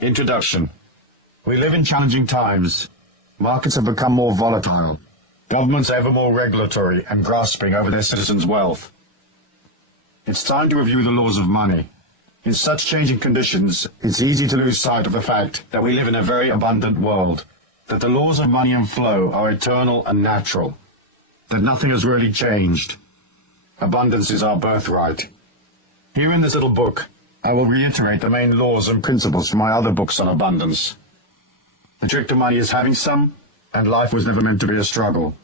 Introduction. We live in challenging times. Markets have become more volatile. Governments ever more regulatory and grasping over their citizens' wealth. It's time to review the laws of money. In such changing conditions, it's easy to lose sight of the fact that we live in a very abundant world, that the laws of money and flow are eternal and natural, that nothing has really changed. Abundance is our birthright. Here in this little book, I will reiterate the main laws and principles from my other books on abundance. The trick to money is having some, and life was never meant to be a struggle,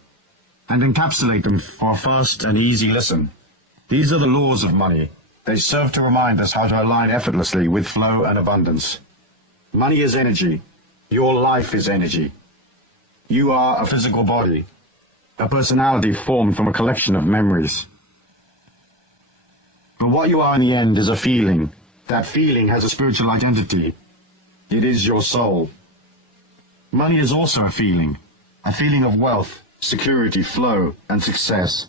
and encapsulate them for a fast and easy listen. These are the laws of money. They serve to remind us how to align effortlessly with flow and abundance. Money is energy. Your life is energy. You are a physical body, a personality formed from a collection of memories. But what you are in the end is a feeling. That feeling has a spiritual identity. It is your soul. Money is also a feeling of wealth, security, flow, and success.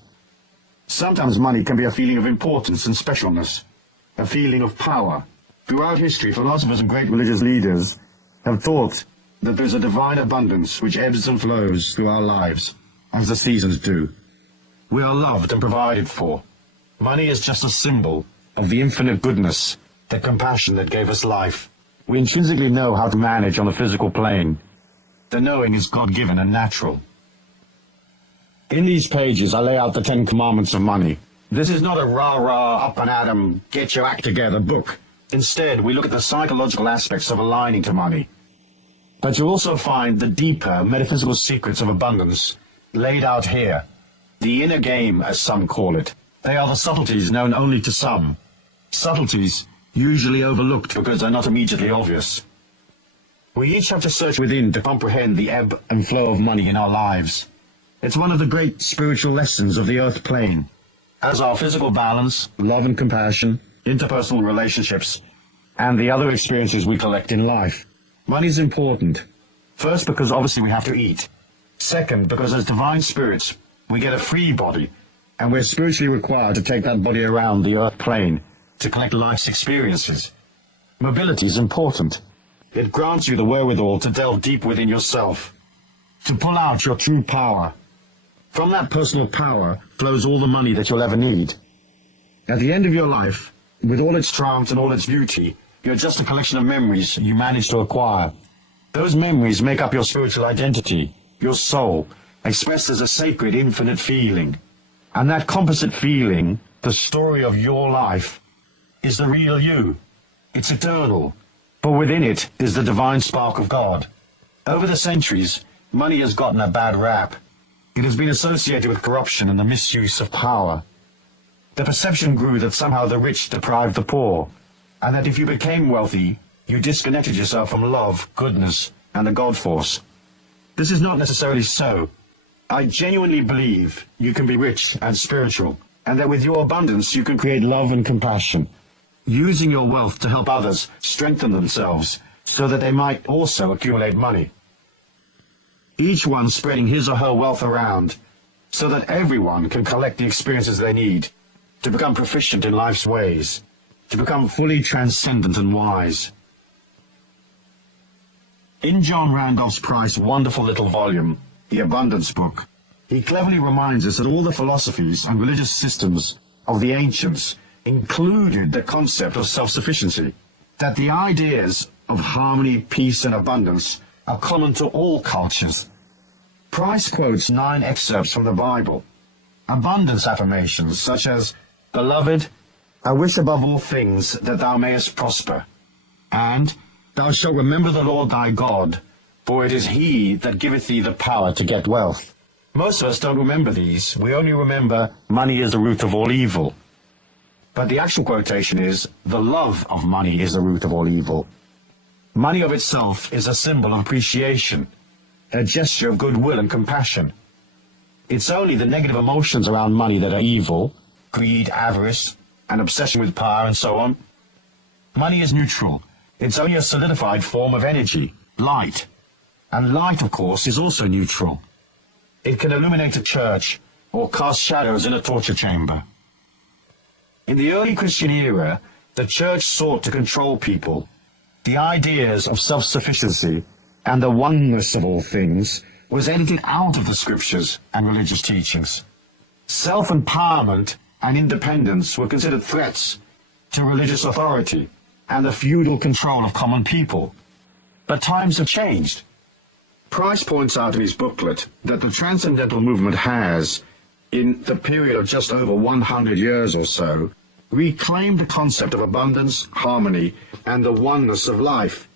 Sometimes money can be a feeling of importance and specialness, a feeling of power. Throughout history, philosophers and great religious leaders have taught that there's a divine abundance which ebbs and flows through our lives, as the seasons do. We are loved and provided for. Money is just a symbol of the infinite goodness, the compassion that gave us life. We intrinsically know how to manage on the physical plane. The knowing is God-given and natural. In these pages, I lay out the 10 commandments of money. This is not a rah-rah, up and at 'em, get your act together book. Instead, we look at the psychological aspects of aligning to money. But you also find the deeper metaphysical secrets of abundance laid out here. The inner game, as some call it. They are the subtleties known only to some. Subtleties usually overlooked because they're not immediately obvious. We each have to search within to comprehend the ebb and flow of money in our lives. It's one of the great spiritual lessons of the earth plane. As our physical balance, love and compassion, interpersonal relationships, and the other experiences we collect in life. Money is important. First, because obviously we have to eat. Second, because as divine spirits, we get a free body, and we're spiritually required to take that body around the earth plane to collect life's experiences. Mobility is important. It grants you the wherewithal to delve deep within yourself, to pull out your true power. From that personal power flows all the money that you'll ever need. At the end of your life, with all its triumphs and all its beauty, you're just a collection of memories you managed to acquire. Those memories make up your spiritual identity, your soul, expressed as a sacred, infinite feeling. And that composite feeling, the story of your life, is the real you. It's eternal. For within it is the divine spark of God. Over the centuries, money has gotten a bad rap. It has been associated with corruption and the misuse of power. The perception grew that somehow the rich deprived the poor, and that if you became wealthy, you disconnected yourself from love, goodness, and the God force. This is not necessarily so. I genuinely believe you can be rich and spiritual, and that with your abundance you can create love and compassion, using your wealth to help others strengthen themselves so that they might also accumulate money. Each one spreading his or her wealth around so that everyone can collect the experiences they need to become proficient in life's ways, to become fully transcendent and wise. In John Randolph Price's wonderful little volume, The Abundance Book, he cleverly reminds us that all the philosophies and religious systems of the ancients included the concept of self-sufficiency, that the ideas of harmony, peace, and abundance are common to all cultures. Price quotes 9 excerpts from the Bible, abundance affirmations such as, "Beloved, I wish above all things that thou mayest prosper," and "Thou shalt remember the Lord thy God, for it is he that giveth thee the power to get wealth." Most of us don't remember these. We only remember money is the root of all evil. But the actual quotation is, "The love of money is the root of all evil." Money of itself is a symbol of appreciation, a gesture of goodwill and compassion. It's only the negative emotions around money that are evil, greed, avarice, and obsession with power, and so on. Money is neutral. It's only a solidified form of energy, light. And light, of course, is also neutral. It can illuminate a church or cast shadows in a torture chamber. In the early Christian era, the church sought to control people. The ideas of self-sufficiency and the oneness of all things was edited out of the scriptures and religious teachings. Self-empowerment and independence were considered threats to religious authority and the feudal control of common people. But times have changed. Price points out in his booklet that the Transcendental Movement has, in the period of just over 100 years or so, reclaimed the concept of abundance, harmony, and the oneness of life.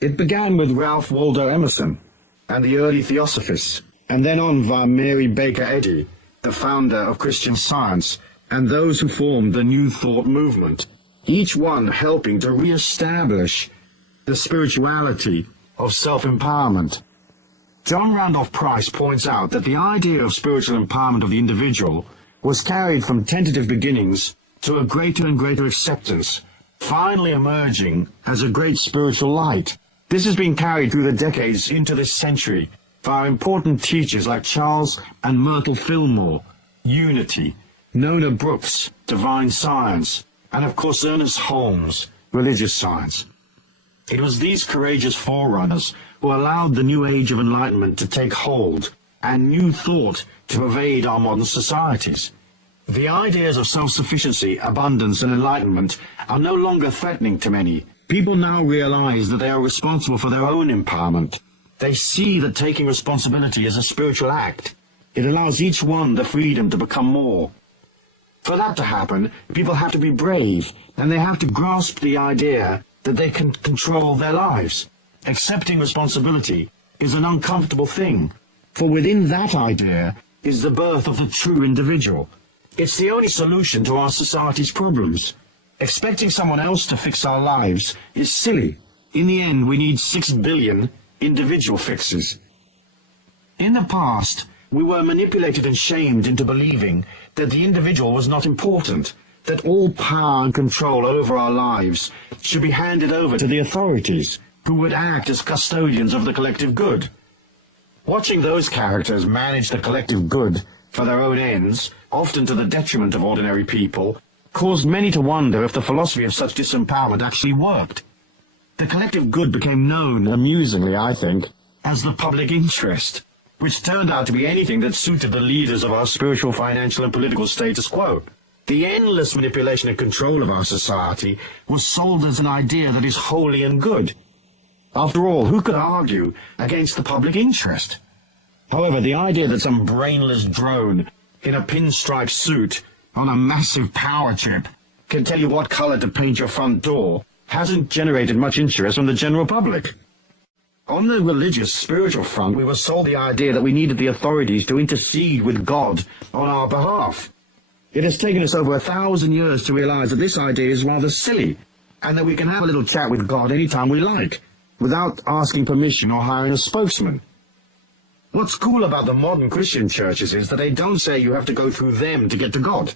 It began with Ralph Waldo Emerson and the early Theosophists, and then on via Mary Baker Eddy, the founder of Christian Science, and those who formed the New Thought movement, each one helping to re-establish the spirituality of self-empowerment. John Randolph Price points out that the idea of spiritual empowerment of the individual was carried from tentative beginnings to a greater and greater acceptance, finally emerging as a great spiritual light. This has been carried through the decades into this century by important teachers like Charles and Myrtle Fillmore, Unity, Nona Brooks, Divine Science, and of course Ernest Holmes, Religious Science. It was these courageous forerunners who allowed the new age of enlightenment to take hold and new thought to pervade our modern societies. The ideas of self-sufficiency, abundance, and enlightenment are no longer threatening to many. People now realize that they are responsible for their own empowerment. They see that taking responsibility is a spiritual act. It allows each one the freedom to become more. For that to happen, people have to be brave, and they have to grasp the idea that they can control their lives. Accepting responsibility is an uncomfortable thing, for within that idea is the birth of the true individual. It's the only solution to our society's problems. Expecting someone else to fix our lives is silly. In the end, we need 6 billion individual fixes. In the past, we were manipulated and shamed into believing that the individual was not important, that all power and control over our lives should be handed over to the authorities, who would act as custodians of the collective good. Watching those characters manage the collective good for their own ends, often to the detriment of ordinary people, caused many to wonder if the philosophy of such disempowerment actually worked. The collective good became known, amusingly I think, as the public interest, which turned out to be anything that suited the leaders of our spiritual, financial, and political status quo. The endless manipulation and control of our society was sold as an idea that is holy and good. After all, who could argue against the public interest? However, the idea that some brainless drone in a pinstripe suit on a massive power chip can tell you what color to paint your front door hasn't generated much interest from the general public. On the religious, spiritual front, we were sold the idea that we needed the authorities to intercede with God on our behalf. It has taken us over 1,000 years to realize that this idea is rather silly, and that we can have a little chat with God any time we like, without asking permission or hiring a spokesman. What's cool about the modern Christian churches is that they don't say you have to go through them to get to God.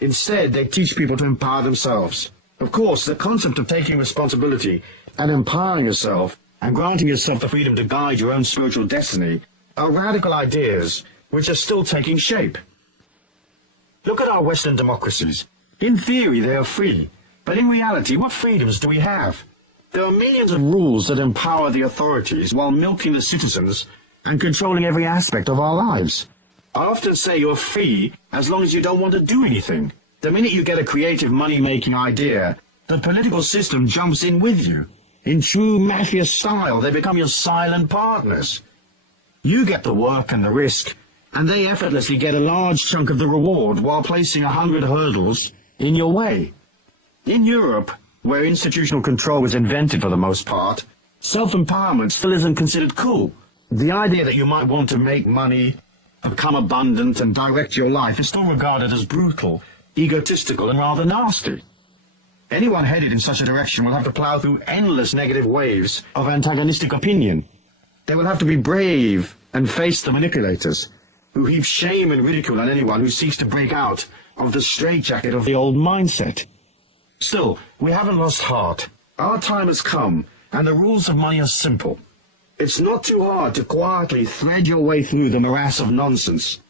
Instead, they teach people to empower themselves. Of course, the concept of taking responsibility and empowering yourself and granting yourself the freedom to guide your own spiritual destiny are radical ideas which are still taking shape. Look at our Western democracies. In theory, they are free, but in reality, what freedoms do we have? There are millions of rules that empower the authorities while milking the citizens and controlling every aspect of our lives. I often say you're free as long as you don't want to do anything. The minute you get a creative money-making idea, the political system jumps in with you. In true mafia style, they become your silent partners. You get the work and the risk, and they effortlessly get a large chunk of the reward while placing 100 hurdles in your way. In Europe, where institutional control was invented for the most part, self-empowerment still isn't considered cool. The idea that you might want to make money, become abundant, and direct your life is still regarded as brutal, egotistical, and rather nasty. Anyone headed in such a direction will have to plow through endless negative waves of antagonistic opinion. They will have to be brave and face the manipulators, who heap shame and ridicule on anyone who seeks to break out of the straitjacket of the old mindset. Still, we haven't lost heart. Our time has come, and the rules of money are simple. It's not too hard to quietly thread your way through the morass of nonsense,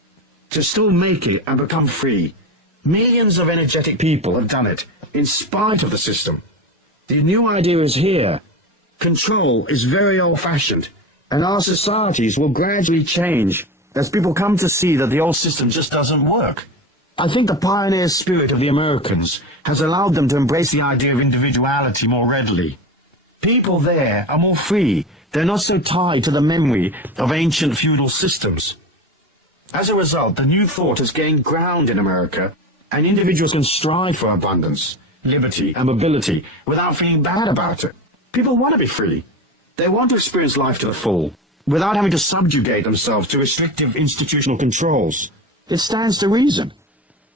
to still make it and become free. Millions of energetic people have done it, in spite of the system. The new idea is here, Control is very old-fashioned, and our societies will gradually change as people come to see that the old system just doesn't work. I think the pioneer spirit of the Americans has allowed them to embrace the idea of individuality more readily. People there are more free. They're not so tied to the memory of ancient feudal systems. As a result, the new thought has gained ground in America, and individuals can strive for abundance, liberty, and mobility without feeling bad about it. People want to be free. They want to experience life to the full, without having to subjugate themselves to restrictive institutional controls. It stands to reason.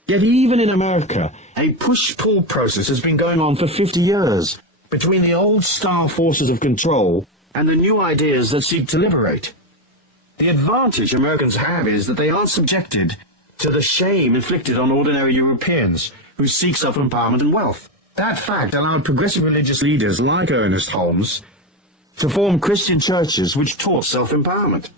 Yet even in America, a push-pull process has been going on for 50 years between the old-style forces of control and the new ideas that seek to liberate. The advantage Americans have is that they aren't subjected to the shame inflicted on ordinary Europeans who seek self-empowerment and wealth. That fact allowed progressive religious leaders like Ernest Holmes to form Christian churches which taught self-empowerment.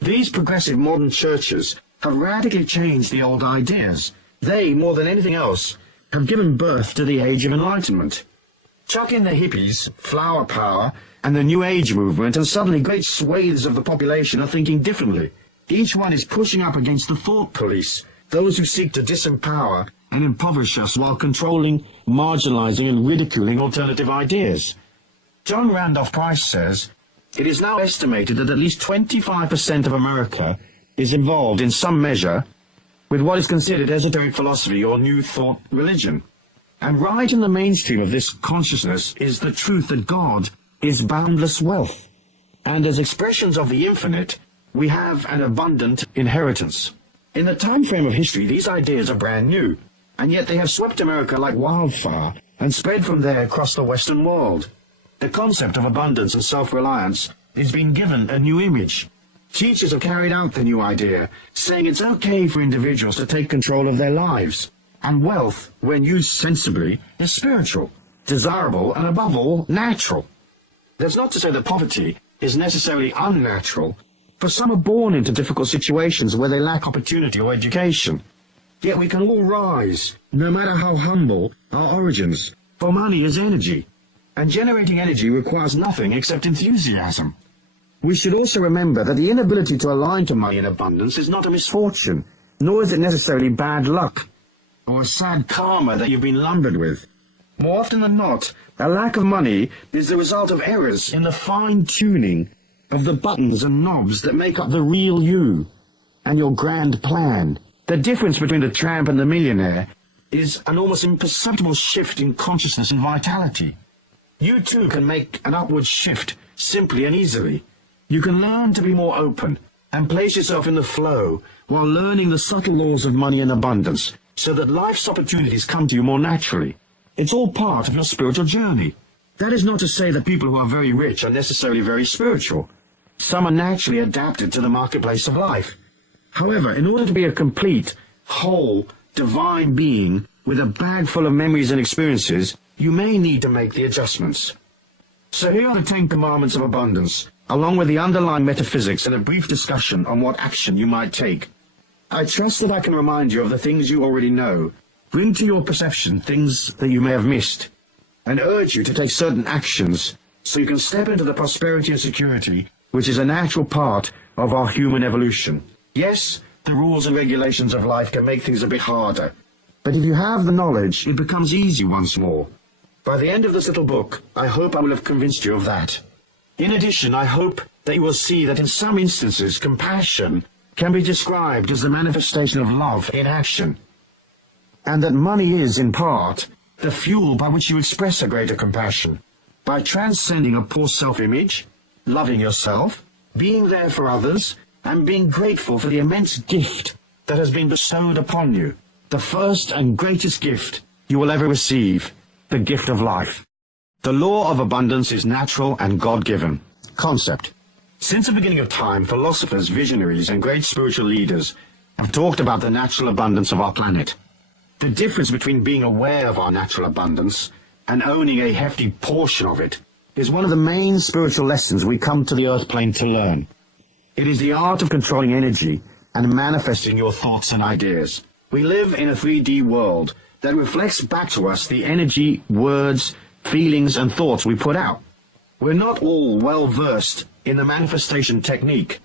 These progressive modern churches have radically changed the old ideas. They, more than anything else, have given birth to the Age of Enlightenment. Chuck in the hippies, flower power, and the New Age movement, and suddenly great swathes of the population are thinking differently. Each one is pushing up against the thought police, those who seek to disempower and impoverish us while controlling, marginalizing, and ridiculing alternative ideas. John Randolph Price says, "It is now estimated that at least 25% of America is involved in some measure with what is considered esoteric philosophy or New Thought religion. And right in the mainstream of this consciousness is the truth that God is boundless wealth. And as expressions of the infinite, we have an abundant inheritance." In the time frame of history, these ideas are brand new, and yet they have swept America like wildfire and spread from there across the Western world. The concept of abundance and self-reliance is being given a new image. Teachers have carried out the new idea, saying it's okay for individuals to take control of their lives. And wealth, when used sensibly, is spiritual, desirable, and above all, natural. That's not to say that poverty is necessarily unnatural, for some are born into difficult situations where they lack opportunity or education. Yet we can all rise, no matter how humble our origins, for money is energy, and generating energy requires nothing except enthusiasm. We should also remember that the inability to align to money in abundance is not a misfortune, nor is it necessarily bad luck, or a sad karma that you've been lumbered with. More often than not, a lack of money is the result of errors in the fine-tuning of the buttons and knobs that make up the real you and your grand plan. The difference between the tramp and the millionaire is an almost imperceptible shift in consciousness and vitality. You too can make an upward shift simply and easily. You can learn to be more open and place yourself in the flow while learning the subtle laws of money and abundance so that life's opportunities come to you more naturally. It's all part of your spiritual journey. That is not to say that people who are very rich are necessarily very spiritual. Some are naturally adapted to the marketplace of life. However, in order to be a complete, whole, divine being with a bag full of memories and experiences, you may need to make the adjustments. So here are the 10 Commandments of Abundance, along with the underlying metaphysics and a brief discussion on what action you might take. I trust that I can remind you of the things you already know, bring to your perception things that you may have missed, and urge you to take certain actions so you can step into the prosperity and security which is a natural part of our human evolution. Yes, the rules and regulations of life can make things a bit harder, but if you have the knowledge, it becomes easy once more. By the end of this little book, I hope I will have convinced you of that. In addition, I hope that you will see that in some instances, compassion can be described as the manifestation of love in action, and that money is, in part, the fuel by which you express a greater compassion, by transcending a poor self-image, loving yourself, being there for others, and being grateful for the immense gift that has been bestowed upon you, the first and greatest gift you will ever receive, the gift of life. The law of abundance is natural and God-given. Concept. Since the beginning of time, philosophers, visionaries, and great spiritual leaders have talked about the natural abundance of our planet. The difference between being aware of our natural abundance and owning a hefty portion of it is one of the main spiritual lessons we come to the earth plane to learn. It is the art of controlling energy and manifesting your thoughts and ideas. We live in a 3D world that reflects back to us the energy, words, feelings, and thoughts we put out. We're not all well versed in the manifestation technique,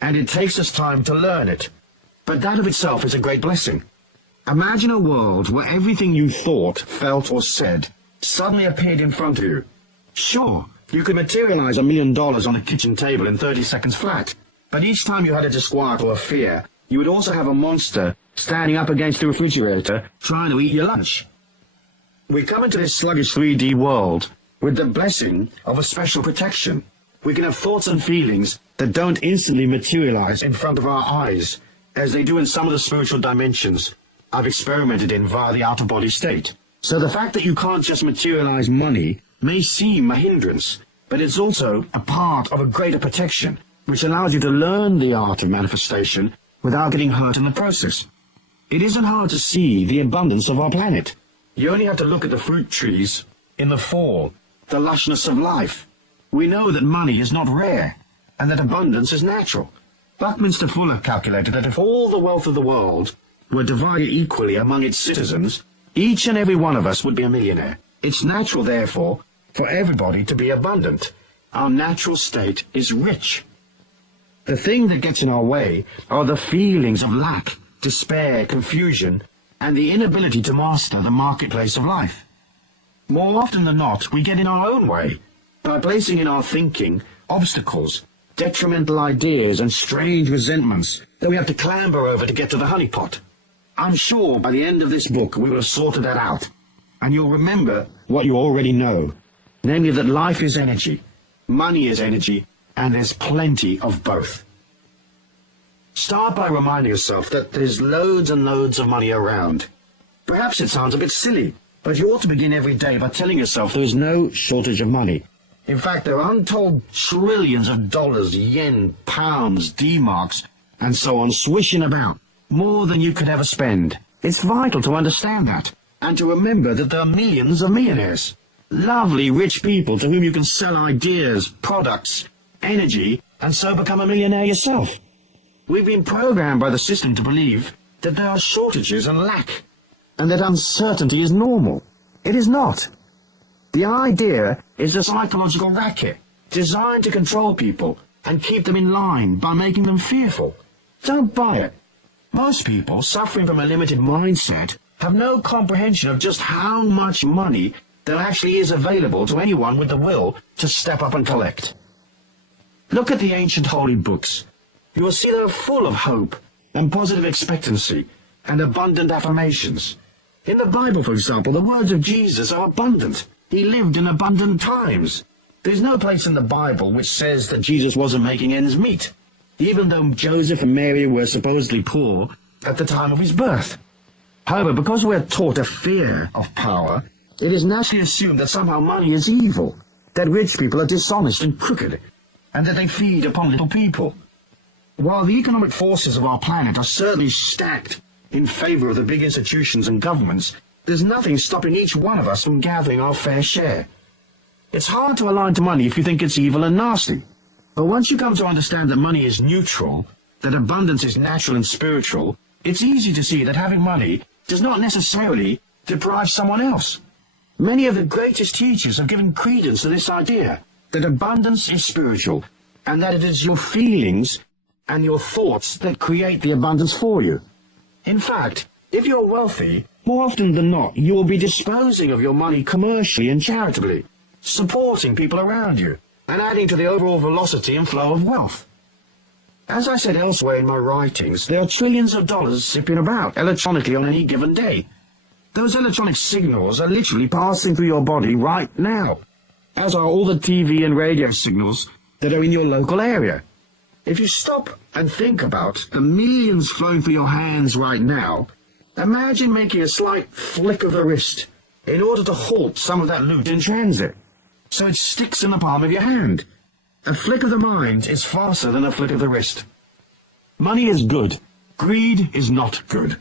and it takes us time to learn it. But that of itself is a great blessing. Imagine a world where everything you thought, felt, or said suddenly appeared in front of you. Sure, you could materialize $1 million on a kitchen table in 30 seconds flat, but each time you had a disquiet or a fear, you would also have a monster standing up against the refrigerator trying to eat your lunch. We come into this sluggish 3D world with the blessing of a special protection. We can have thoughts and feelings that don't instantly materialize in front of our eyes, as they do in some of the spiritual dimensions I've experimented in via the out-of-body state. So the fact that you can't just materialize money may seem a hindrance, but it's also a part of a greater protection, which allows you to learn the art of manifestation without getting hurt in the process. It isn't hard to see the abundance of our planet. You only have to look at the fruit trees in the fall, the lushness of life. We know that money is not rare, and that abundance is natural. Buckminster Fuller calculated that if all the wealth of the world were divided equally among its citizens, each and every one of us would be a millionaire. It's natural, therefore, for everybody to be abundant. Our natural state is rich. The thing that gets in our way are the feelings of lack, despair, confusion, and the inability to master the marketplace of life. More often than not, we get in our own way by placing in our thinking obstacles, detrimental ideas, and strange resentments that we have to clamber over to get to the honeypot. I'm sure by the end of this book we will have sorted that out, and you'll remember what you already know, namely that life is energy, money is energy, and there's plenty of both. Start by reminding yourself that there's loads and loads of money around. Perhaps it sounds a bit silly, but you ought to begin every day by telling yourself there is no shortage of money. In fact, there are untold trillions of dollars, yen, pounds, D-marks, and so on swishing about, more than you could ever spend. It's vital to understand that, and to remember that there are millions of millionaires. Lovely, rich people to whom you can sell ideas, products, energy, and so become a millionaire yourself. We've been programmed by the system to believe that there are shortages and lack, and that uncertainty is normal. It is not. The idea is a psychological racket designed to control people and keep them in line by making them fearful. Don't buy it. Most people suffering from a limited mindset have no comprehension of just how much money there actually is available to anyone with the will to step up and collect. Look at the ancient holy books. You will see they are full of hope and positive expectancy and abundant affirmations. In the Bible, for example, the words of Jesus are abundant. He lived in abundant times. There's no place in the Bible which says that Jesus wasn't making ends meet, even though Joseph and Mary were supposedly poor at the time of his birth. However, because we're taught a fear of power, it is naturally assumed that somehow money is evil, that rich people are dishonest and crooked, and that they feed upon little people. While the economic forces of our planet are certainly stacked in favor of the big institutions and governments, there's nothing stopping each one of us from gathering our fair share. It's hard to align to money if you think it's evil and nasty. But once you come to understand that money is neutral, that abundance is natural and spiritual, it's easy to see that having money does not necessarily deprive someone else. Many of the greatest teachers have given credence to this idea, that abundance is spiritual, and that it is your feelings and your thoughts that create the abundance for you. In fact, if you're wealthy, more often than not, you will be disposing of your money commercially and charitably, supporting people around you, and adding to the overall velocity and flow of wealth. As I said elsewhere in my writings, there are trillions of dollars zipping about electronically on any given day. Those electronic signals are literally passing through your body right now, as are all the TV and radio signals that are in your local area. If you stop and think about the millions flowing through your hands right now, imagine making a slight flick of the wrist in order to halt some of that loot in transit, so it sticks in the palm of your hand. A flick of the mind is faster than a flick of the wrist. Money is good. Greed is not good.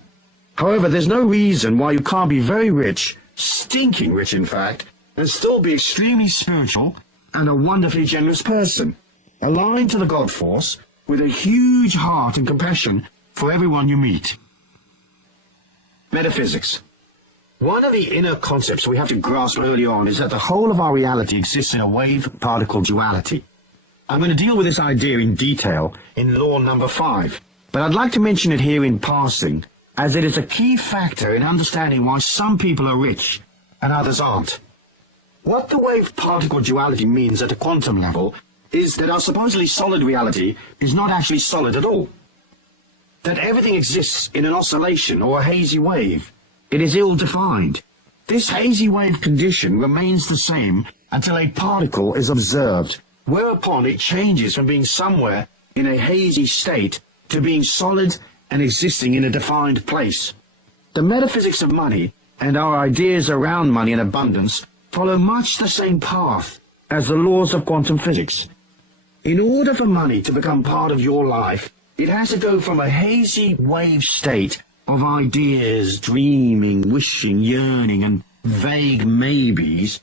However, there's no reason why you can't be very rich, stinking rich in fact, and still be extremely spiritual and a wonderfully generous person, aligned to the God force with a huge heart and compassion for everyone you meet. Metaphysics. One of the inner concepts we have to grasp early on is that the whole of our reality exists in a wave-particle duality. I'm going to deal with this idea in detail in law number 5, but I'd like to mention it here in passing, as it is a key factor in understanding why some people are rich and others aren't. What the wave-particle duality means at a quantum level is that our supposedly solid reality is not actually solid at all. That everything exists in an oscillation or a hazy wave. It is ill-defined. This hazy wave condition remains the same until a particle is observed, whereupon it changes from being somewhere in a hazy state to being solid and existing in a defined place. The metaphysics of money and our ideas around money and abundance follow much the same path as the laws of quantum physics. In order for money to become part of your life, it has to go from a hazy wave state of ideas, dreaming, wishing, yearning, and vague maybes,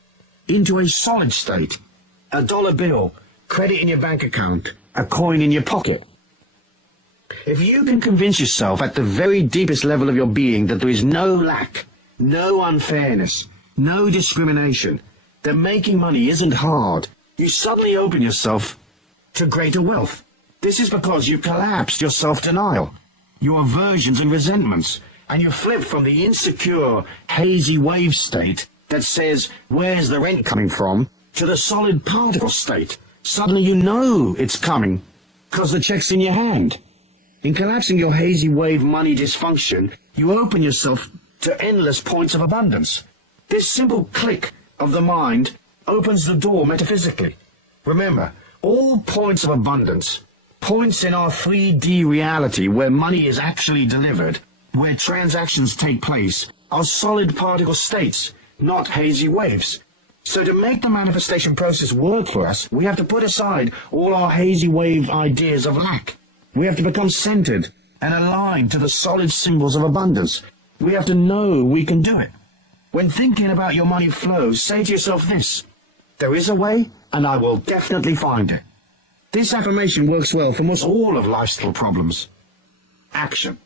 into a solid state, a dollar bill, credit in your bank account, a coin in your pocket. If you can convince yourself at the very deepest level of your being that there is no lack, no unfairness, no discrimination, that making money isn't hard, you suddenly open yourself to greater wealth. This is because you collapsed your self-denial, your aversions and resentments, and you flip from the insecure, hazy wave state that says, where's the rent coming from, to the solid particle state. Suddenly you know it's coming, because the check's in your hand. In collapsing your hazy wave money dysfunction, you open yourself to endless points of abundance. This simple click of the mind opens the door metaphysically. Remember, all points of abundance, points in our 3D reality where money is actually delivered, where transactions take place, are solid particle states, not hazy waves. So to make the manifestation process work for us, we have to put aside all our hazy wave ideas of lack. We have to become centered and aligned to the solid symbols of abundance. We have to know we can do it. When thinking about your money flows, say to yourself this: there is a way, and I will definitely find it. This affirmation works well for most all of life's little problems. Action.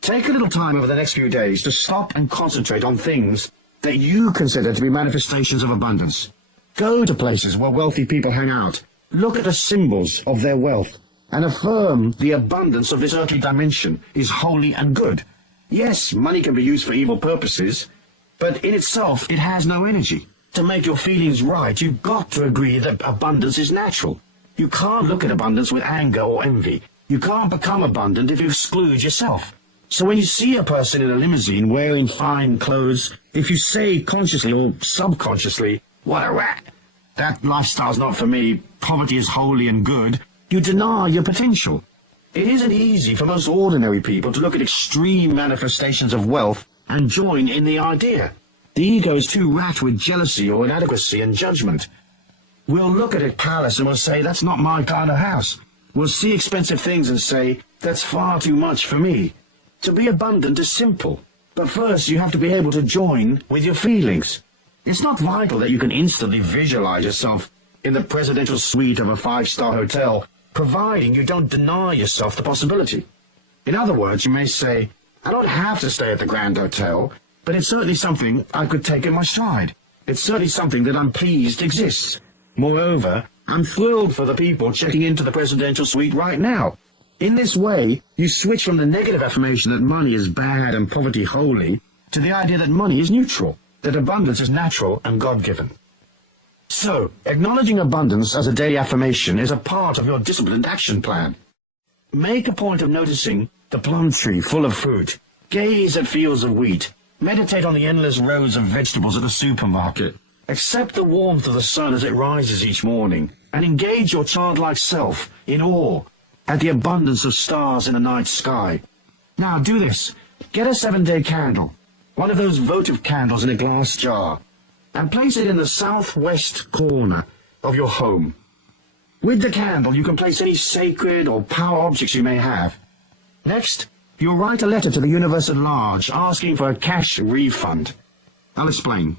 Take a little time over the next few days to stop and concentrate on things that you consider to be manifestations of abundance. Go to places where wealthy people hang out. Look at the symbols of their wealth and affirm the abundance of this earthly dimension is holy and good. Yes, money can be used for evil purposes, but in itself it has no energy. To make your feelings right, you've got to agree that abundance is natural. You can't look at abundance with anger or envy. You can't become abundant if you exclude yourself. So when you see a person in a limousine wearing fine clothes, if you say consciously or subconsciously, "What a rat! That lifestyle's not for me, poverty is holy and good," you deny your potential. It isn't easy for most ordinary people to look at extreme manifestations of wealth and join in the idea. The ego is too racked with jealousy or inadequacy and judgment. We'll look at a palace and we'll say, "That's not my kind of house." We'll see expensive things and say, "That's far too much for me." To be abundant is simple, but first you have to be able to join with your feelings. It's not vital that you can instantly visualize yourself in the presidential suite of a 5-star hotel, providing you don't deny yourself the possibility. In other words, you may say, "I don't have to stay at the Grand Hotel, but it's certainly something I could take in my stride. It's certainly something that I'm pleased exists. Moreover, I'm thrilled for the people checking into the presidential suite right now." In this way, you switch from the negative affirmation that money is bad and poverty holy to the idea that money is neutral, that abundance is natural and God-given. So, acknowledging abundance as a daily affirmation is a part of your disciplined action plan. Make a point of noticing the plum tree full of fruit. Gaze at fields of wheat. Meditate on the endless rows of vegetables at the supermarket. Accept the warmth of the sun as it rises each morning, and engage your childlike self in awe at the abundance of stars in the night sky. Now do this. Get a 7-day candle, one of those votive candles in a glass jar, and place it in the southwest corner of your home. With the candle, you can place any sacred or power objects you may have. Next, you'll write a letter to the universe at large asking for a cash refund. I'll explain.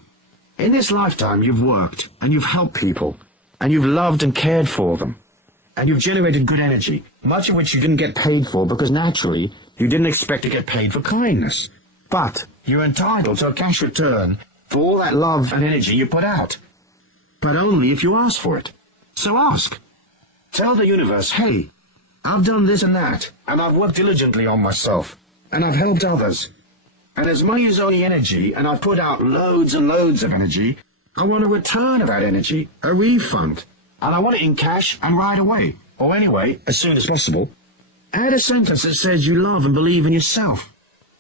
In this lifetime, you've worked, and you've helped people, and you've loved and cared for them. And you've generated good energy, much of which you didn't get paid for because naturally you didn't expect to get paid for kindness. But you're entitled to a cash return for all that love and energy you put out. But only if you ask for it. So ask. Tell the universe, hey, I've done this and that, and I've worked diligently on myself, and I've helped others. And as money is only energy, and I've put out loads and loads of energy, I want a return of that energy, a refund. And I want it in cash and right away. Or anyway, as soon as possible. Add a sentence that says you love and believe in yourself.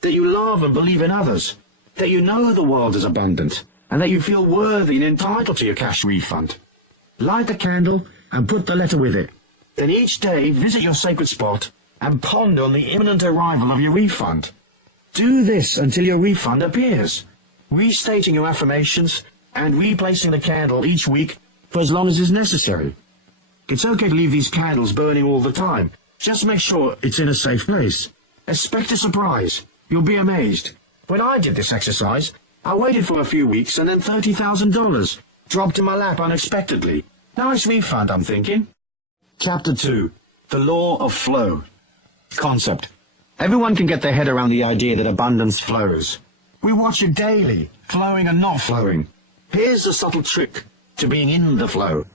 That you love and believe in others. That you know the world is abundant. And that you feel worthy and entitled to your cash refund. Light the candle and put the letter with it. Then each day visit your sacred spot and ponder on the imminent arrival of your refund. Do this until your refund appears, restating your affirmations and replacing the candle each week for as long as is necessary. It's okay to leave these candles burning all the time. Just make sure it's in a safe place. Expect a surprise. You'll be amazed. When I did this exercise, I waited for a few weeks and then $30,000 dropped in my lap unexpectedly. Nice refund, I'm thinking. Chapter 2. The Law of Flow. Concept. Everyone can get their head around the idea that abundance flows. We watch it daily, flowing and not flowing. Here's the subtle trick to being in the flow.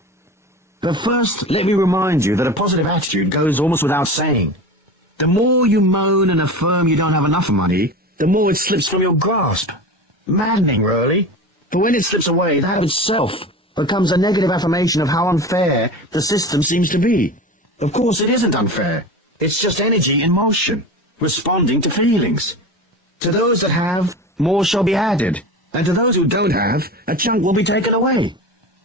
But first, let me remind you that a positive attitude goes almost without saying. The more you moan and affirm you don't have enough money, the more it slips from your grasp. Maddening, really. But when it slips away, that of itself becomes a negative affirmation of how unfair the system seems to be. Of course, it isn't unfair. It's just energy in motion, responding to feelings. To those that have, more shall be added, and to those who don't have, a chunk will be taken away.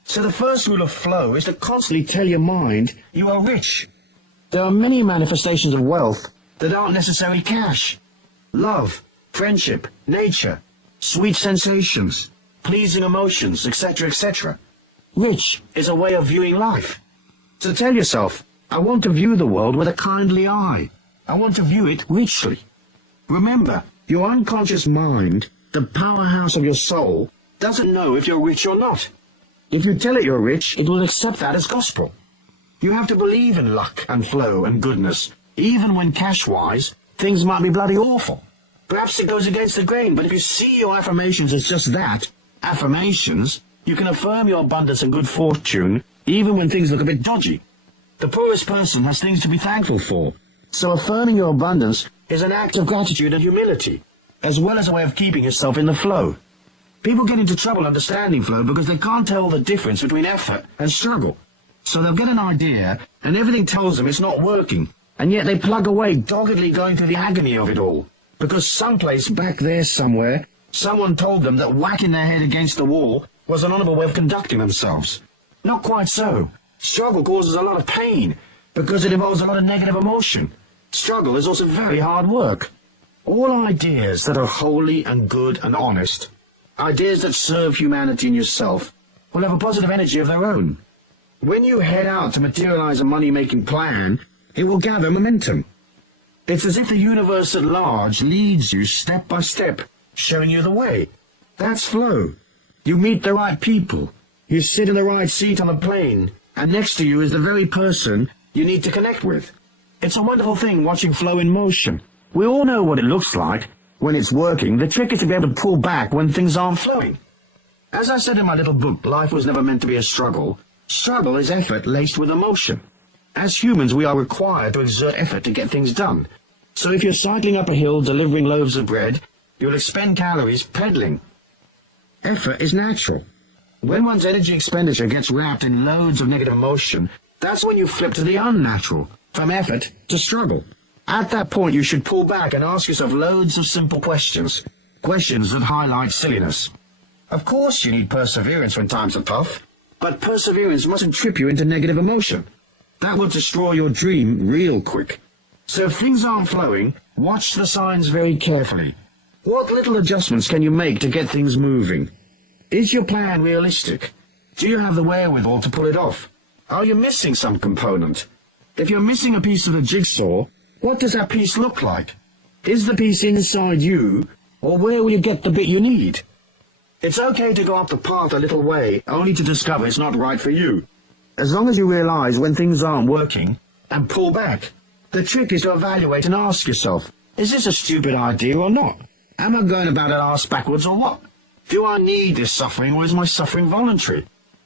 So the first rule of flow is to constantly tell your mind you are rich. There are many manifestations of wealth that aren't necessarily cash. Love, friendship, nature, sweet sensations, pleasing emotions, etc., etc. Rich is a way of viewing life. So tell yourself, I want to view the world with a kindly eye. I want to view it richly. Remember, your unconscious mind, the powerhouse of your soul, doesn't know if you're rich or not. If you tell it you're rich, it will accept that as gospel. You have to believe in luck and flow and goodness, even when cash-wise, things might be bloody awful. Perhaps it goes against the grain, but if you see your affirmations as just that, affirmations, you can affirm your abundance and good fortune, even when things look a bit dodgy. The poorest person has things to be thankful for, so affirming your abundance is an act of gratitude and humility, as well as a way of keeping yourself in the flow. People get into trouble understanding flow because they can't tell the difference between effort and struggle. So they'll get an idea, and everything tells them it's not working, and yet they plug away, doggedly going through the agony of it all, because someplace back there somewhere, someone told them that whacking their head against the wall was an honorable way of conducting themselves. Not quite so. Struggle causes a lot of pain, because it involves a lot of negative emotion. Struggle is also very hard work. All ideas that are holy and good and honest, ideas that serve humanity and yourself, will have a positive energy of their own. When you head out to materialize a money-making plan, it will gather momentum. It's as if the universe at large leads you step by step, showing you the way. That's flow. You meet the right people. You sit in the right seat on the plane, and next to you is the very person you need to connect with. It's a wonderful thing watching flow in motion. We all know what it looks like when it's working. The trick is to be able to pull back when things aren't flowing. As I said in my little book, life was never meant to be a struggle. Struggle is effort laced with emotion. As humans, we are required to exert effort to get things done. So if you're cycling up a hill delivering loaves of bread, you'll expend calories pedaling. Effort is natural. When one's energy expenditure gets wrapped in loads of negative emotion, that's when you flip to the unnatural, from effort to struggle. At that point, you should pull back and ask yourself loads of simple questions. Questions that highlight silliness. Of course you need perseverance when times are tough, but perseverance mustn't trip you into negative emotion. That will destroy your dream real quick. So if things aren't flowing, watch the signs very carefully. What little adjustments can you make to get things moving? Is your plan realistic? Do you have the wherewithal to pull it off? Are you missing some component? If you're missing a piece of the jigsaw, what does that piece look like? Is the piece inside you, or where will you get the bit you need? It's okay to go up the path a little way, only to discover it's not right for you. As long as you realize when things aren't working, and pull back. The trick is to evaluate and ask yourself, is this a stupid idea or not? Am I going about it arse backwards or what? Do I need this suffering, or is my suffering voluntary?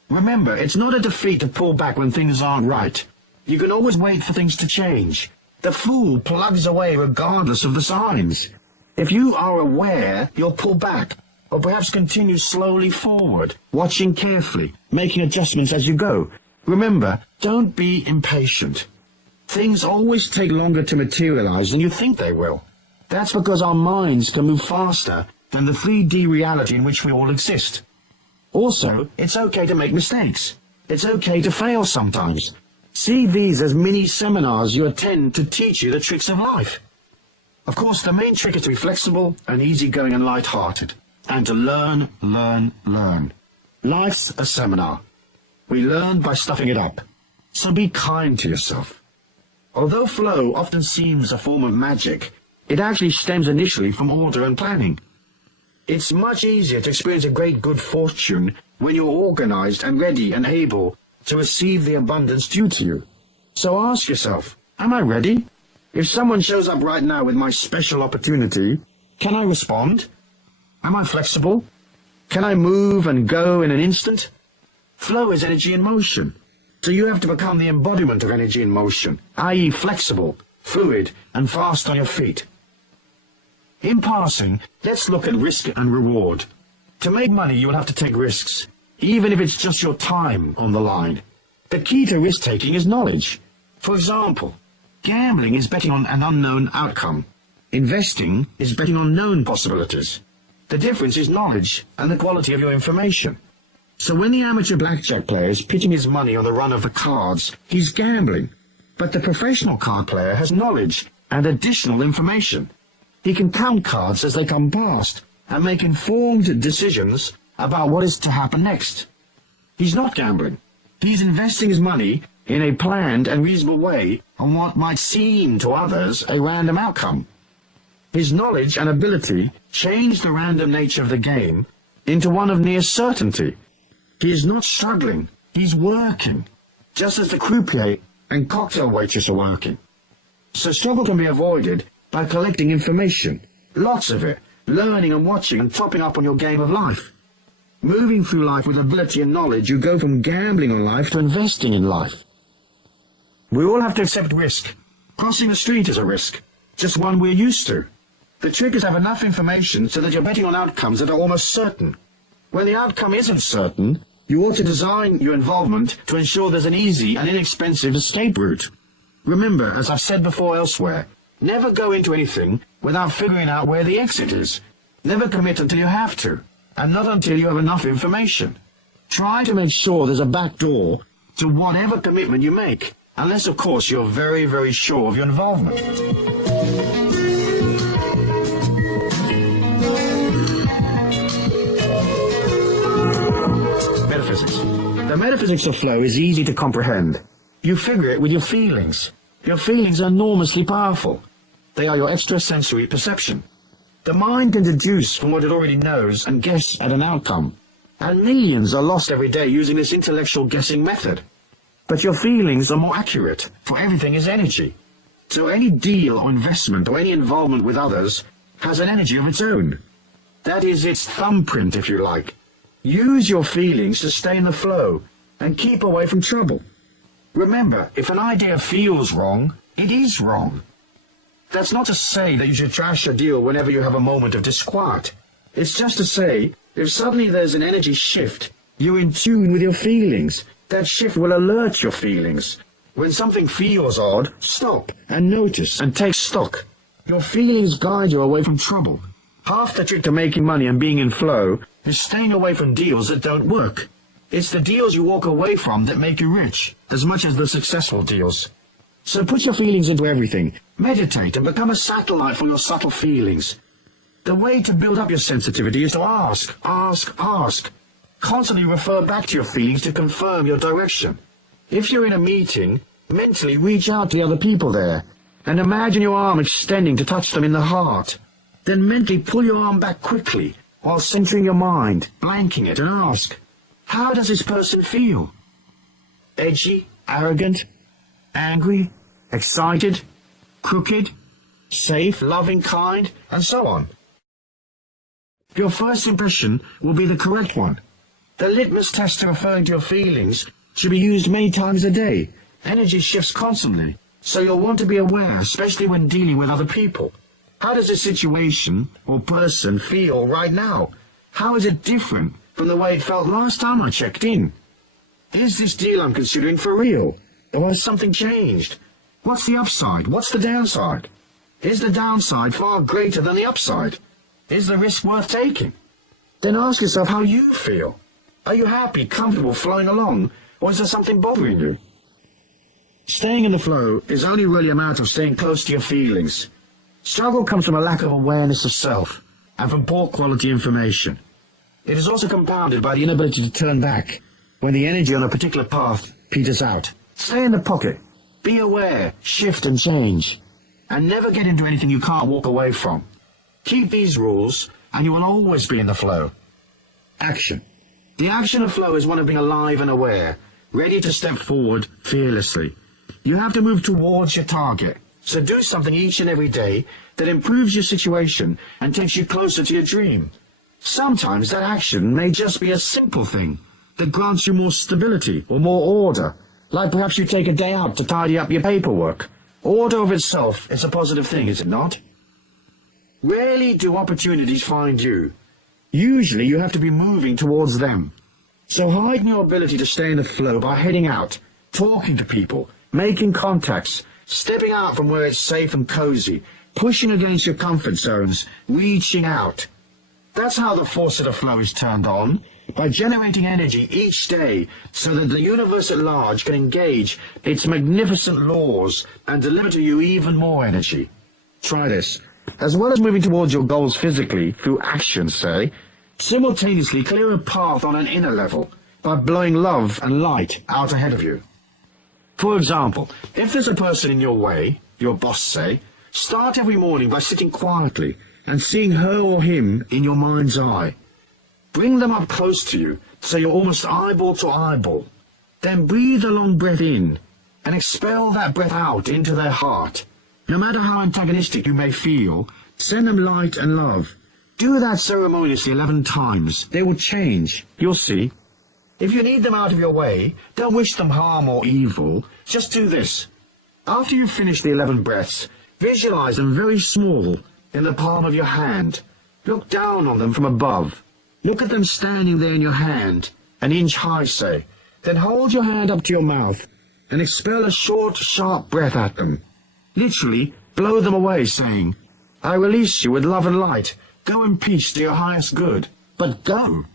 Remember, it's not a defeat to pull back when things aren't right. You can always wait for things to change. The fool plugs away regardless of the signs. If you are aware, you'll pull back, or perhaps continue slowly forward, watching carefully, making adjustments as you go. Remember, don't be impatient. Things always take longer to materialize than you think they will. That's because our minds can move faster than the 3D reality in which we all exist. Also, it's okay to make mistakes. It's okay to fail sometimes. See these as mini seminars you attend to teach you the tricks of life. Of course, the main trick is to be flexible and easygoing and light-hearted, and to learn, learn, learn. Life's a seminar. We learn by stuffing it up. So be kind to yourself. Although flow often seems a form of magic, it actually stems initially from order and planning. It's much easier to experience a great good fortune when you're organized and ready and able to receive the abundance due to you. So ask yourself, am I ready? If someone shows up right now with my special opportunity, can I respond? Am I flexible? Can I move and go in an instant? Flow is energy in motion. So you have to become the embodiment of energy in motion, i.e. flexible, fluid, and fast on your feet. In passing, let's look at risk and reward. To make money, you will have to take risks, even if it's just your time on the line. The key to risk-taking is knowledge. For example, gambling is betting on an unknown outcome. Investing is betting on known possibilities. The difference is knowledge and the quality of your information. So when the amateur blackjack player is pitching his money on the run of the cards, he's gambling. But the professional card player has knowledge and additional information. He can count cards as they come past and make informed decisions about what is to happen next. He's not gambling. He's investing his money in a planned and reasonable way on what might seem to others a random outcome. His knowledge and ability change the random nature of the game into one of near certainty. He is not struggling. He's working, just as the croupier and cocktail waitress are working. So struggle can be avoided by collecting information, lots of it, learning and watching and topping up on your game of life. Moving through life with ability and knowledge, you go from gambling on life to investing in life. We all have to accept risk. Crossing the street is a risk, just one we're used to. The trick is to have enough information so that you're betting on outcomes that are almost certain. When the outcome isn't certain, you ought to design your involvement to ensure there's an easy and inexpensive escape route. Remember, as I've said before elsewhere, never go into anything without figuring out where the exit is. Never commit until you have to, and not until you have enough information. Try to make sure there's a back door to whatever commitment you make, unless, of course, you're very, very sure of your involvement. Metaphysics. The metaphysics of flow is easy to comprehend. You figure it with your feelings. Your feelings are enormously powerful. They are your extrasensory perception. The mind can deduce from what it already knows and guess at an outcome. And millions are lost every day using this intellectual guessing method. But your feelings are more accurate, for everything is energy. So any deal or investment or any involvement with others has an energy of its own. That is its thumbprint, if you like. Use your feelings to stay in the flow and keep away from trouble. Remember, if an idea feels wrong, it is wrong. That's not to say that you should trash a deal whenever you have a moment of disquiet. It's just to say, if suddenly there's an energy shift, you're in tune with your feelings. That shift will alert your feelings. When something feels odd, stop and notice and take stock. Your feelings guide you away from trouble. Half the trick to making money and being in flow is staying away from deals that don't work. It's the deals you walk away from that make you rich, as much as the successful deals. So put your feelings into everything. Meditate and become a satellite for your subtle feelings. The way to build up your sensitivity is to ask. Constantly refer back to your feelings to confirm your direction. If you're in a meeting, mentally reach out to the other people there, and imagine your arm extending to touch them in the heart. Then mentally pull your arm back quickly, while centering your mind, blanking it, and ask, how does this person feel? Edgy, arrogant, angry, excited, crooked, safe, loving, kind, and so on. Your first impression will be the correct one. The litmus test to referring to your feelings should be used many times a day. Energy shifts constantly, so you'll want to be aware, especially when dealing with other people. How does a situation or person feel right now? How is it different from the way it felt last time I checked in? Is this deal I'm considering for real? Or has something changed? What's the upside? What's the downside? Is the downside far greater than the upside? Is the risk worth taking? Then ask yourself how you feel. Are you happy, comfortable, flowing along? Or is there something bothering you? Staying in the flow is only really a matter of staying close to your feelings. Struggle comes from a lack of awareness of self and from poor quality information. It is also compounded by the inability to turn back when the energy on a particular path peters out. Stay in the pocket. Be aware, shift and change. And never get into anything you can't walk away from. Keep these rules and you will always be in the flow. Action. The action of flow is one of being alive and aware, ready to step forward fearlessly. You have to move towards your target. So do something each and every day that improves your situation and takes you closer to your dream. Sometimes that action may just be a simple thing that grants you more stability or more order, like perhaps you take a day out to tidy up your paperwork. Order of itself is a positive thing, is it not? Rarely do opportunities find you. Usually you have to be moving towards them. So heighten your ability to stay in the flow by heading out, talking to people, making contacts, stepping out from where it's safe and cozy, pushing against your comfort zones, reaching out. That's how the faucet of flow is turned on, by generating energy each day so that the universe at large can engage its magnificent laws and deliver to you even more energy. Try this. As well as moving towards your goals physically, through action, say, simultaneously clear a path on an inner level by blowing love and light out ahead of you. For example, if there's a person in your way, your boss say, start every morning by sitting quietly and seeing her or him in your mind's eye. Bring them up close to you so you're almost eyeball to eyeball. Then breathe a long breath in and expel that breath out into their heart. No matter how antagonistic you may feel, send them light and love. Do that ceremoniously 11 times. They will change. You'll see. If you need them out of your way, don't wish them harm or evil. Just do this. After you've finished the 11 breaths, visualize them very small in the palm of your hand. Look down on them from above. Look at them standing there in your hand, an inch high, say. Then hold your hand up to your mouth and expel a short, sharp breath at them. Literally, blow them away, saying, I release you with love and light. Go in peace to your highest good. But go.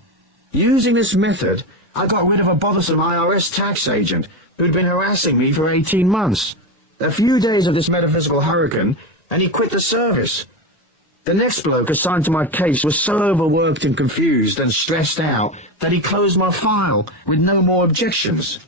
Using this method, I got rid of a bothersome IRS tax agent who'd been harassing me for 18 months. A few days of this metaphysical hurricane, and he quit the service. The next bloke assigned to my case was so overworked and confused and stressed out that he closed my file with no more objections.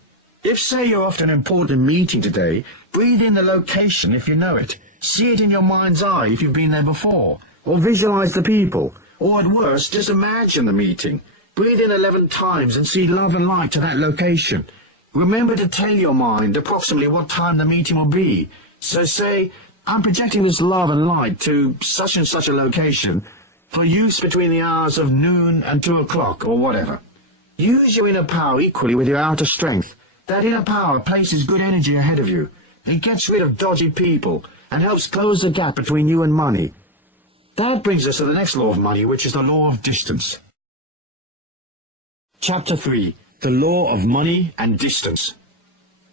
If, say, you're after an important meeting today, breathe in the location if you know it. See it in your mind's eye if you've been there before. Or visualize the people. Or at worst, just imagine the meeting. Breathe in 11 times and see love and light to that location. Remember to tell your mind approximately what time the meeting will be. So say, I'm projecting this love and light to such and such a location for use between the hours of noon and 2 o'clock, or whatever. Use your inner power equally with your outer strength. That inner power places good energy ahead of you. It gets rid of dodgy people and helps close the gap between you and money. That brings us to the next law of money, which is the law of distance. Chapter 3. The law of money and distance.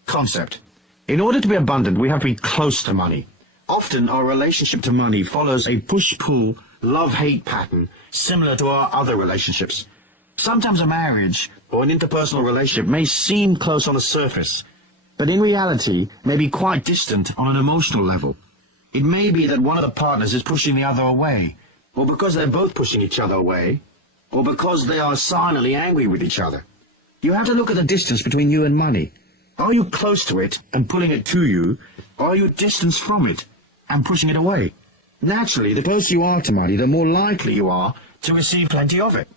Concept. In order to be abundant, we have to be close to money. Often our relationship to money follows a push-pull, love-hate pattern similar to our other relationships. Sometimes a marriage or an interpersonal relationship may seem close on the surface, but in reality may be quite distant on an emotional level. It may be that one of the partners is pushing the other away, or because they're both pushing each other away, or because they are silently angry with each other. You have to look at the distance between you and money. Are you close to it and pulling it to you, or are you distanced from it and pushing it away? Naturally, the closer you are to money, the more likely you are to receive plenty of it.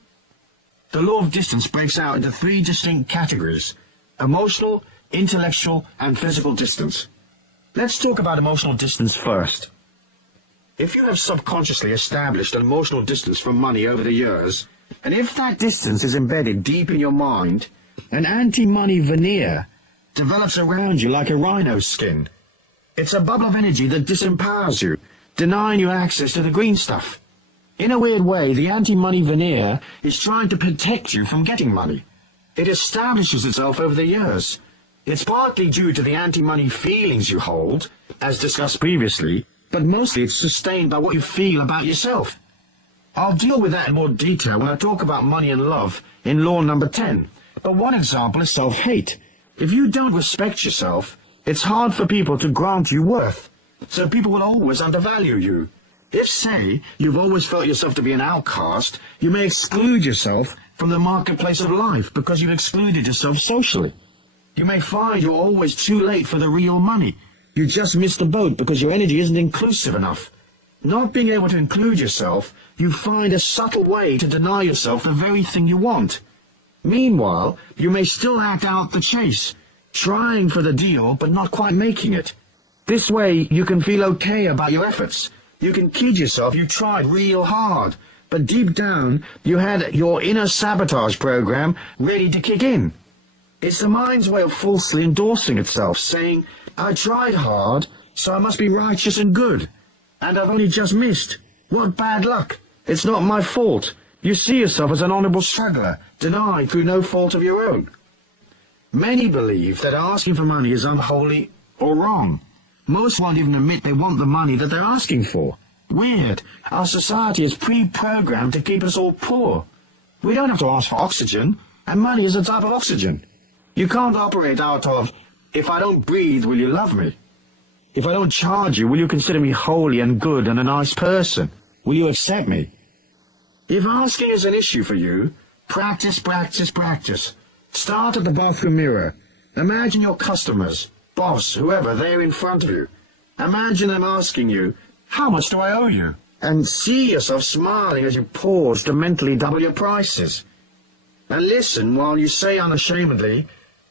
The law of distance breaks out into 3 distinct categories: emotional, intellectual, and physical distance. Let's talk about emotional distance first. If you have subconsciously established an emotional distance from money over the years, and if that distance is embedded deep in your mind, an anti-money veneer develops around you like a rhino skin. It's a bubble of energy that disempowers you, denying you access to the green stuff. In a weird way, the anti-money veneer is trying to protect you from getting money. It establishes itself over the years. It's partly due to the anti-money feelings you hold, as discussed previously, but mostly it's sustained by what you feel about yourself. I'll deal with that in more detail when I talk about money and love in law number 10. But one example is self-hate. If you don't respect yourself, it's hard for people to grant you worth, so people will always undervalue you. If, say, you've always felt yourself to be an outcast, you may exclude yourself from the marketplace of life because you've excluded yourself socially. You may find you're always too late for the real money. You just missed the boat because your energy isn't inclusive enough. Not being able to include yourself, you find a subtle way to deny yourself the very thing you want. Meanwhile, you may still act out the chase, trying for the deal but not quite making it. This way, you can feel okay about your efforts. You can kid yourself you tried real hard, but deep down, you had your inner sabotage program ready to kick in. It's the mind's way of falsely endorsing itself, saying, I tried hard, so I must be righteous and good. And I've only just missed. What bad luck. It's not my fault. You see yourself as an honorable struggler, denied through no fault of your own. Many believe that asking for money is unholy or wrong. Most won't even admit they want the money that they're asking for. Weird. Our society is pre-programmed to keep us all poor. We don't have to ask for oxygen, and money is a type of oxygen. You can't operate out of, if I don't breathe, will you love me? If I don't charge you, will you consider me holy and good and a nice person? Will you accept me? If asking is an issue for you, practice, practice, practice. Start at the bathroom mirror. Imagine your customers, boss, whoever, there in front of you. Imagine them asking you, how much do I owe you? And see yourself smiling as you pause to mentally double your prices. And listen while you say unashamedly,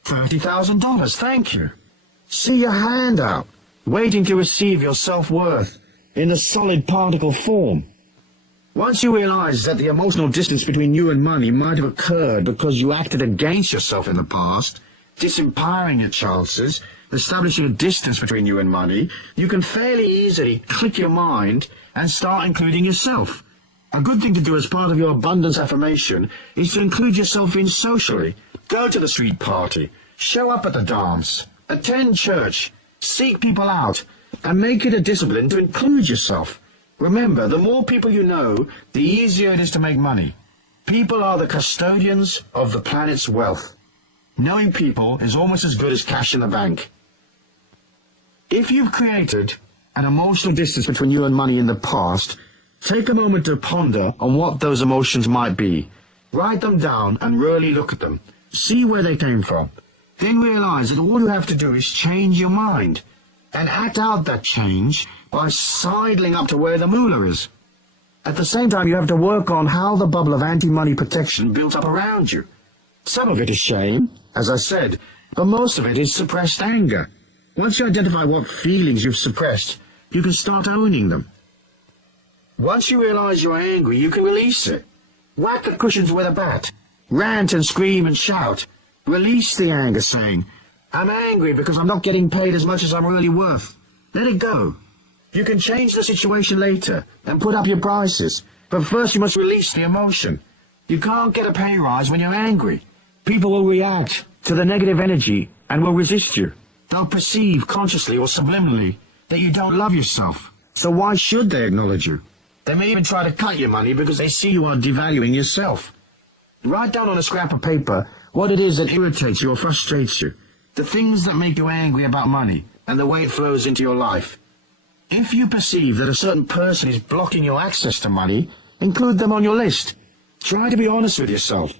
$30,000, thank you. See your hand out, waiting to receive your self-worth in a solid particle form. Once you realize that the emotional distance between you and money might have occurred because you acted against yourself in the past, disempowering your chances, establishing a distance between you and money, you can fairly easily click your mind and start including yourself. A good thing to do as part of your abundance affirmation is to include yourself in socially. Go to the street party, show up at the dance, attend church, seek people out, and make it a discipline to include yourself. Remember, the more people you know, the easier it is to make money. People are the custodians of the planet's wealth. Knowing people is almost as good as cash in the bank. If you've created an emotional distance between you and money in the past, take a moment to ponder on what those emotions might be. Write them down and really look at them. See where they came from. Then realize that all you have to do is change your mind and act out that change by sidling up to where the moolah is. At the same time, you have to work on how the bubble of anti-money protection built up around you. Some of it is shame, as I said, but most of it is suppressed anger. Once you identify what feelings you've suppressed, you can start owning them. Once you realize you're angry, you can release it. Whack the cushions with a bat. Rant and scream and shout. Release the anger, saying, I'm angry because I'm not getting paid as much as I'm really worth. Let it go. You can change the situation later and put up your prices, but first you must release the emotion. You can't get a pay rise when you're angry. People will react to the negative energy and will resist you. They'll perceive consciously or subliminally that you don't love yourself. So why should they acknowledge you? They may even try to cut your money because they see you are devaluing yourself. Write down on a scrap of paper what it is that irritates you or frustrates you, the things that make you angry about money and the way it flows into your life. If you perceive that a certain person is blocking your access to money, include them on your list. Try to be honest with yourself.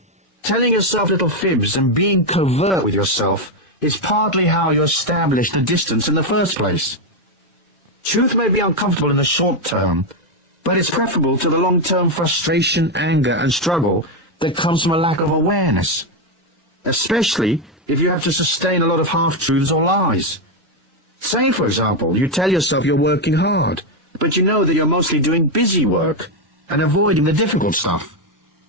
Telling yourself little fibs and being covert with yourself is partly how you establish the distance in the first place. Truth may be uncomfortable in the short term, but it's preferable to the long-term frustration, anger, and struggle that comes from a lack of awareness, especially if you have to sustain a lot of half-truths or lies. Say, for example, you tell yourself you're working hard, but you know that you're mostly doing busy work and avoiding the difficult stuff,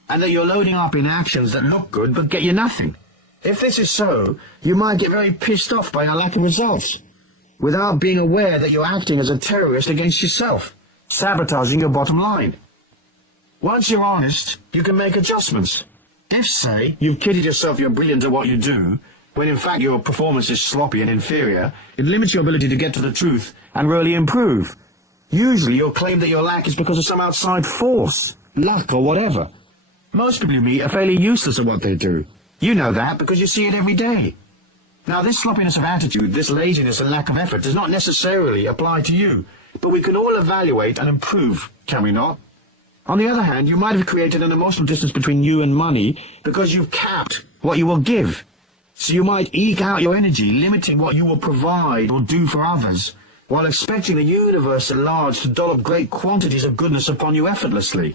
and that you're loading up in actions that look good but get you nothing. If this is so, you might get very pissed off by your lack of results, without being aware that you're acting as a terrorist against yourself, sabotaging your bottom line. Once you're honest, you can make adjustments. If, say, you've kidded yourself you're brilliant at what you do, when in fact your performance is sloppy and inferior, it limits your ability to get to the truth and really improve. Usually you'll claim that your lack is because of some outside force, luck or whatever. Most people you meet are fairly useless at what they do. You know that because you see it every day. Now this sloppiness of attitude, this laziness and lack of effort does not necessarily apply to you, but we can all evaluate and improve, can we not? On the other hand, you might have created an emotional distance between you and money because you've capped what you will give. So you might eke out your energy, limiting what you will provide or do for others, while expecting the universe at large to dollop great quantities of goodness upon you effortlessly.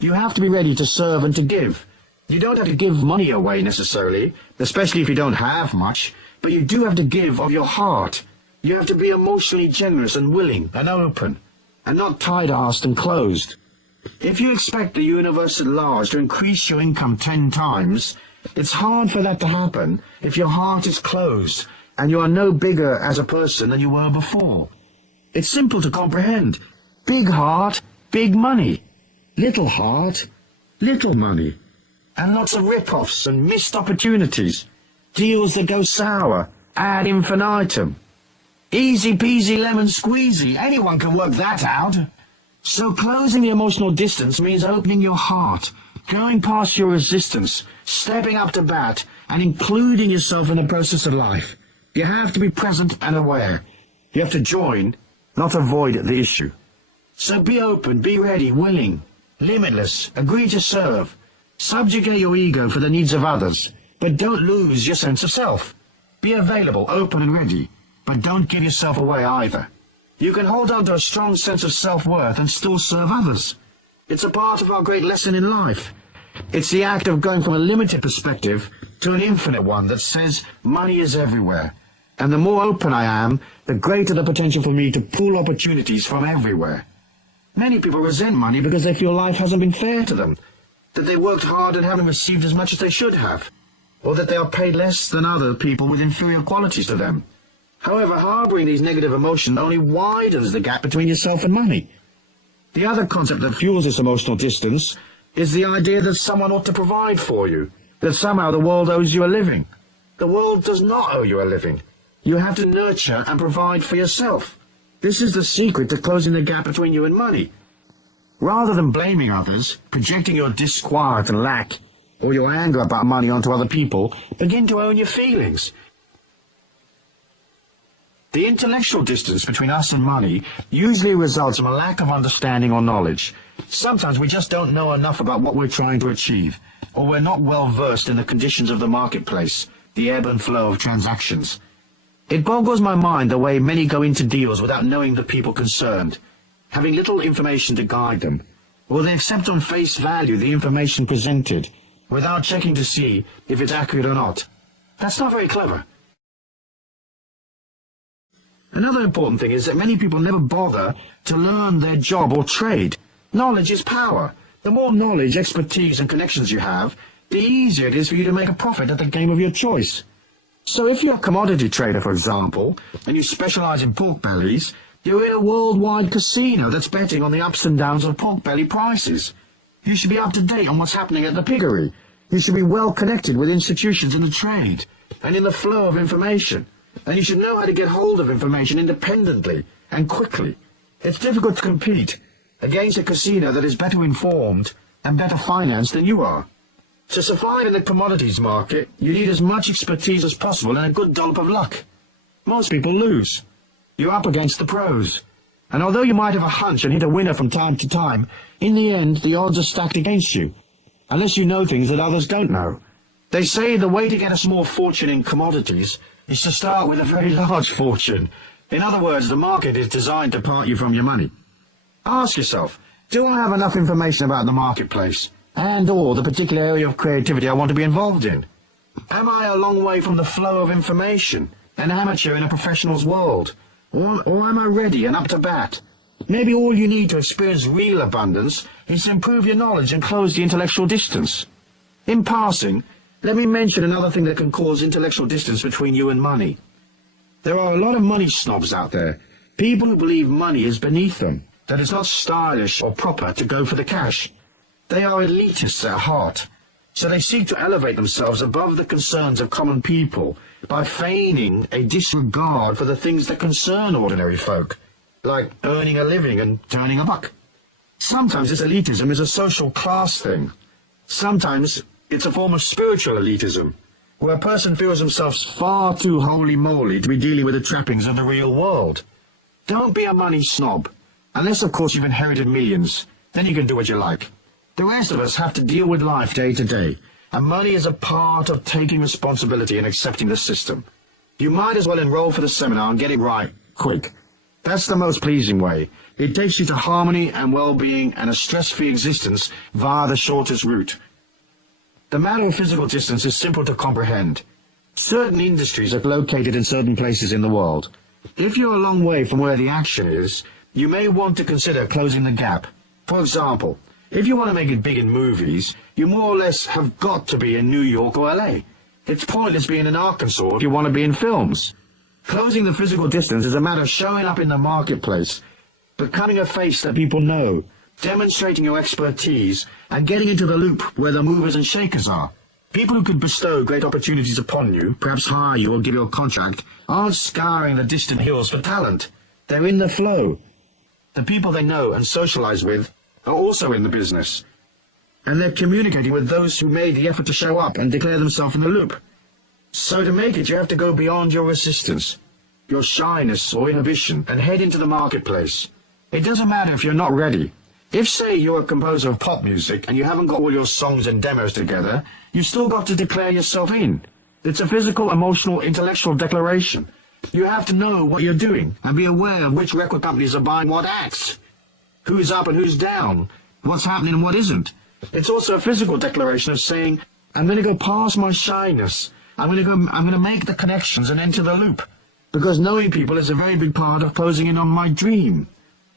You have to be ready to serve and to give. You don't have to give money away necessarily, especially if you don't have much, but you do have to give of your heart. You have to be emotionally generous and willing and open, and not tight-assed and closed. If you expect the universe at large to increase your income 10 times, it's hard for that to happen if your heart is closed and you are no bigger as a person than you were before. It's simple to comprehend. Big heart, big money. Little heart, little money. And lots of rip-offs and missed opportunities. Deals that go sour, ad infinitum. Easy peasy lemon squeezy, anyone can work that out. So closing the emotional distance means opening your heart, going past your resistance, stepping up to bat, and including yourself in the process of life. You have to be present and aware. You have to join, not avoid the issue. So be open, be ready, willing, limitless, agree to serve. Subjugate your ego for the needs of others, but don't lose your sense of self. Be available, open and ready, but don't give yourself away either. You can hold on to a strong sense of self-worth and still serve others. It's a part of our great lesson in life. It's the act of going from a limited perspective to an infinite one that says money is everywhere. And the more open I am, the greater the potential for me to pull opportunities from everywhere. Many people resent money because they feel life hasn't been fair to them, that they worked hard and haven't received as much as they should have, or that they are paid less than other people with inferior qualities to them. However, harboring these negative emotions only widens the gap between yourself and money. The other concept that fuels this emotional distance is the idea that someone ought to provide for you, that somehow the world owes you a living. The world does not owe you a living. You have to nurture and provide for yourself. This is the secret to closing the gap between you and money. Rather than blaming others, projecting your disquiet and lack, or your anger about money onto other people, begin to own your feelings. The intellectual distance between us and money usually results from a lack of understanding or knowledge. Sometimes we just don't know enough about what we're trying to achieve, or we're not well versed in the conditions of the marketplace, the ebb and flow of transactions. It boggles my mind the way many go into deals without knowing the people concerned, having little information to guide them, or they accept on face value the information presented, without checking to see if it's accurate or not. That's not very clever. Another important thing is that many people never bother to learn their job or trade. Knowledge is power. The more knowledge, expertise and connections you have, the easier it is for you to make a profit at the game of your choice. So if you're a commodity trader, for example, and you specialize in pork bellies, you're in a worldwide casino that's betting on the ups and downs of pork belly prices. You should be up to date on what's happening at the piggery. You should be well connected with institutions in the trade and in the flow of information. And you should know how to get hold of information independently and quickly. It's difficult to compete against a casino that is better informed and better financed than you are. To survive in the commodities market, you need as much expertise as possible and a good dollop of luck. Most people lose. You're up against the pros. And although you might have a hunch and hit a winner from time to time, in the end the odds are stacked against you, unless you know things that others don't know. They say the way to get a small fortune in commodities is to start with a very large fortune. In other words, the market is designed to part you from your money. Ask yourself, do I have enough information about the marketplace and or the particular area of creativity I want to be involved in? Am I a long way from the flow of information, an amateur in a professional's world? Or am I ready and up to bat? Maybe all you need to experience real abundance is to improve your knowledge and close the intellectual distance. In passing, let me mention another thing that can cause intellectual distance between you and money. There are a lot of money snobs out there, people who believe money is beneath them, that it's not stylish or proper to go for the cash. They are elitists at heart, so they seek to elevate themselves above the concerns of common people by feigning a disregard for the things that concern ordinary folk, like earning a living and turning a buck. Sometimes this elitism is a social class thing. Sometimes it's a form of spiritual elitism, where a person feels themselves far too holy-moly to be dealing with the trappings of the real world. Don't be a money snob, unless of course you've inherited millions. Then you can do what you like. The rest of us have to deal with life day to day, and money is a part of taking responsibility and accepting the system. You might as well enroll for the seminar and get it right, quick. That's the most pleasing way. It takes you to harmony and well-being and a stress-free existence via the shortest route. The matter of physical distance is simple to comprehend. Certain industries are located in certain places in the world. If you're a long way from where the action is, you may want to consider closing the gap. For example, if you want to make it big in movies, you more or less have got to be in New York or LA. It's pointless being in Arkansas if you want to be in films. Closing the physical distance is a matter of showing up in the marketplace, becoming a face that people know, demonstrating your expertise, and getting into the loop where the movers and shakers are. People who could bestow great opportunities upon you, perhaps hire you or give you a contract, aren't scouring the distant hills for talent. They're in the flow. The people they know and socialize with are also in the business, and they're communicating with those who made the effort to show up and declare themselves in the loop. So to make it, you have to go beyond your resistance, your shyness or inhibition, and head into the marketplace. It doesn't matter if you're not ready. If, say, you're a composer of pop music and you haven't got all your songs and demos together, you've still got to declare yourself in. It's a physical, emotional, intellectual declaration. You have to know what you're doing and be aware of which record companies are buying what acts, who's up and who's down, what's happening and what isn't. It's also a physical declaration of saying, I'm going to go past my shyness. I'm going to make the connections and enter the loop, because knowing people is a very big part of closing in on my dream.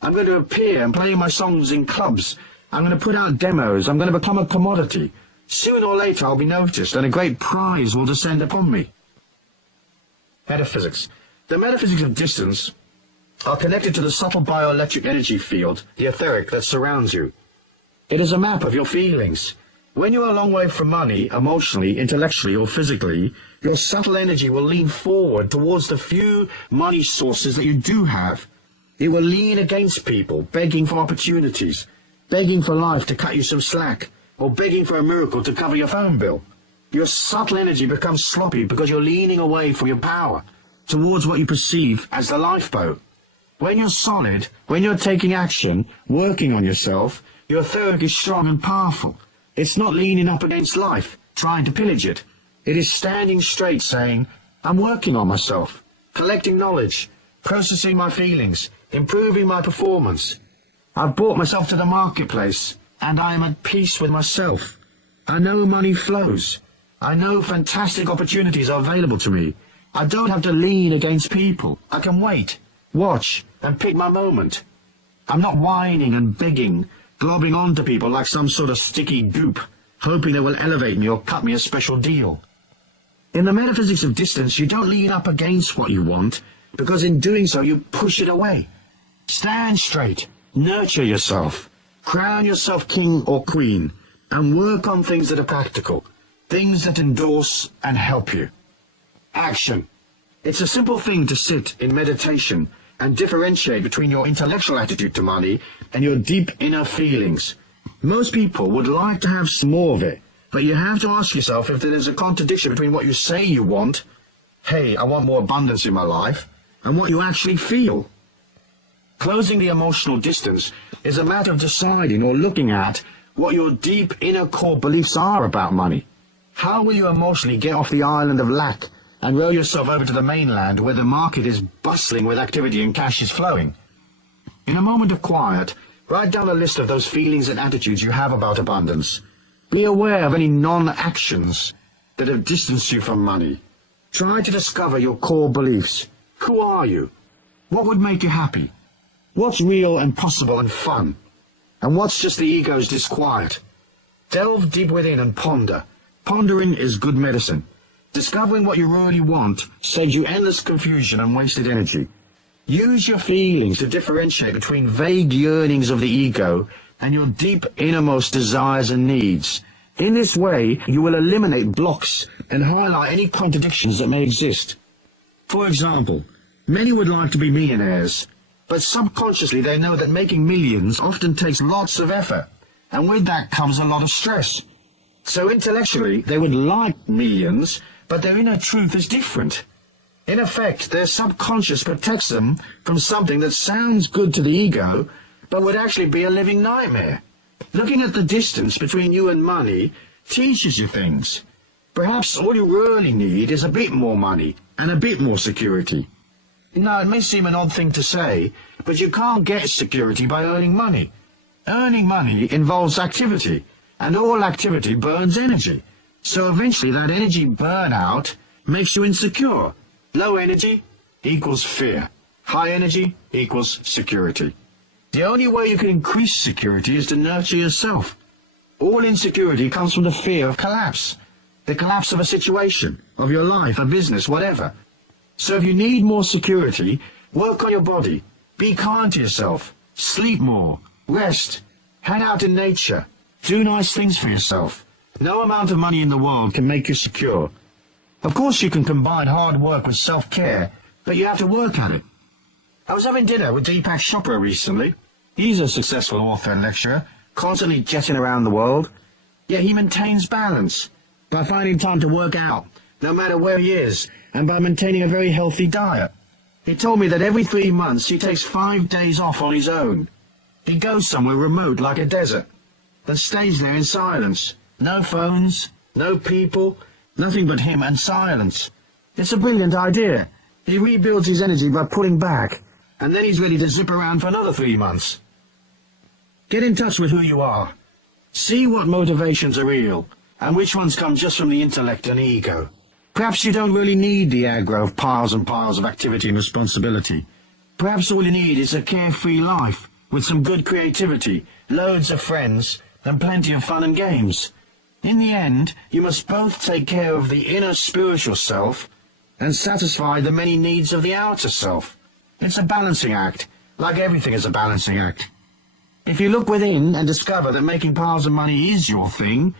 I'm going to appear and play my songs in clubs. I'm going to put out demos. I'm going to become a commodity. Sooner or later I'll be noticed, and a great prize will descend upon me. Metaphysics. The metaphysics of distance are connected to the subtle bioelectric energy field, the etheric, that surrounds you. It is a map of your feelings. When you are a long way from money, emotionally, intellectually, or physically, your subtle energy will lean forward towards the few money sources that you do have. It will lean against people, begging for opportunities, begging for life to cut you some slack, or begging for a miracle to cover your phone bill. Your subtle energy becomes sloppy because you're leaning away from your power, towards what you perceive as the lifeboat. When you're solid, when you're taking action, working on yourself, your etheric is strong and powerful. It's not leaning up against life, trying to pillage it. It is standing straight, saying, I'm working on myself, collecting knowledge, processing my feelings, improving my performance. I've brought myself to the marketplace, and I am at peace with myself. I know money flows. I know fantastic opportunities are available to me. I don't have to lean against people. I can wait, watch, and pick my moment. I'm not whining and begging, globbing onto people like some sort of sticky goop, hoping they will elevate me or cut me a special deal. In the metaphysics of distance, you don't lean up against what you want, because in doing so you push it away. Stand straight, nurture yourself, crown yourself king or queen, and work on things that are practical, things that endorse and help you. Action. It's a simple thing to sit in meditation and differentiate between your intellectual attitude to money and your deep inner feelings. Most people would like to have some more of it, but you have to ask yourself if there's a contradiction between what you say you want, hey, I want more abundance in my life, and what you actually feel. Closing the emotional distance is a matter of deciding or looking at what your deep inner core beliefs are about money. How will you emotionally get off the island of lack and row yourself over to the mainland where the market is bustling with activity and cash is flowing? In a moment of quiet, write down a list of those feelings and attitudes you have about abundance. Be aware of any non-actions that have distanced you from money. Try to discover your core beliefs. Who are you? What would make you happy? What's real and possible and fun? And what's just the ego's disquiet? Delve deep within and ponder. Pondering is good medicine. Discovering what you really want saves you endless confusion and wasted energy. Use your feelings to differentiate between vague yearnings of the ego and your deep innermost desires and needs. In this way, you will eliminate blocks and highlight any contradictions that may exist. For example, many would like to be millionaires, but subconsciously they know that making millions often takes lots of effort, and with that comes a lot of stress. So intellectually, they would like millions, but their inner truth is different. In effect, their subconscious protects them from something that sounds good to the ego, but would actually be a living nightmare. Looking at the distance between you and money teaches you things. Perhaps all you really need is a bit more money and a bit more security. Now, it may seem an odd thing to say, but you can't get security by earning money. Earning money involves activity, and all activity burns energy. So eventually that energy burnout makes you insecure. Low energy equals fear. High energy equals security. The only way you can increase security is to nurture yourself. All insecurity comes from the fear of collapse. The collapse of a situation, of your life, a business, whatever. So if you need more security, work on your body. Be kind to yourself. Sleep more. Rest. Hang out in nature. Do nice things for yourself. No amount of money in the world can make you secure. Of course you can combine hard work with self-care, but you have to work at it. I was having dinner with Deepak Chopra recently. He's a successful author and lecturer, constantly jetting around the world. Yet he maintains balance by finding time to work out, no matter where he is, and by maintaining a very healthy diet. He told me that every 3 months he takes 5 days off on his own. He goes somewhere remote like a desert, and stays there in silence. No phones, no people, nothing but him and silence. It's a brilliant idea. He rebuilds his energy by pulling back, and then he's ready to zip around for another 3 months. Get in touch with who you are. See what motivations are real, and which ones come just from the intellect and ego. Perhaps you don't really need the aggro of piles and piles of activity and responsibility. Perhaps all you need is a carefree life, with some good creativity, loads of friends, and plenty of fun and games. In the end, you must both take care of the inner spiritual self and satisfy the many needs of the outer self. It's a balancing act, like everything is a balancing act. If you look within and discover that making piles of money is your thing,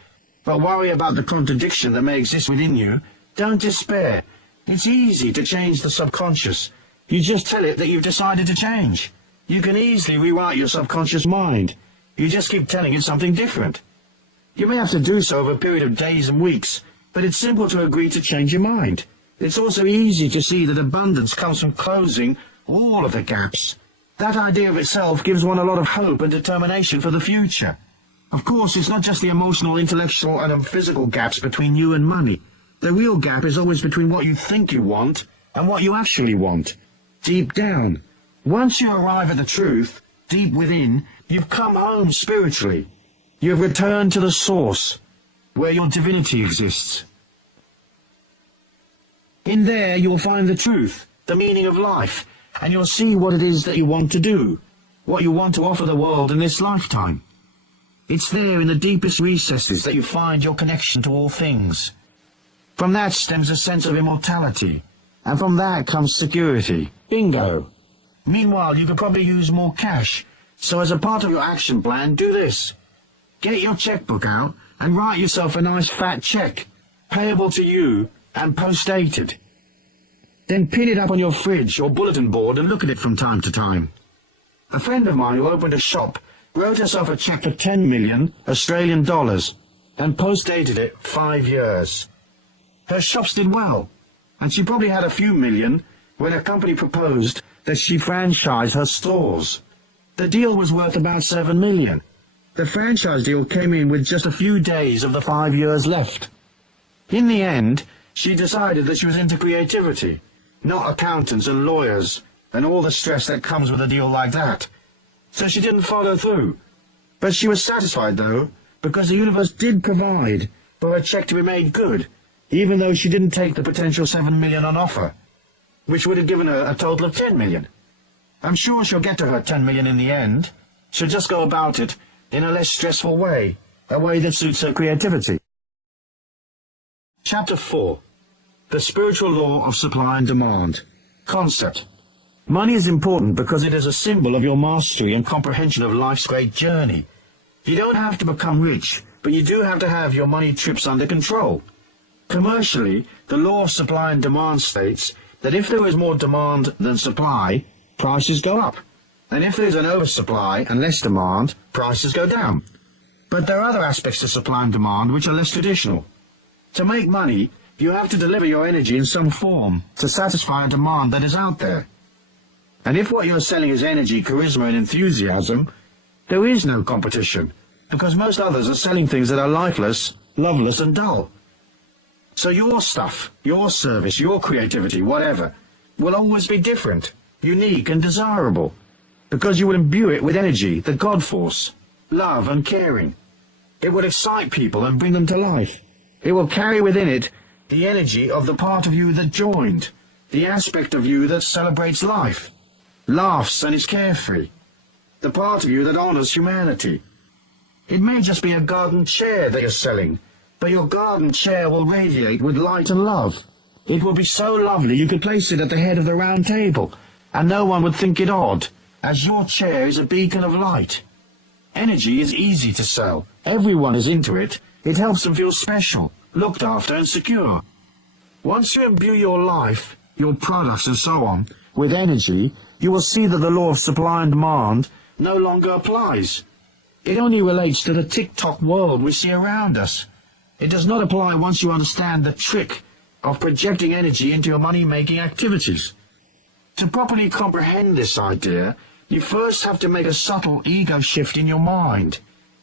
but worry about the contradiction that may exist within you, don't despair. It's easy to change the subconscious. You just tell it that you've decided to change. You can easily rewrite your subconscious mind. You just keep telling it something different. You may have to do so over a period of days and weeks, but it's simple to agree to change your mind. It's also easy to see that abundance comes from closing all of the gaps. That idea of itself gives one a lot of hope and determination for the future. Of course, it's not just the emotional, intellectual, and physical gaps between you and money. The real gap is always between what you think you want and what you actually want, deep down. Once you arrive at the truth, deep within, you've come home spiritually. You've returned to the source, where your divinity exists. In there you'll find the truth, the meaning of life, and you'll see what it is that you want to do, what you want to offer the world in this lifetime. It's there in the deepest recesses that you find your connection to all things. From that stems a sense of immortality, and from that comes security. Bingo! Meanwhile, you could probably use more cash, so as a part of your action plan, do this. Get your checkbook out and write yourself a nice fat check, payable to you and post-dated. Then pin it up on your fridge or bulletin board and look at it from time to time. A friend of mine who opened a shop wrote herself a check for 10 million Australian dollars and post-dated it 5 years. Her shops did well, and she probably had a few million when her company proposed that she franchise her stores. The deal was worth about 7 million. The franchise deal came in with just a few days of the 5 years left. In the end, she decided that she was into creativity, not accountants and lawyers, and all the stress that comes with a deal like that. So she didn't follow through. But she was satisfied, though, because the universe did provide for her check to be made good, even though she didn't take the potential 7 million on offer, which would have given her a total of 10 million. I'm sure she'll get to her 10 million in the end. She'll just go about it in a less stressful way, a way that suits her creativity. Chapter 4. The Spiritual Law of Supply and Demand. Concept. Money is important because it is a symbol of your mastery and comprehension of life's great journey. You don't have to become rich, but you do have to have your money trips under control. Commercially, the law of supply and demand states that if there is more demand than supply, prices go up. And if there is an oversupply and less demand, prices go down. But there are other aspects to supply and demand which are less traditional. To make money, you have to deliver your energy in some form to satisfy a demand that is out there. And if what you're selling is energy, charisma, and enthusiasm, there is no competition, because most others are selling things that are lifeless, loveless, and dull. So your stuff, your service, your creativity, whatever, will always be different, unique, and desirable, because you will imbue it with energy, the God force, love, and caring. It will excite people and bring them to life. It will carry within it the energy of the part of you that joined, the aspect of you that celebrates life, laughs and is carefree, the part of you that honors humanity. It may just be a garden chair that you're selling, but your garden chair will radiate with light and love. It will be so lovely you could place it at the head of the round table, and no one would think it odd, as your chair is a beacon of light. Energy is easy to sell. Everyone is into it. It helps them feel special, looked after, and secure. Once you imbue your life, your products and so on, with energy, you will see that the law of supply and demand no longer applies. It only relates to the tick-tock world we see around us. It does not apply once you understand the trick of projecting energy into your money-making activities. To properly comprehend this idea, you first have to make a subtle ego shift in your mind.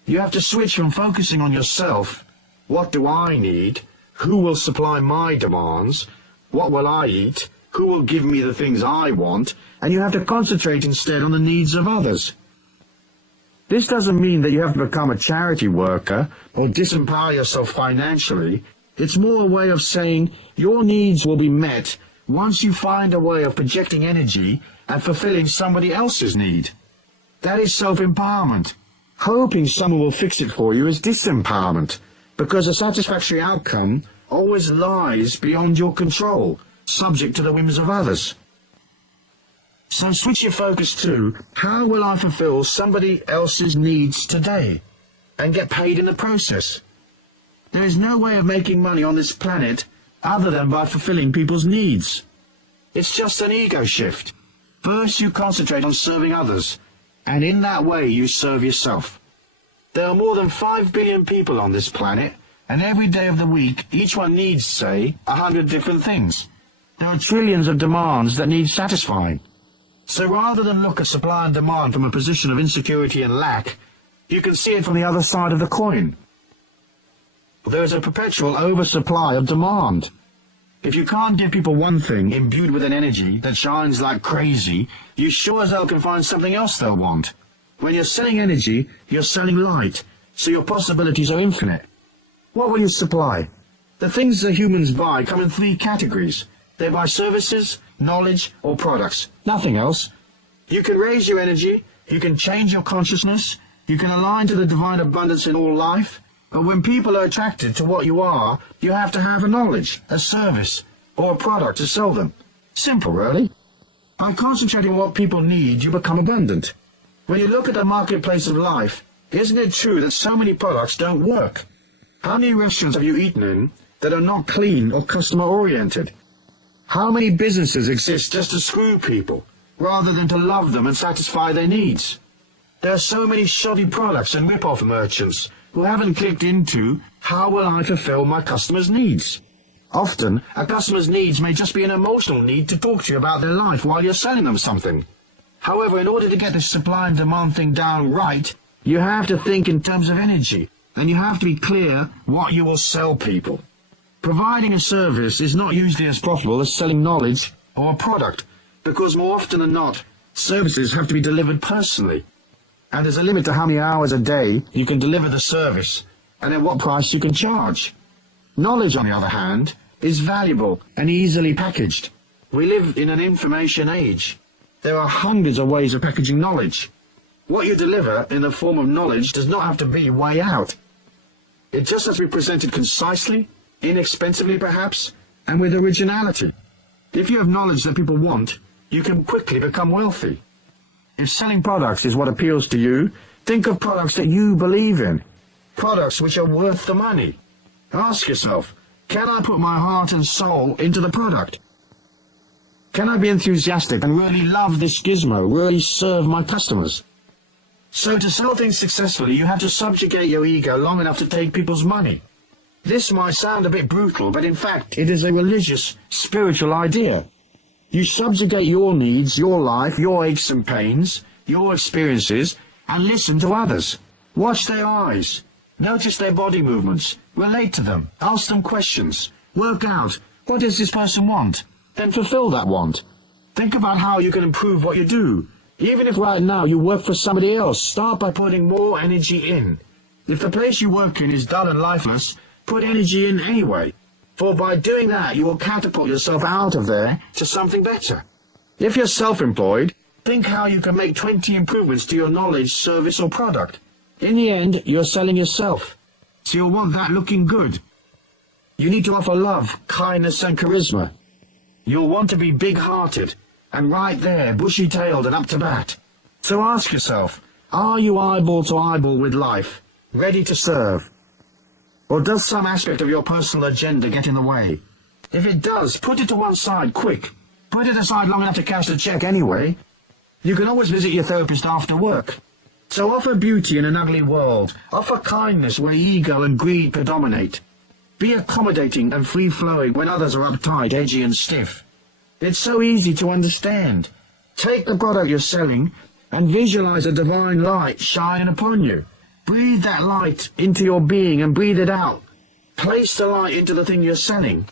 You have to switch from focusing on yourself, what do I need, who will supply my demands, what will I eat, who will give me the things I want, and you have to concentrate instead on the needs of others. This doesn't mean that you have to become a charity worker or disempower yourself financially. It's more a way of saying your needs will be met once you find a way of projecting energy and fulfilling somebody else's need. That is self-empowerment. Hoping someone will fix it for you is disempowerment, because a satisfactory outcome always lies beyond your control, subject to the whims of others. So switch your focus to, how will I fulfill somebody else's needs today, and get paid in the process? There is no way of making money on this planet other than by fulfilling people's needs. It's just an ego shift. First you concentrate on serving others, and in that way you serve yourself. There are more than 5 billion people on this planet, and every day of the week each one needs, say, 100 different things. There are trillions of demands that need satisfying. So rather than look at supply and demand from a position of insecurity and lack, you can see it from the other side of the coin. There is a perpetual oversupply of demand. If you can't give people one thing imbued with an energy that shines like crazy, you sure as hell can find something else they'll want. When you're selling energy, you're selling light, so your possibilities are infinite. What will you supply? The things that humans buy come in 3 categories. They buy services, knowledge, or products. Nothing else. You can raise your energy, you can change your consciousness, you can align to the divine abundance in all life, but when people are attracted to what you are, you have to have a knowledge, a service, or a product to sell them. Simple, really. By concentrating on what people need, you become abundant. When you look at the marketplace of life, isn't it true that so many products don't work? How many restaurants have you eaten in that are not clean or customer-oriented? How many businesses exist just to screw people, rather than to love them and satisfy their needs? There are so many shoddy products and rip-off merchants who haven't clicked into, how will I fulfill my customers' needs? Often, a customer's needs may just be an emotional need to talk to you about their life while you're selling them something. However, in order to get this supply and demand thing down right, you have to think in terms of energy, and you have to be clear what you will sell people. Providing a service is not usually as profitable as selling knowledge or a product, because more often than not, services have to be delivered personally. And there's a limit to how many hours a day you can deliver the service, and at what price you can charge. Knowledge, on the other hand, is valuable and easily packaged. We live in an information age. There are hundreds of ways of packaging knowledge. What you deliver in the form of knowledge does not have to be way out. It just has to be presented concisely, inexpensively perhaps, and with originality. If you have knowledge that people want, you can quickly become wealthy. If selling products is what appeals to you, think of products that you believe in. Products which are worth the money. Ask yourself, can I put my heart and soul into the product? Can I be enthusiastic and really love this gizmo, really serve my customers? So to sell things successfully, you have to subjugate your ego long enough to take people's money. This might sound a bit brutal, but in fact, it is a religious, spiritual idea. You subjugate your needs, your life, your aches and pains, your experiences, and listen to others. Watch their eyes. Notice their body movements. Relate to them. Ask them questions. Work out, what does this person want? Then fulfill that want. Think about how you can improve what you do. Even if right now you work for somebody else, start by putting more energy in. If the place you work in is dull and lifeless, put energy in anyway. For by doing that, you will catapult yourself out of there to something better. If you're self-employed, think how you can make 20 improvements to your knowledge, service or product. In the end, you're selling yourself. So you'll want that looking good. You need to offer love, kindness and charisma. You'll want to be big-hearted, and right there, bushy-tailed and up to bat. So ask yourself, are you eyeball to eyeball with life, ready to serve? Or does some aspect of your personal agenda get in the way? If it does, put it to one side, quick. Put it aside long enough to cash the check anyway. You can always visit your therapist after work. So offer beauty in an ugly world. Offer kindness where ego and greed predominate. Be accommodating and free-flowing when others are uptight, edgy and stiff. It's so easy to understand. Take the product you're selling and visualize a divine light shining upon you. Breathe that light into your being and breathe it out. Place the light into the thing you're selling.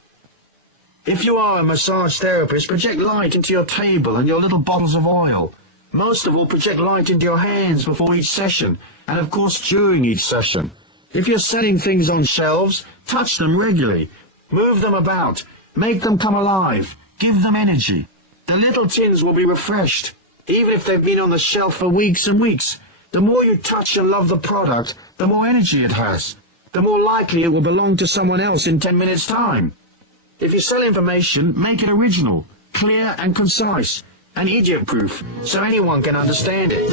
If you are a massage therapist, project light into your table and your little bottles of oil. Most of all, project light into your hands before each session, and of course during each session. If you're selling things on shelves, touch them regularly. Move them about. Make them come alive. Give them energy. The little tins will be refreshed, even if they've been on the shelf for weeks and weeks. The more you touch and love the product, the more energy it has. The more likely it will belong to someone else in 10 minutes' time. If you sell information, make it original, clear and concise, and idiot-proof, so anyone can understand it.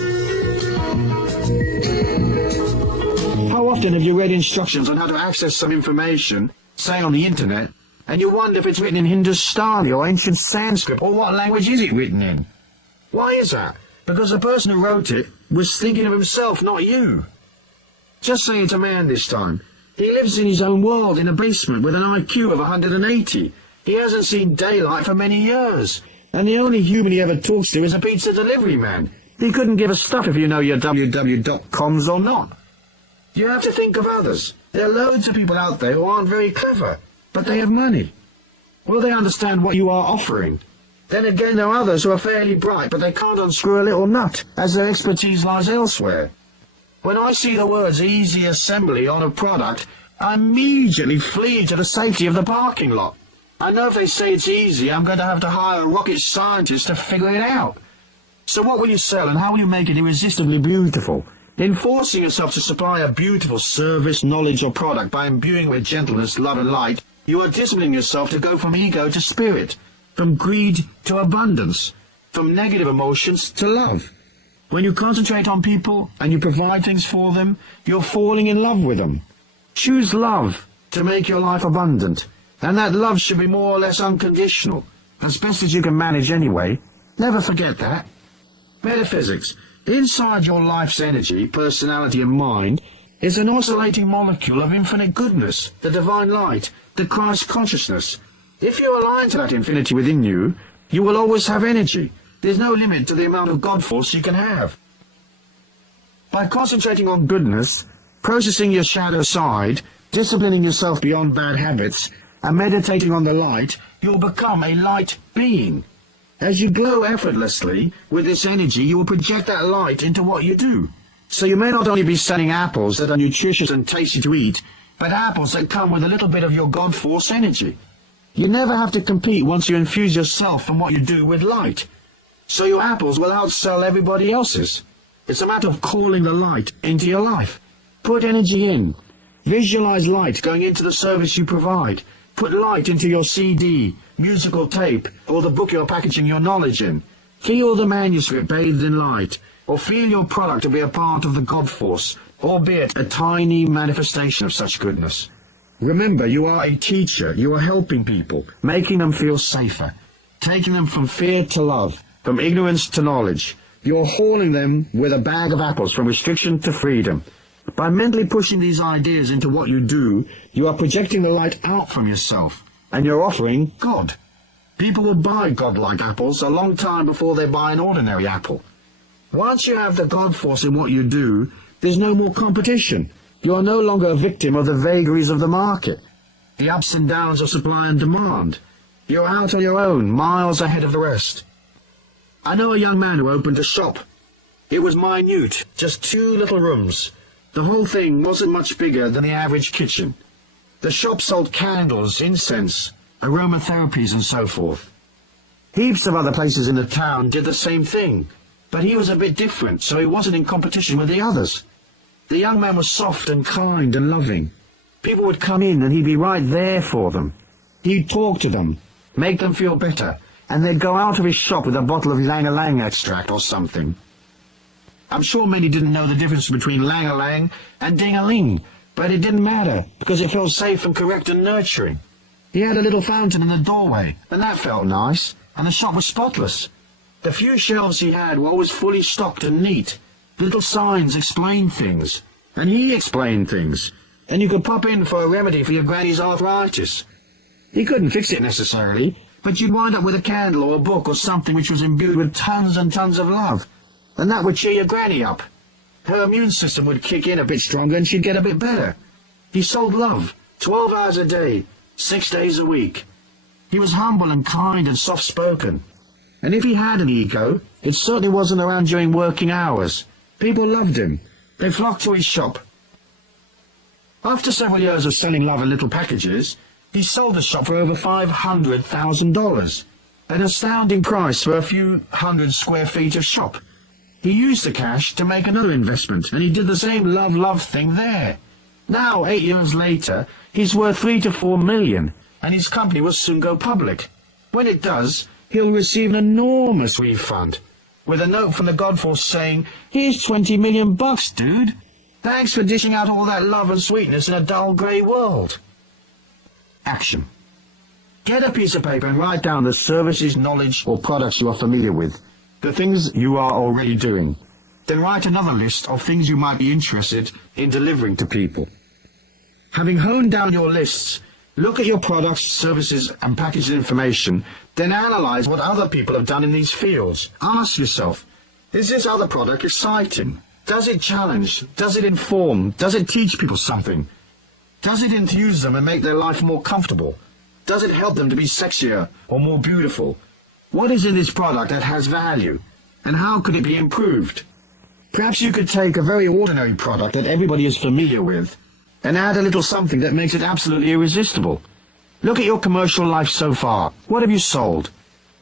How often have you read instructions on how to access some information, say on the internet, and you wonder if it's written in Hindustani or ancient Sanskrit, or what language is it written in? Why is that? Because the person who wrote it was thinking of himself, not you. Just say it's a man this time. He lives in his own world in a basement with an IQ of 180. He hasn't seen daylight for many years. And the only human he ever talks to is a pizza delivery man. He couldn't give a stuff if you know your www.coms or not. You have to think of others. There are loads of people out there who aren't very clever, but they have money. Will they understand what you are offering? Then again, there are others who are fairly bright, but they can't unscrew a little nut, as their expertise lies elsewhere. When I see the words easy assembly on a product, I immediately flee to the safety of the parking lot. I know if they say it's easy, I'm going to have to hire a rocket scientist to figure it out. So what will you sell and how will you make it irresistibly beautiful? In forcing yourself to supply a beautiful service, knowledge or product by imbuing with gentleness, love and light, you are disciplining yourself to go from ego to spirit, from greed to abundance, from negative emotions to love. When you concentrate on people and you provide things for them, you're falling in love with them. Choose love to make your life abundant, and that love should be more or less unconditional, as best as you can manage anyway. Never forget that. Metaphysics. Inside your life's energy, personality and mind is an oscillating molecule of infinite goodness, the divine light, the Christ consciousness. If you align to that infinity within you, you will always have energy. There's no limit to the amount of God force you can have. By concentrating on goodness, processing your shadow side, disciplining yourself beyond bad habits, and meditating on the light, you'll become a light being. As you glow effortlessly with this energy, you will project that light into what you do. So you may not only be selling apples that are nutritious and tasty to eat, but apples that come with a little bit of your God force energy. You never have to compete once you infuse yourself and what you do with light. so your apples will outsell everybody else's. It's a matter of calling the light into your life. Put energy in. Visualize light going into the service you provide. Put light into your CD, musical tape, or the book you're packaging your knowledge in. Feel the manuscript bathed in light, or feel your product to be a part of the God force, albeit a tiny manifestation of such goodness. Remember, you are a teacher. You are helping people, making them feel safer, taking them from fear to love, from ignorance to knowledge. You're hauling them with a bag of apples from restriction to freedom. By mentally pushing these ideas into what you do, you are projecting the light out from yourself, and you're offering God. People will buy God-like apples a long time before they buy an ordinary apple. Once you have the God force in what you do, there's no more competition. You are no longer a victim of the vagaries of the market, the ups and downs of supply and demand. You're out on your own, miles ahead of the rest. I know a young man who opened a shop. It was minute, just 2 little rooms. The whole thing wasn't much bigger than the average kitchen. The shop sold candles, incense, aromatherapies and so forth. Heaps of other places in the town did the same thing, but he was a bit different, so he wasn't in competition with the others. The young man was soft and kind and loving. People would come in and he'd be right there for them. He'd talk to them, make them feel better, and they'd go out of his shop with a bottle of Lang-a-Lang extract or something. I'm sure many didn't know the difference between Lang-a-Lang and Ding-a-Ling, but it didn't matter, because it felt safe and correct and nurturing. He had a little fountain in the doorway, and that felt nice, and the shop was spotless. The few shelves he had were always fully stocked and neat. Little signs explained things, and he explained things, and you could pop in for a remedy for your granny's arthritis. He couldn't fix it necessarily, but you'd wind up with a candle or a book or something which was imbued with tons and tons of love, and that would cheer your granny up. Her immune system would kick in a bit stronger and she'd get a bit better. He sold love, 12 hours a day, 6 days a week. He was humble and kind and soft-spoken. And if he had an ego, it certainly wasn't around during working hours. People loved him. They flocked to his shop. After several years of selling love in little packages, he sold the shop for over $500,000, an astounding price for a few hundred square feet of shop. He used the cash to make another investment, and he did the same love thing there. Now, 8 years later, he's worth 3 to 4 million, and his company will soon go public. When it does, he'll receive an enormous refund, with a note from the Godforce saying, "Here's 20 million bucks, dude. Thanks for dishing out all that love and sweetness in a dull grey world." Action. Get a piece of paper and write down the services, knowledge, or products you are familiar with, the things you are already doing. Then write another list of things you might be interested in delivering to people. Having honed down your lists, look at your products, services, and packaged information, then analyze what other people have done in these fields. Ask yourself, is this other product exciting? Does it challenge? Does it inform? Does it teach people something? Does it enthuse them and make their life more comfortable? Does it help them to be sexier or more beautiful? What is in this product that has value? And how could it be improved? Perhaps you could take a very ordinary product that everybody is familiar with and add a little something that makes it absolutely irresistible. Look at your commercial life so far. What have you sold?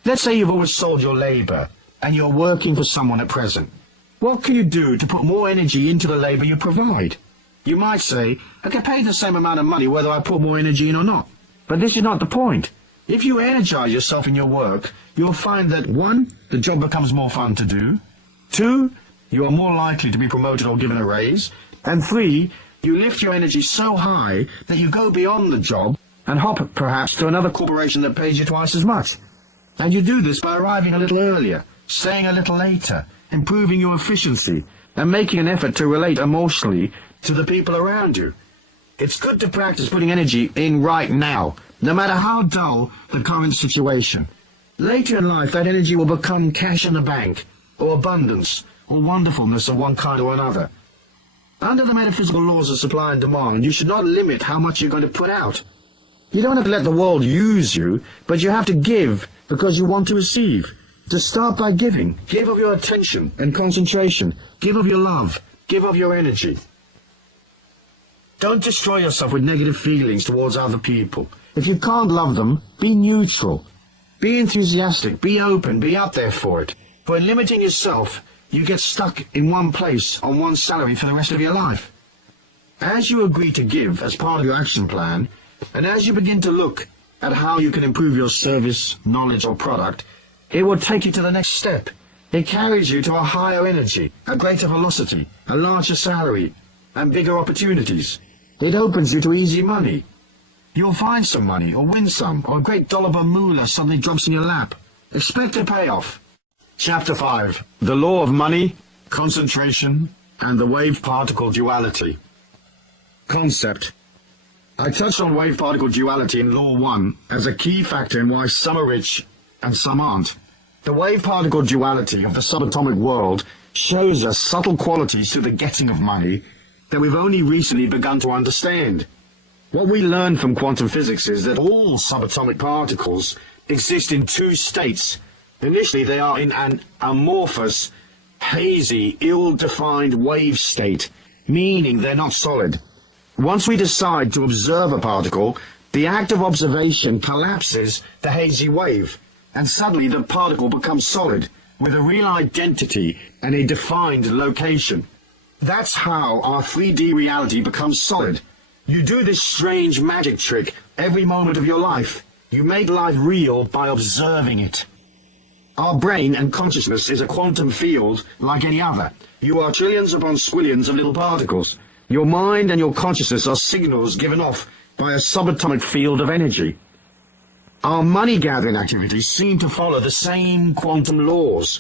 Let's say you've always sold your labor and you're working for someone at present. What can you do to put more energy into the labor you provide? You might say, I get paid the same amount of money whether I put more energy in or not. But this is not the point. If you energize yourself in your work, you'll find that 1, the job becomes more fun to do, 2, you are more likely to be promoted or given a raise, and 3, you lift your energy so high that you go beyond the job and hop perhaps to another corporation that pays you twice as much. And you do this by arriving a little earlier, staying a little later, improving your efficiency, and making an effort to relate emotionally to the people around you. It's good to practice putting energy in right now, no matter how dull the current situation. Later in life, that energy will become cash in the bank, or abundance, or wonderfulness of one kind or another. Under the metaphysical laws of supply and demand, you should not limit how much you're going to put out. You don't have to let the world use you, but you have to give because you want to receive. To start by giving. Give of your attention and concentration. Give of your love. Give of your energy. Don't destroy yourself with negative feelings towards other people. If you can't love them, be neutral. Be enthusiastic. Be open. Be out there for it. For in limiting yourself, you get stuck in one place on one salary for the rest of your life. As you agree to give as part of your action plan, and as you begin to look at how you can improve your service, knowledge or product, it will take you to the next step. It carries you to a higher energy, a greater velocity, a larger salary, and bigger opportunities. It opens you to easy money. You'll find some money, or win some, or a great dollar moolah suddenly drops in your lap. Expect a payoff. Chapter 5. The Law of Money, Concentration, and the Wave-Particle Duality. Concept. I touched on wave-particle duality in Law 1 as a key factor in why some are rich and some aren't. The wave-particle duality of the subatomic world shows us subtle qualities to the getting of money that we've only recently begun to understand. What we learn from quantum physics is that all subatomic particles exist in two states. Initially, they are in an amorphous, hazy, ill-defined wave state, meaning they're not solid. Once we decide to observe a particle, the act of observation collapses the hazy wave, and suddenly the particle becomes solid, with a real identity and a defined location. That's how our 3D reality becomes solid. You do this strange magic trick every moment of your life. You make life real by observing it. Our brain and consciousness is a quantum field like any other. You are trillions upon squillions of little particles. Your mind and your consciousness are signals given off by a subatomic field of energy. Our money-gathering activities seem to follow the same quantum laws.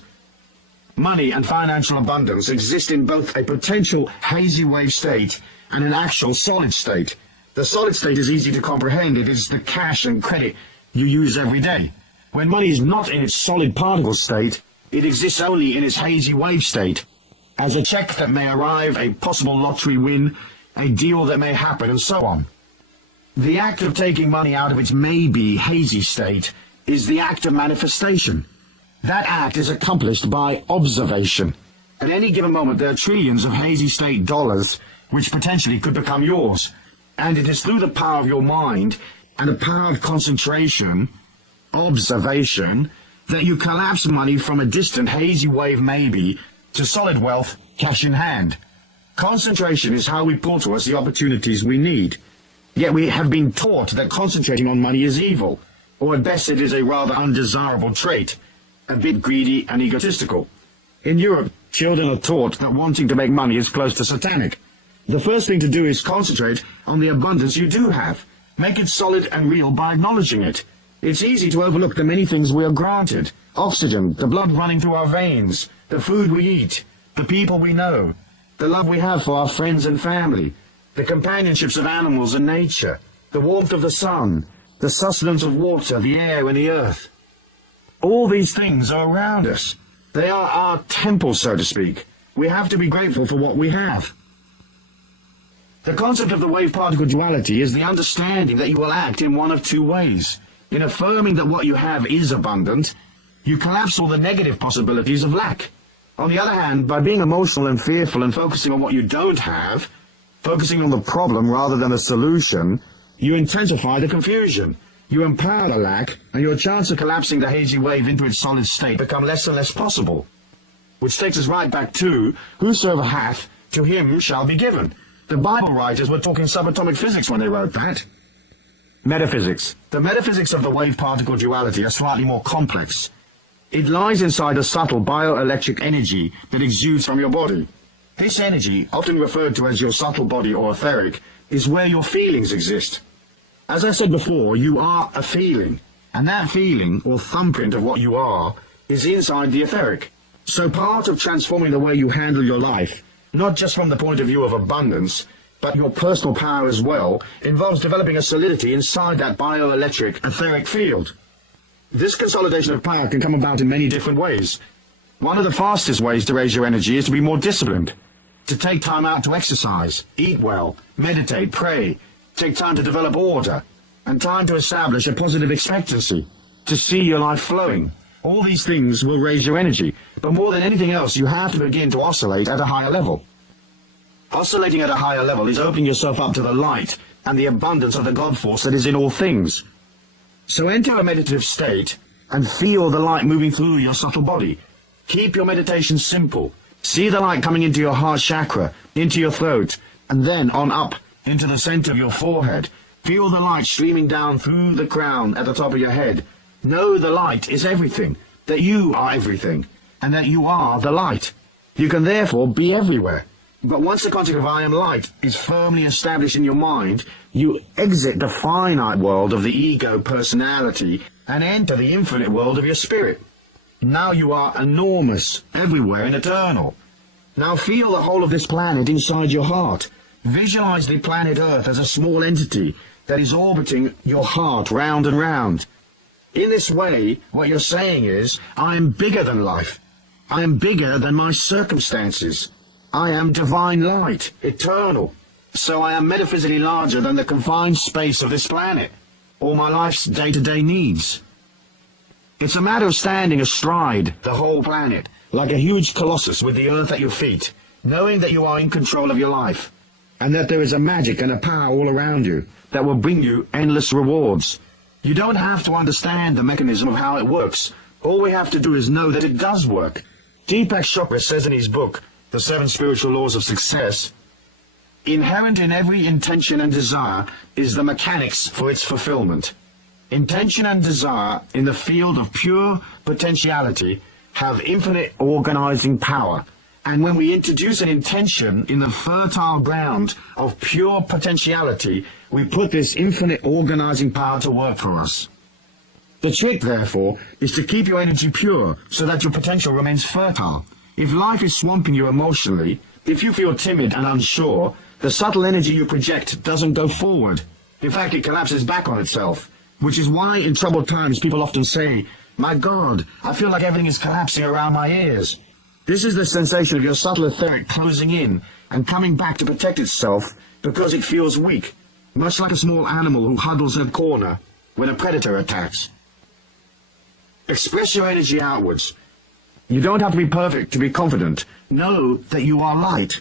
Money and financial abundance exist in both a potential hazy wave state and an actual solid state. The solid state is easy to comprehend. It is the cash and credit you use every day. When money is not in its solid particle state, it exists only in its hazy wave state, as a check that may arrive, a possible lottery win, a deal that may happen, and so on. The act of taking money out of its maybe hazy state is the act of manifestation. That act is accomplished by observation. At any given moment, there are trillions of hazy state dollars which potentially could become yours. And it is through the power of your mind and the power of concentration, observation, that you collapse money from a distant hazy wave maybe to solid wealth, cash in hand. Concentration is how we pull to us the opportunities we need. Yet we have been taught that concentrating on money is evil, or at best it is a rather undesirable trait, a bit greedy and egotistical. In Europe, children are taught that wanting to make money is close to satanic. The first thing to do is concentrate on the abundance you do have. Make it solid and real by acknowledging it. It's easy to overlook the many things we are granted. Oxygen, the blood running through our veins, the food we eat, the people we know, the love we have for our friends and family, the companionships of animals and nature, the warmth of the sun, the sustenance of water, the air and the earth. All these things are around us. They are our temple, so to speak. We have to be grateful for what we have. The concept of the wave-particle duality is the understanding that you will act in one of two ways. In affirming that what you have is abundant, you collapse all the negative possibilities of lack. On the other hand, by being emotional and fearful and focusing on what you don't have, focusing on the problem rather than the solution, you intensify the confusion. You empower the lack, and your chance of collapsing the hazy wave into its solid state become less and less possible. Which takes us right back to, whosoever hath, to him shall be given. The Bible writers were talking subatomic physics when they wrote that. Metaphysics. The metaphysics of the wave-particle duality are slightly more complex. It lies inside a subtle bioelectric energy that exudes from your body. This energy, often referred to as your subtle body or etheric, is where your feelings exist. As I said before, you are a feeling, and that feeling, or thumbprint of what you are, is inside the etheric. So part of transforming the way you handle your life, not just from the point of view of abundance, but your personal power as well, involves developing a solidity inside that bioelectric etheric field. This consolidation of power can come about in many different ways. One of the fastest ways to raise your energy is to be more disciplined, to take time out to exercise, eat well, meditate, pray, take time to develop order, and time to establish a positive expectancy, to see your life flowing. All these things will raise your energy, but more than anything else, you have to begin to oscillate at a higher level. Oscillating at a higher level is opening yourself up to the light and the abundance of the God force that is in all things. So enter a meditative state and feel the light moving through your subtle body. Keep your meditation simple. See the light coming into your heart chakra, into your throat, and then on up into the center of your forehead. Feel the light streaming down through the crown at the top of your head. Know the light is everything, that you are everything, and that you are the light. You can therefore be everywhere. But once the concept of I am light is firmly established in your mind, you exit the finite world of the ego personality and enter the infinite world of your spirit. Now you are enormous, everywhere and eternal. Now feel the whole of this planet inside your heart. Visualize the planet Earth as a small entity that is orbiting your heart round and round. In this way, what you're saying is, I am bigger than life. I am bigger than my circumstances. I am divine light, eternal. So I am metaphysically larger than the confined space of this planet, or my life's day-to-day needs. It's a matter of standing astride the whole planet, like a huge colossus with the earth at your feet, knowing that you are in control of your life, and that there is a magic and a power all around you that will bring you endless rewards. You don't have to understand the mechanism of how it works. All we have to do is know that it does work. Deepak Chopra says in his book, The 7 Spiritual Laws of Success, inherent in every intention and desire is the mechanics for its fulfillment. Intention and desire in the field of pure potentiality have infinite organizing power. And when we introduce an intention in the fertile ground of pure potentiality, we put this infinite organizing power to work for us. The trick, therefore, is to keep your energy pure so that your potential remains fertile. If life is swamping you emotionally, if you feel timid and unsure, the subtle energy you project doesn't go forward. In fact, it collapses back on itself, which is why in troubled times people often say, "My God, I feel like everything is collapsing around my ears." This is the sensation of your subtle etheric closing in and coming back to protect itself because it feels weak, much like a small animal who huddles in a corner when a predator attacks. Express your energy outwards. You don't have to be perfect to be confident. Know that you are light,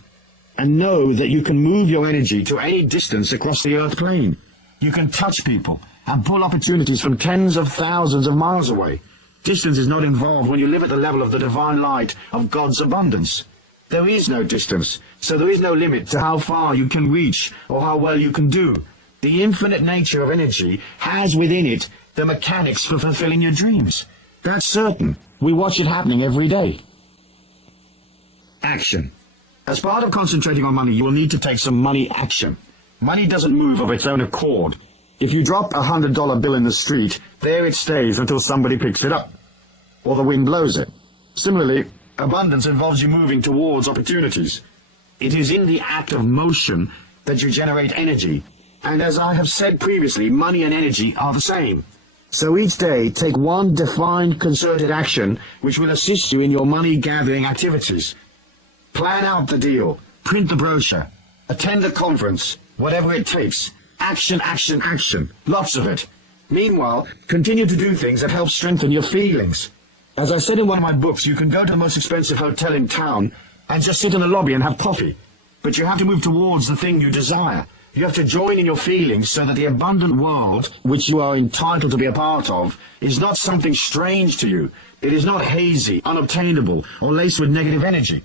and know that you can move your energy to any distance across the earth plane. You can touch people and pull opportunities from tens of thousands of miles away. Distance is not involved when you live at the level of the divine light of God's abundance. There is no distance, so there is no limit to how far you can reach or how well you can do. The infinite nature of energy has within it the mechanics for fulfilling your dreams. That's certain. We watch it happening every day. Action. As part of concentrating on money, you will need to take some money action. Money doesn't move of its own accord. If you drop a $100 bill in the street, there it stays until somebody picks it up, or the wind blows it. Similarly, abundance involves you moving towards opportunities. It is in the act of motion that you generate energy, and as I have said previously, money and energy are the same. So each day, take one defined concerted action which will assist you in your money-gathering activities. Plan out the deal, print the brochure, attend a conference, whatever it takes. Action, action, action. Lots of it. Meanwhile, continue to do things that help strengthen your feelings. As I said in one of my books, you can go to the most expensive hotel in town and just sit in the lobby and have coffee. But you have to move towards the thing you desire. You have to join in your feelings so that the abundant world, which you are entitled to be a part of, is not something strange to you. It is not hazy, unobtainable, or laced with negative energy.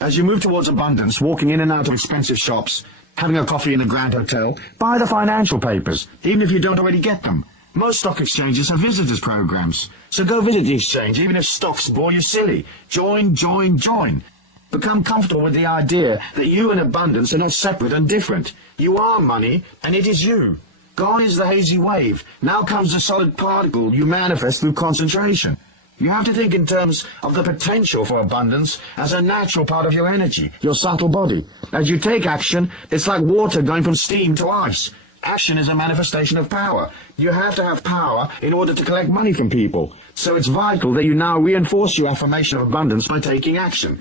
As you move towards abundance, walking in and out of expensive shops, having a coffee in a grand hotel, buy the financial papers, even if you don't already get them. Most stock exchanges have visitors programs, so go visit the exchange, even if stocks bore you silly. Join, join, join. Become comfortable with the idea that you and abundance are not separate and different. You are money, and it is you. Gone is the hazy wave. Now comes the solid particle you manifest through concentration. You have to think in terms of the potential for abundance as a natural part of your energy, your subtle body. As you take action, it's like water going from steam to ice. Action is a manifestation of power. You have to have power in order to collect money from people. So it's vital that you now reinforce your affirmation of abundance by taking action.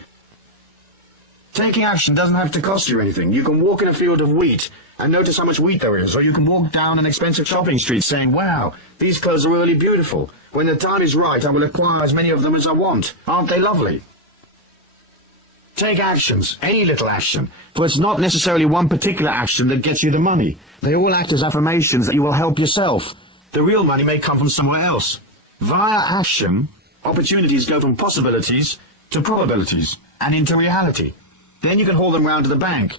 Taking action doesn't have to cost you anything. You can walk in a field of wheat and notice how much wheat there is, or you can walk down an expensive shopping street saying, "Wow, these clothes are really beautiful. When the time is right, I will acquire as many of them as I want. Aren't they lovely?" Take actions, any little action, for it's not necessarily one particular action that gets you the money. They all act as affirmations that you will help yourself. The real money may come from somewhere else. Via action, Opportunities go from possibilities to probabilities and into reality. Then you can haul them round to the bank,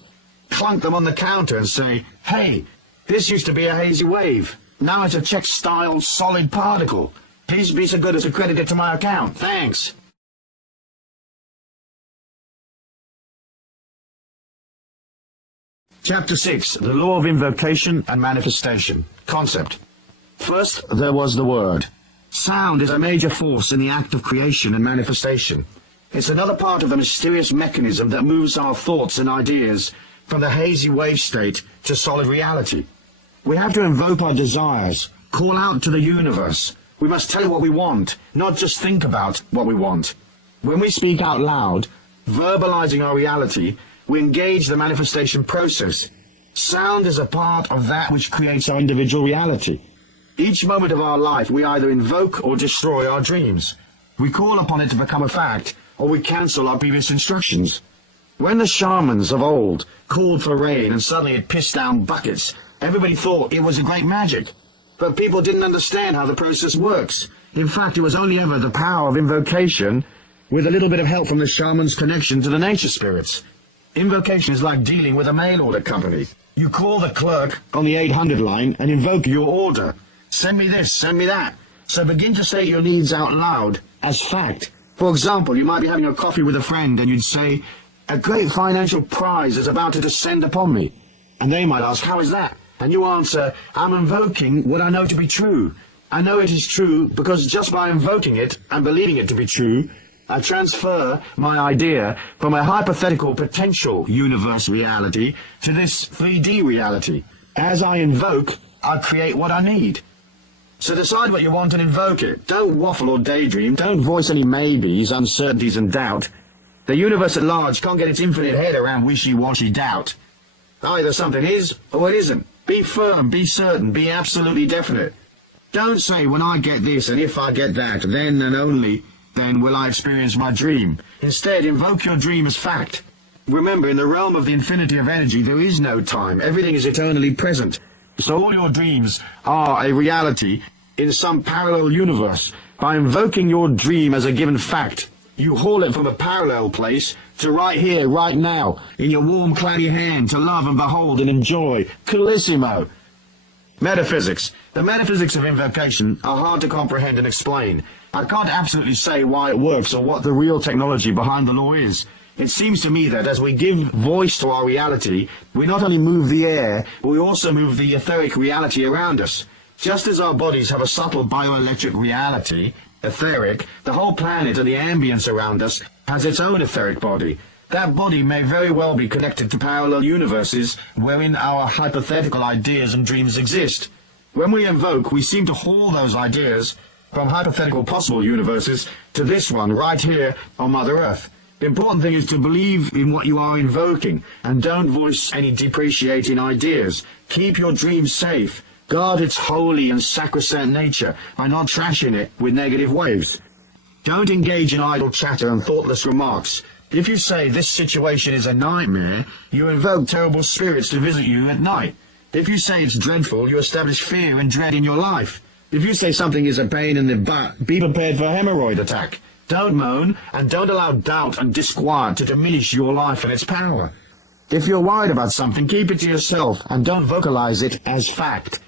clunk them on the counter and say, hey, this used to be a hazy wave. Now it's a check-style solid particle. Please be so good as to credit it to my account. Thanks. Chapter 6. The Law of Invocation and Manifestation. Concept. First, there was the Word. Sound is a major force in the act of creation and manifestation. It's another part of the mysterious mechanism that moves our thoughts and ideas from the hazy wave state to solid reality. We have to invoke our desires, call out to the universe. We must tell it what we want, not just think about what we want. When we speak out loud, verbalizing our reality, we engage the manifestation process. Sound is a part of that which creates our individual reality. Each moment of our life, we either invoke or destroy our dreams. We call upon it to become a fact, or we cancel our previous instructions. When the shamans of old called for rain and suddenly it pissed down buckets, everybody thought it was a great magic. But people didn't understand how the process works. In fact, it was only ever the power of invocation with a little bit of help from the shaman's connection to the nature spirits. Invocation is like dealing with a mail order company. You call the clerk on the 800 line and invoke your order. Send me this, send me that. So begin to state your needs out loud as fact. For example, you might be having a coffee with a friend and you'd say, a great financial prize is about to descend upon me. And they might ask, how is that? And you answer, I'm invoking what I know to be true. I know it is true because just by invoking it and believing it to be true, I transfer my idea from a hypothetical potential universe reality to this 3D reality. As I invoke, I create what I need. So decide what you want and invoke it. Don't waffle or daydream. Don't voice any maybes, uncertainties and doubt. The universe at large can't get its infinite head around wishy-washy doubt. Either something is or it isn't. Be firm, be certain, be absolutely definite. Don't say, when I get this and if I get that, then and only then will I experience my dream. Instead, invoke your dream as fact. Remember, in the realm of the infinity of energy, there is no time. Everything is eternally present. So all your dreams are a reality in some parallel universe. By invoking your dream as a given fact, you haul it from a parallel place to right here, right now, in your warm, cloudy hand, to love and behold and enjoy. Carissimo. Metaphysics. The metaphysics of invocation are hard to comprehend and explain. I can't absolutely say why it works or what the real technology behind the law is. It seems to me that as we give voice to our reality, we not only move the air, but we also move the etheric reality around us. Just as our bodies have a subtle bioelectric reality, etheric, the whole planet and the ambience around us has its own etheric body. That body may very well be connected to parallel universes wherein our hypothetical ideas and dreams exist. When we invoke, we seem to haul those ideas from hypothetical possible universes to this one right here on Mother Earth. The important thing is to believe in what you are invoking and don't voice any depreciating ideas. Keep your dream safe. Guard its holy and sacrosanct nature by not trashing it with negative waves. Don't engage in idle chatter and thoughtless remarks. If you say this situation is a nightmare, you invoke terrible spirits to visit you at night. If you say it's dreadful, you establish fear and dread in your life. If you say something is a pain in the butt, be prepared for a hemorrhoid attack. Don't moan, and don't allow doubt and disquiet to diminish your life and its power. If you're worried about something, keep it to yourself, and don't vocalize it as fact.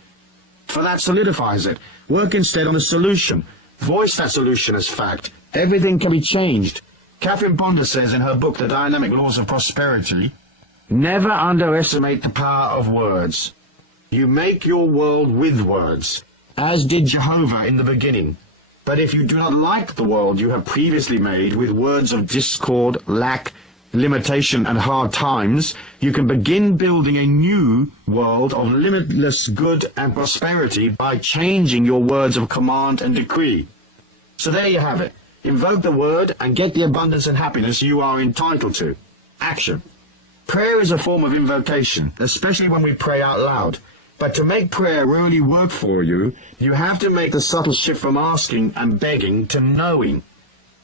For that solidifies it. Work instead on a solution. Voice that solution as fact. Everything can be changed. Catherine Ponder says in her book, The Dynamic Laws of Prosperity, never underestimate the power of words. You make your world with words, as did Jehovah in the beginning. But if you do not like the world you have previously made with words of discord, lack, limitation, and hard times, you can begin building a new world of limitless good and prosperity by changing your words of command and decree. So there you have it. Invoke the word and get the abundance and happiness you are entitled to. Action. Prayer is a form of invocation, especially when we pray out loud. But to make prayer really work for you, you have to make the subtle shift from asking and begging to knowing.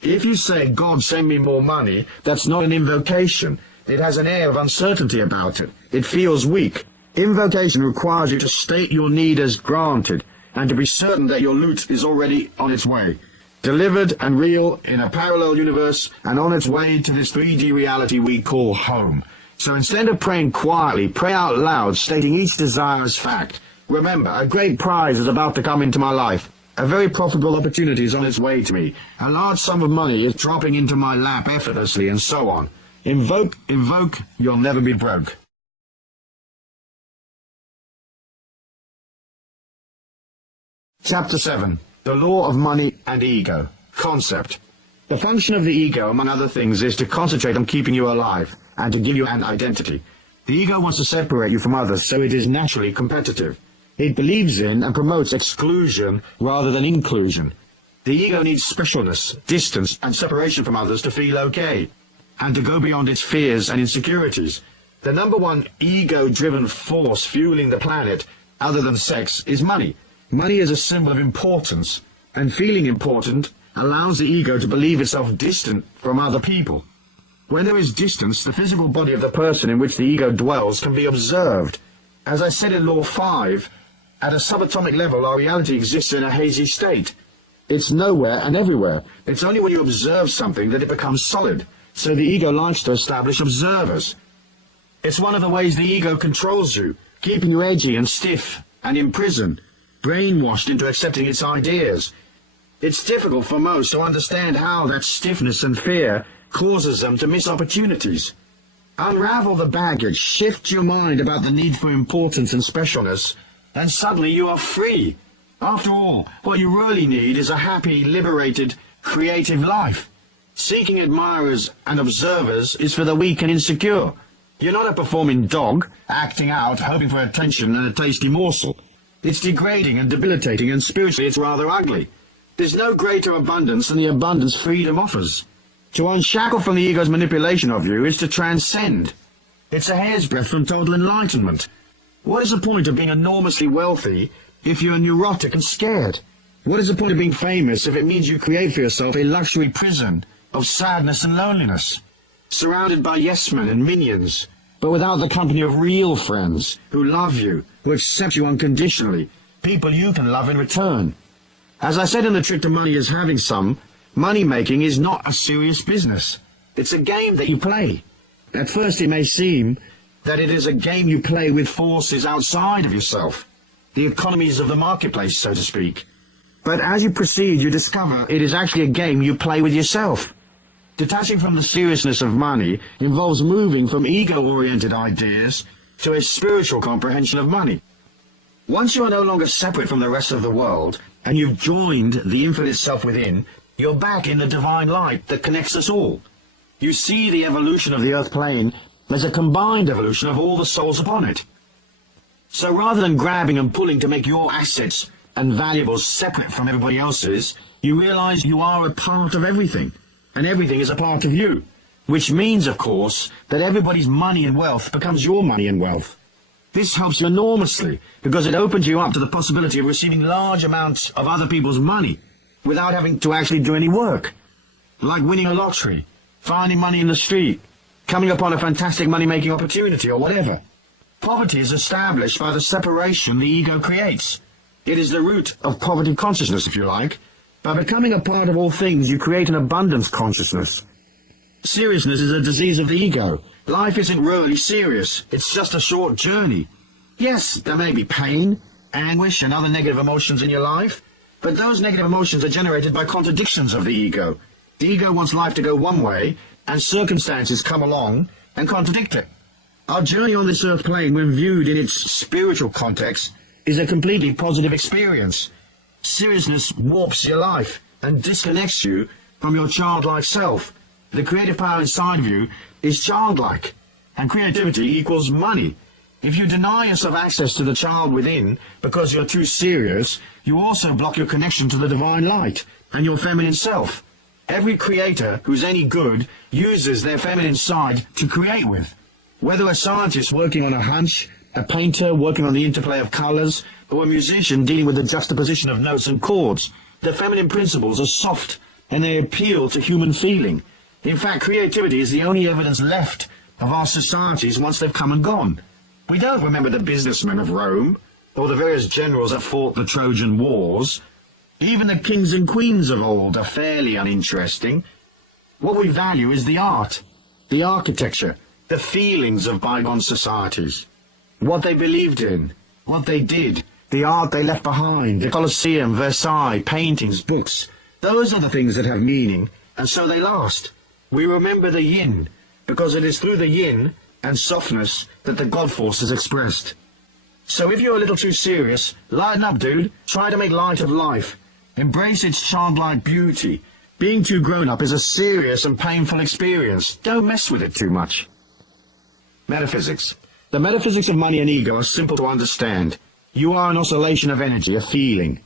If you say, God, send me more money, that's not an invocation. It has an air of uncertainty about it. It feels weak. Invocation requires you to state your need as granted, and to be certain that your loot is already on its way. delivered and real in a parallel universe and on its way to this 3D reality we call home. So instead of praying quietly, pray out loud, stating each desire as fact. Remember, a great prize is about to come into my life. A very profitable opportunity is on its way to me. A large sum of money is dropping into my lap effortlessly, and so on. Invoke, you'll never be broke. Chapter 7. The Law of Money and Ego. Concept. The function of the ego, among other things, is to concentrate on keeping you alive, and to give you an identity. The ego wants to separate you from others, so it is naturally competitive. It believes in and promotes exclusion rather than inclusion. The ego needs specialness, distance, and separation from others to feel okay, and to go beyond its fears and insecurities. The number one ego-driven force fueling the planet, other than sex, is money. Money is a symbol of importance, and feeling important allows the ego to believe itself distant from other people. When there is distance, the physical body of the person in which the ego dwells can be observed. As I said in Law 5, at a subatomic level, our reality exists in a hazy state. It's nowhere and everywhere. It's only when you observe something that it becomes solid. So the ego likes to establish observers. It's one of the ways the ego controls you, keeping you edgy and stiff and imprisoned, brainwashed into accepting its ideas. It's difficult for most to understand how that stiffness and fear causes them to miss opportunities. Unravel the baggage, shift your mind about the need for importance and specialness, and suddenly you are free. After all, what you really need is a happy, liberated, creative life. Seeking admirers and observers is for the weak and insecure. You're not a performing dog, acting out, hoping for attention and a tasty morsel. It's degrading and debilitating, and spiritually it's rather ugly. There's no greater abundance than the abundance freedom offers. To unshackle from the ego's manipulation of you is to transcend. It's a hair's breadth from total enlightenment. What is the point of being enormously wealthy if you're neurotic and scared? What is the point of being famous if it means you create for yourself a luxury prison of sadness and loneliness, surrounded by yes-men and minions, but without the company of real friends who love you, who accept you unconditionally, people you can love in return? As I said in The Trick to Money is Having Some, money-making is not a serious business. It's a game that you play. At first it may seem that it is a game you play with forces outside of yourself, the economies of the marketplace, so to speak. But as you proceed, you discover it is actually a game you play with yourself. Detaching from the seriousness of money involves moving from ego-oriented ideas to a spiritual comprehension of money. Once you are no longer separate from the rest of the world, and you've joined the infinite self within, you're back in the divine light that connects us all. You see the evolution of the earth plane as a combined evolution of all the souls upon it. So rather than grabbing and pulling to make your assets and valuables separate from everybody else's, you realize you are a part of everything, and everything is a part of you, which means, of course, that everybody's money and wealth becomes your money and wealth. This helps you enormously, because it opens you up to the possibility of receiving large amounts of other people's money without having to actually do any work. Like winning a lottery, finding money in the street, coming upon a fantastic money-making opportunity, or whatever. Poverty is established by the separation the ego creates. It is the root of poverty consciousness, if you like. By becoming a part of all things, you create an abundance consciousness. Seriousness is a disease of the ego. Life isn't really serious. It's just a short journey. Yes, there may be pain, anguish, and other negative emotions in your life, but those negative emotions are generated by contradictions of the ego. The ego wants life to go one way, and circumstances come along and contradict it. Our journey on this earth plane, when viewed in its spiritual context, is a completely positive experience. Seriousness warps your life and disconnects you from your childlike self. The creative power inside of you is childlike, and creativity equals money. If you deny yourself access to the child within because you're too serious, you also block your connection to the divine light and your feminine self. Every creator who's any good uses their feminine side to create with. Whether a scientist working on a hunch, a painter working on the interplay of colors, or a musician dealing with the juxtaposition of notes and chords, the feminine principles are soft and they appeal to human feeling. In fact, creativity is the only evidence left of our societies once they've come and gone. We don't remember the businessmen of Rome, or the various generals that fought the Trojan Wars. Even the kings and queens of old are fairly uninteresting. What we value is the art, the architecture, the feelings of bygone societies. What they believed in, what they did, the art they left behind, the Colosseum, Versailles, paintings, books. Those are the things that have meaning, and so they last. We remember the yin, because it is through the yin and softness that the God force is expressed. So if you're a little too serious, lighten up, dude. Try to make light of life. Embrace its childlike beauty. Being too grown up is a serious and painful experience. Don't mess with it too much. Metaphysics. The metaphysics of money and ego are simple to understand. You are an oscillation of energy, a feeling.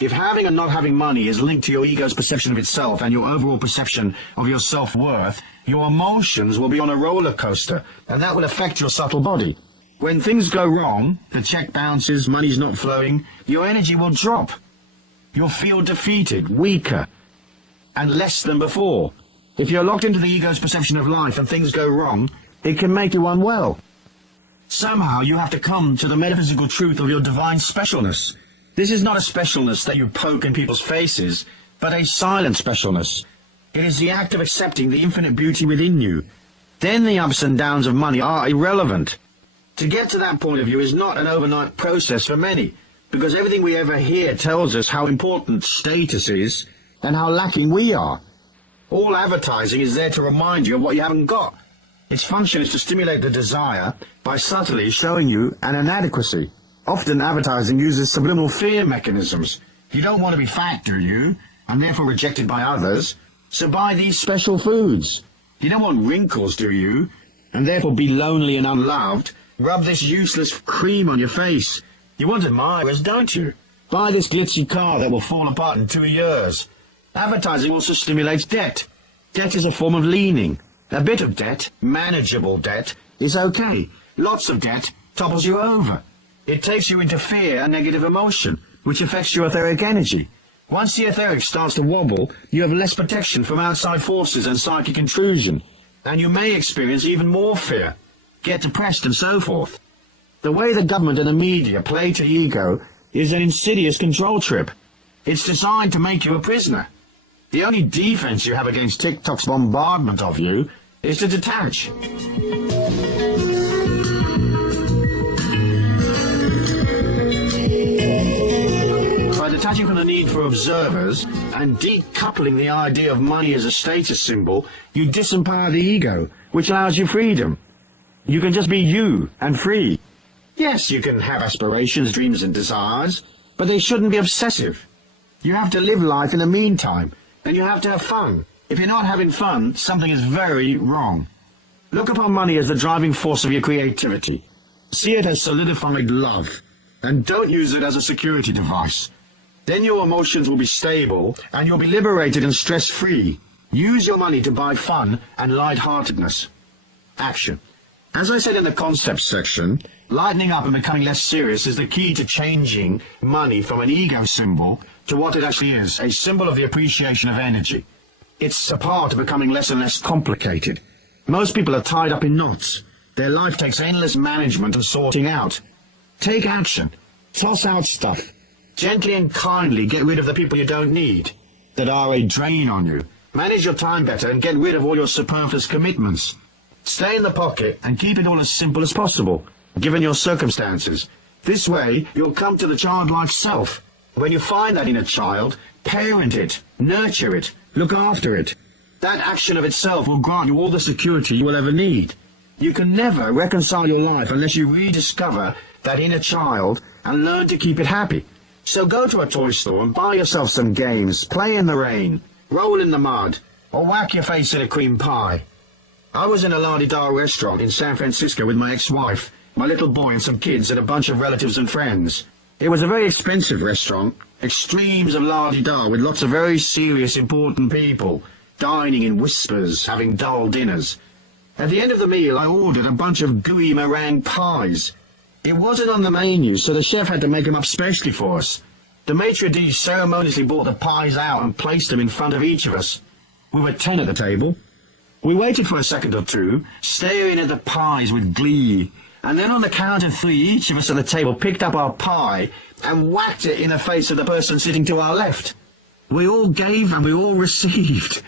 If having and not having money is linked to your ego's perception of itself and your overall perception of your self-worth, your emotions will be on a roller coaster, and that will affect your subtle body. When things go wrong, the check bounces, money's not flowing, your energy will drop. You'll feel defeated, weaker, and less than before. If you're locked into the ego's perception of life and things go wrong, it can make you unwell. Somehow you have to come to the metaphysical truth of your divine specialness. This is not a specialness that you poke in people's faces, but a silent specialness. It is the act of accepting the infinite beauty within you. Then the ups and downs of money are irrelevant. To get to that point of view is not an overnight process for many, because everything we ever hear tells us how important status is and how lacking we are. All advertising is there to remind you of what you haven't got. Its function is to stimulate the desire by subtly showing you an inadequacy. Often advertising uses subliminal fear mechanisms. You don't want to be fat, do you? And therefore rejected by others. So buy these special foods. You don't want wrinkles, do you? And therefore be lonely and unloved. Rub this useless cream on your face. You want admirers, don't you? Buy this glitzy car that will fall apart in 2 years. Advertising also stimulates debt. Debt is a form of leaning. A bit of debt, manageable debt, is okay. Lots of debt topples you over. It takes you into fear and negative emotion, which affects your etheric energy. Once the etheric starts to wobble, you have less protection from outside forces and psychic intrusion, and you may experience even more fear, get depressed and so forth. The way the government and the media play to ego is an insidious control trip. It's designed to make you a prisoner. The only defense you have against TikTok's bombardment of you is to detach. By detaching from the need for observers and decoupling the idea of money as a status symbol, you disempower the ego, which allows you freedom. You can just be you and free. Yes, you can have aspirations, dreams and desires, but they shouldn't be obsessive. You have to live life in the meantime, and you have to have fun. If you're not having fun, something is very wrong. Look upon money as the driving force of your creativity. See it as solidified love, and don't use it as a security device. Then your emotions will be stable, and you'll be liberated and stress-free. Use your money to buy fun and lightheartedness. Action. As I said in the concepts section, lightening up and becoming less serious is the key to changing money from an ego symbol to what it actually is, a symbol of the appreciation of energy. It's a part of becoming less and less complicated. Most people are tied up in knots. Their life takes endless management and sorting out. Take action. Toss out stuff. Gently and kindly get rid of the people you don't need, that are a drain on you. Manage your time better and get rid of all your superfluous commitments. Stay in the pocket and keep it all as simple as possible, given your circumstances. This way, you'll come to the childlike self. When you find that inner child, parent it, nurture it, look after it. That action of itself will grant you all the security you will ever need. You can never reconcile your life unless you rediscover that inner child and learn to keep it happy. So go to a toy store and buy yourself some games, play in the rain, roll in the mud, or whack your face in a cream pie. I was in a la-di-da restaurant in San Francisco with my ex-wife, my little boy and some kids and a bunch of relatives and friends. It was a very expensive restaurant, extremes of la-di-da with lots of very serious, important people, dining in whispers, having dull dinners. At the end of the meal, I ordered a bunch of gooey meringue pies. It wasn't on the menu, so the chef had to make them up specially for us. The maitre d' ceremoniously brought the pies out and placed them in front of each of us. We were 10 at the table. We waited for a second or two, staring at the pies with glee, and then on the count of 3, each of us at the table picked up our pie and whacked it in the face of the person sitting to our left. We all gave and we all received.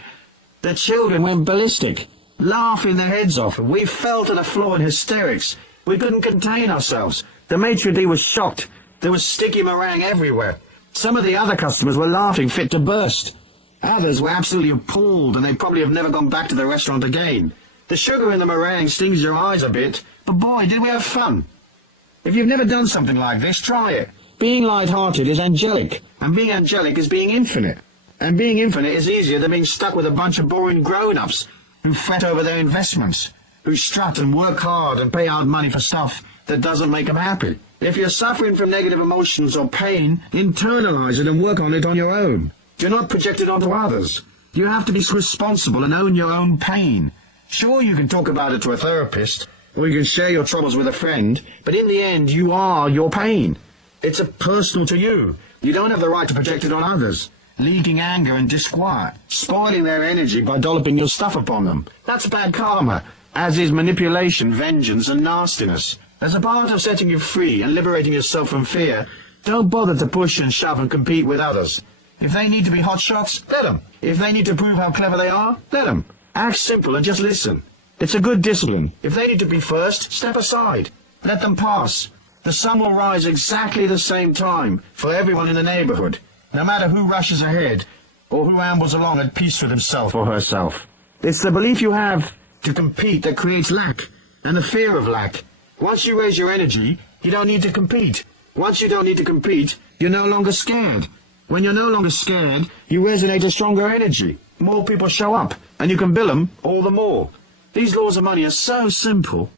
The children went ballistic, laughing their heads off. We fell to the floor in hysterics. We couldn't contain ourselves. The maitre d' was shocked. There was sticky meringue everywhere. Some of the other customers were laughing fit to burst. Others were absolutely appalled, and they probably have never gone back to the restaurant again. The sugar in the meringue stings your eyes a bit, but boy, did we have fun. If you've never done something like this, try it. Being light-hearted is angelic, and being angelic is being infinite. And being infinite is easier than being stuck with a bunch of boring grown-ups who fret over their investments, who strut and work hard and pay out money for stuff that doesn't make them happy. If you're suffering from negative emotions or pain, internalize it and work on it on your own. Do not project it onto others. You have to be responsible and own your own pain. Sure, you can talk about it to a therapist, or you can share your troubles with a friend, but in the end, you are your pain. It's personal to you. You don't have the right to project it on others, leaking anger and disquiet, spoiling their energy by dolloping your stuff upon them. That's bad karma, as is manipulation, vengeance, and nastiness. As a part of setting you free and liberating yourself from fear, don't bother to push and shove and compete with others. If they need to be hotshots, let them. If they need to prove how clever they are, let them. Act simple and just listen. It's a good discipline. If they need to be first, step aside. Let them pass. The sun will rise exactly the same time for everyone in the neighborhood, no matter who rushes ahead or who ambles along at peace with himself or herself. It's the belief you have to compete that creates lack, and the fear of lack. Once you raise your energy, you don't need to compete. Once you don't need to compete, you're no longer scared. When you're no longer scared, you resonate a stronger energy. More people show up, and you can bill them all the more. These laws of money are so simple.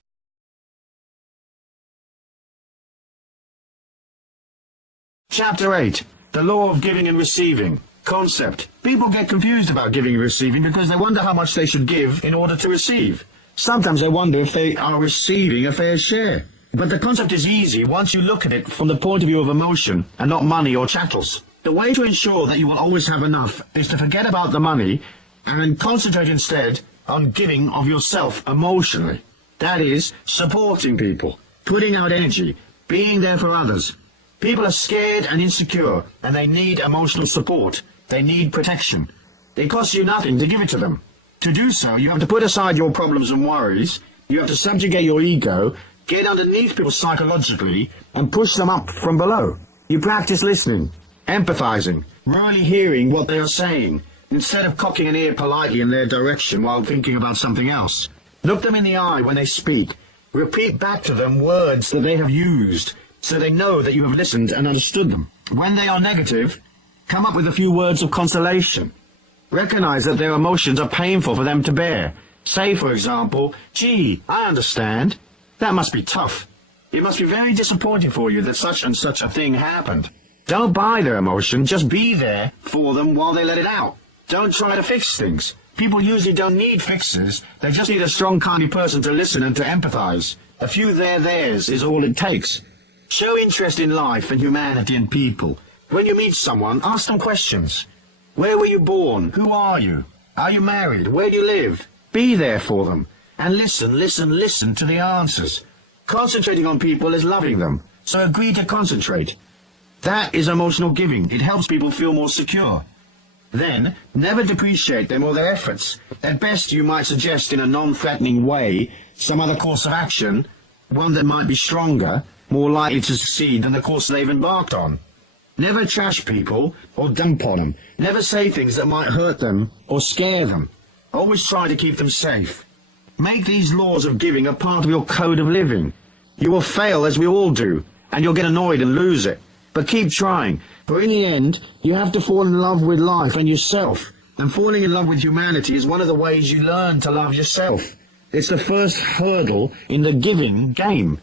Chapter 8. The Law of Giving and Receiving. Concept. People get confused about giving and receiving because they wonder how much they should give in order to receive. Sometimes they wonder if they are receiving a fair share. But the concept is easy once you look at it from the point of view of emotion and not money or chattels. The way to ensure that you will always have enough is to forget about the money and concentrate instead on giving of yourself emotionally. That is, supporting people, putting out energy, being there for others. People are scared and insecure, and they need emotional support. They need protection. It costs you nothing to give it to them. To do so, you have to put aside your problems and worries. You have to subjugate your ego, get underneath people psychologically, and push them up from below. You practice listening, empathizing, really hearing what they are saying, instead of cocking an ear politely in their direction while thinking about something else. Look them in the eye when they speak. Repeat back to them words that they have used, so they know that you have listened and understood them. When they are negative, come up with a few words of consolation. Recognize that their emotions are painful for them to bear. Say, for example, "Gee, I understand. That must be tough. It must be very disappointing for you that such and such a thing happened." Don't buy their emotion, just be there for them while they let it out. Don't try to fix things. People usually don't need fixes, they just need a strong, kindly person to listen and to empathize. A few theirs is all it takes. Show interest in life and humanity and people. When you meet someone, ask them questions. Where were you born? Who are you? Are you married? Where do you live? Be there for them. And listen to the answers. Concentrating on people is loving them, so agree to concentrate. That is emotional giving. It helps people feel more secure. Then, never depreciate them or their efforts. At best, you might suggest in a non-threatening way some other course of action, one that might be stronger, more likely to succeed than the course they've embarked on. Never trash people or dump on them. Never say things that might hurt them or scare them. Always try to keep them safe. Make these laws of giving a part of your code of living. You will fail, as we all do, and you'll get annoyed and lose it. But keep trying, for in the end, you have to fall in love with life and yourself. And falling in love with humanity is one of the ways you learn to love yourself. It's the first hurdle in the giving game.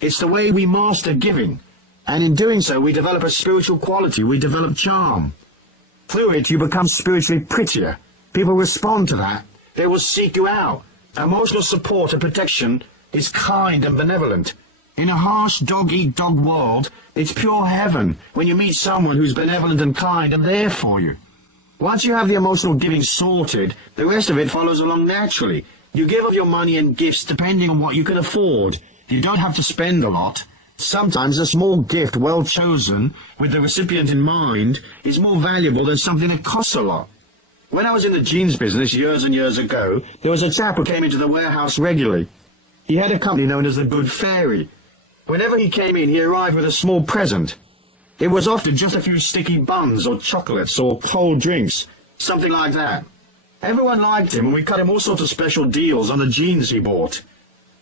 It's the way we master giving. And in doing so, we develop a spiritual quality, we develop charm. Through it, you become spiritually prettier. People respond to that. They will seek you out. Emotional support and protection is kind and benevolent. In a harsh dog-eat-dog world, it's pure heaven when you meet someone who's benevolent and kind and there for you. Once you have the emotional giving sorted, the rest of it follows along naturally. You give of your money and gifts depending on what you can afford. You don't have to spend a lot. Sometimes a small gift, well chosen, with the recipient in mind, is more valuable than something that costs a lot. When I was in the jeans business years and years ago, there was a chap who came into the warehouse regularly. He had a company known as the Good Fairy. Whenever he came in, he arrived with a small present. It was often just a few sticky buns or chocolates or cold drinks, something like that. Everyone liked him, and we cut him all sorts of special deals on the jeans he bought.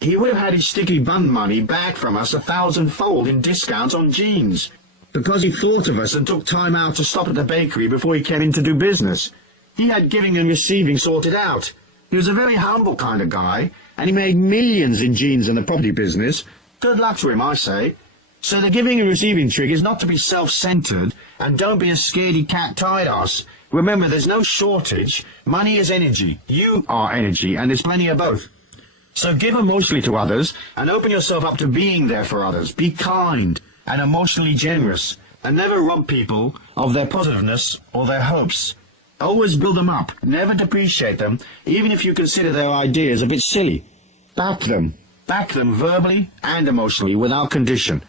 He would have had his sticky bun money back from us 1,000-fold in discounts on jeans, because he thought of us and took time out to stop at the bakery before he came in to do business. He had giving and receiving sorted out. He was a very humble kind of guy, and he made millions in jeans and the property business. Good luck to him, I say. So the giving and receiving trick is not to be self-centered, and don't be a scaredy cat tied ass. Remember, there's no shortage. Money is energy. You are energy, and there's plenty of both. So give emotionally to others, and open yourself up to being there for others. Be kind and emotionally generous, and never rob people of their positiveness or their hopes. Always build them up, never depreciate them, even if you consider their ideas a bit silly. Back them verbally and emotionally, without condition.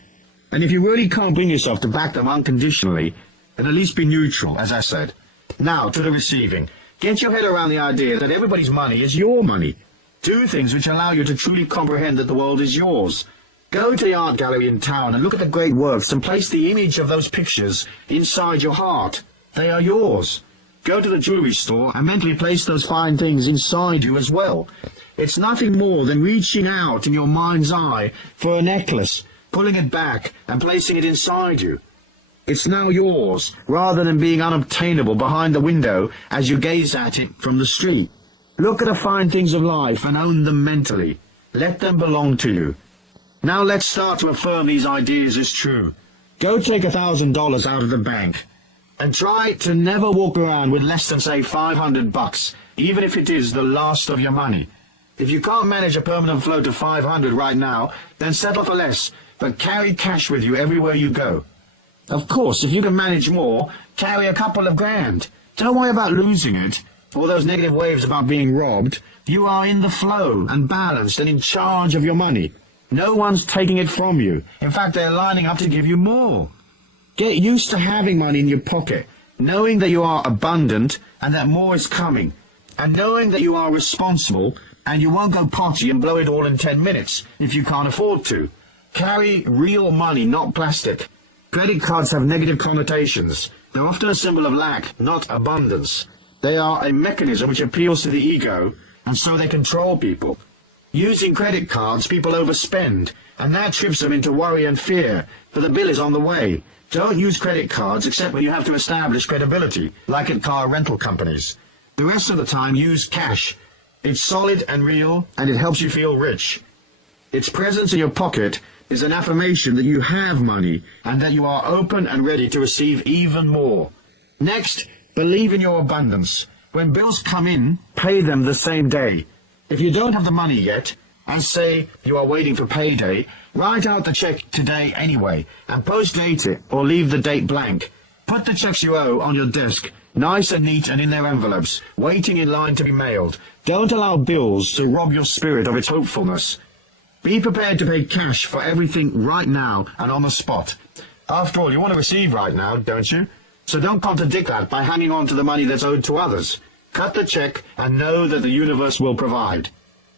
And if you really can't bring yourself to back them unconditionally, then at least be neutral, as I said. Now, to the receiving. Get your head around the idea that everybody's money is your money. Do things which allow you to truly comprehend that the world is yours. Go to the art gallery in town and look at the great works and place the image of those pictures inside your heart. They are yours. Go to the jewelry store and mentally place those fine things inside you as well. It's nothing more than reaching out in your mind's eye for a necklace, pulling it back and placing it inside you. It's now yours, rather than being unobtainable behind the window as you gaze at it from the street. Look at the fine things of life and own them mentally. Let them belong to you. Now let's start to affirm these ideas as true. Go take $1,000 out of the bank, and try to never walk around with less than, say, $500, even if it is the last of your money. If you can't manage a permanent flow to 500 right now, then settle for less, but carry cash with you everywhere you go. Of course, if you can manage more, carry a couple of grand. Don't worry about losing it, or those negative waves about being robbed. You are in the flow and balanced and in charge of your money. No one's taking it from you. In fact, they're lining up to give you more. Get used to having money in your pocket, knowing that you are abundant and that more is coming, and knowing that you are responsible and you won't go potty and blow it all in 10 minutes if you can't afford to. Carry real money, not plastic. Credit cards have negative connotations. They're often a symbol of lack, not abundance. They are a mechanism which appeals to the ego, and so they control people. Using credit cards, people overspend, and that trips them into worry and fear, for the bill is on the way. Don't use credit cards except when you have to establish credibility, like at car rental companies. The rest of the time, use cash. It's solid and real, and it helps you feel rich. Its presence in your pocket is an affirmation that you have money, and that you are open and ready to receive even more. Next, believe in your abundance. When bills come in, pay them the same day. If you don't have the money yet, and say you are waiting for payday, write out the check today anyway, and post-date it, or leave the date blank. Put the checks you owe on your desk, nice and neat and in their envelopes, waiting in line to be mailed. Don't allow bills to rob your spirit of its hopefulness. Be prepared to pay cash for everything right now and on the spot. After all, you want to receive right now, don't you? So don't contradict that by hanging on to the money that's owed to others. Cut the check and know that the universe will provide.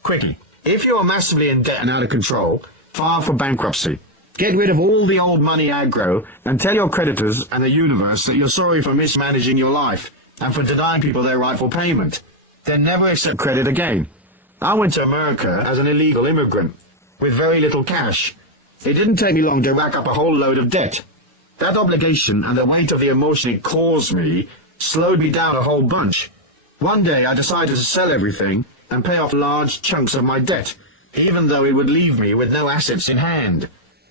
Quickie. If you are massively in debt and out of control, file for bankruptcy. Get rid of all the old money aggro and tell your creditors and the universe that you're sorry for mismanaging your life and for denying people their rightful payment. Then never accept credit again. I went to America as an illegal immigrant with very little cash. It didn't take me long to rack up a whole load of debt. That obligation and the weight of the emotion it caused me slowed me down a whole bunch. One day I decided to sell everything and pay off large chunks of my debt, even though it would leave me with no assets in hand.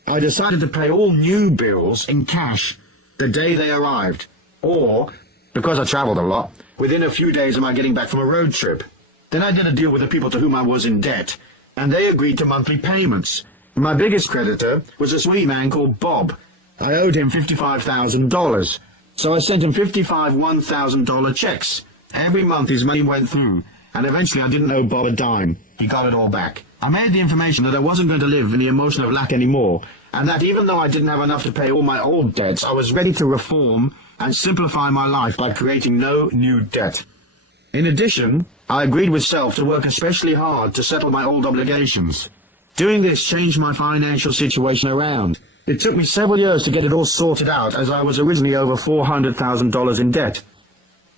I decided to pay all new bills in cash the day they arrived, or, because I traveled a lot, within a few days of my getting back from a road trip. Then I did a deal with the people to whom I was in debt, and they agreed to monthly payments. My biggest creditor was a sweet man called Bob. I owed him $55,000, so I sent him 55 $1,000 checks. Every month his money went through, and eventually I didn't owe Bob a dime. He got it all back. I made the information that I wasn't going to live in the emotion of lack anymore, and that even though I didn't have enough to pay all my old debts, I was ready to reform and simplify my life by creating no new debt. In addition, I agreed with self to work especially hard to settle my old obligations. Doing this changed my financial situation around. It took me several years to get it all sorted out, as I was originally over $400,000 in debt.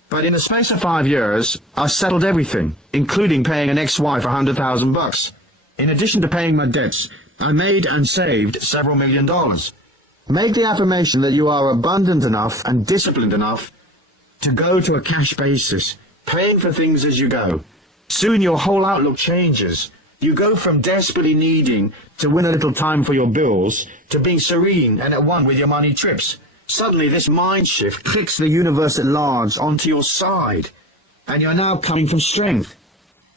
But in the space of 5 years, I settled everything, including paying an ex-wife $100,000. In addition to paying my debts, I made and saved several $1,000,000. Make the affirmation that you are abundant enough and disciplined enough to go to a cash basis, paying for things as you go. Soon your whole outlook changes. You go from desperately needing to win a little time for your bills to being serene and at one with your money trips. Suddenly this mind shift clicks the universe at large onto your side, and you're now coming from strength.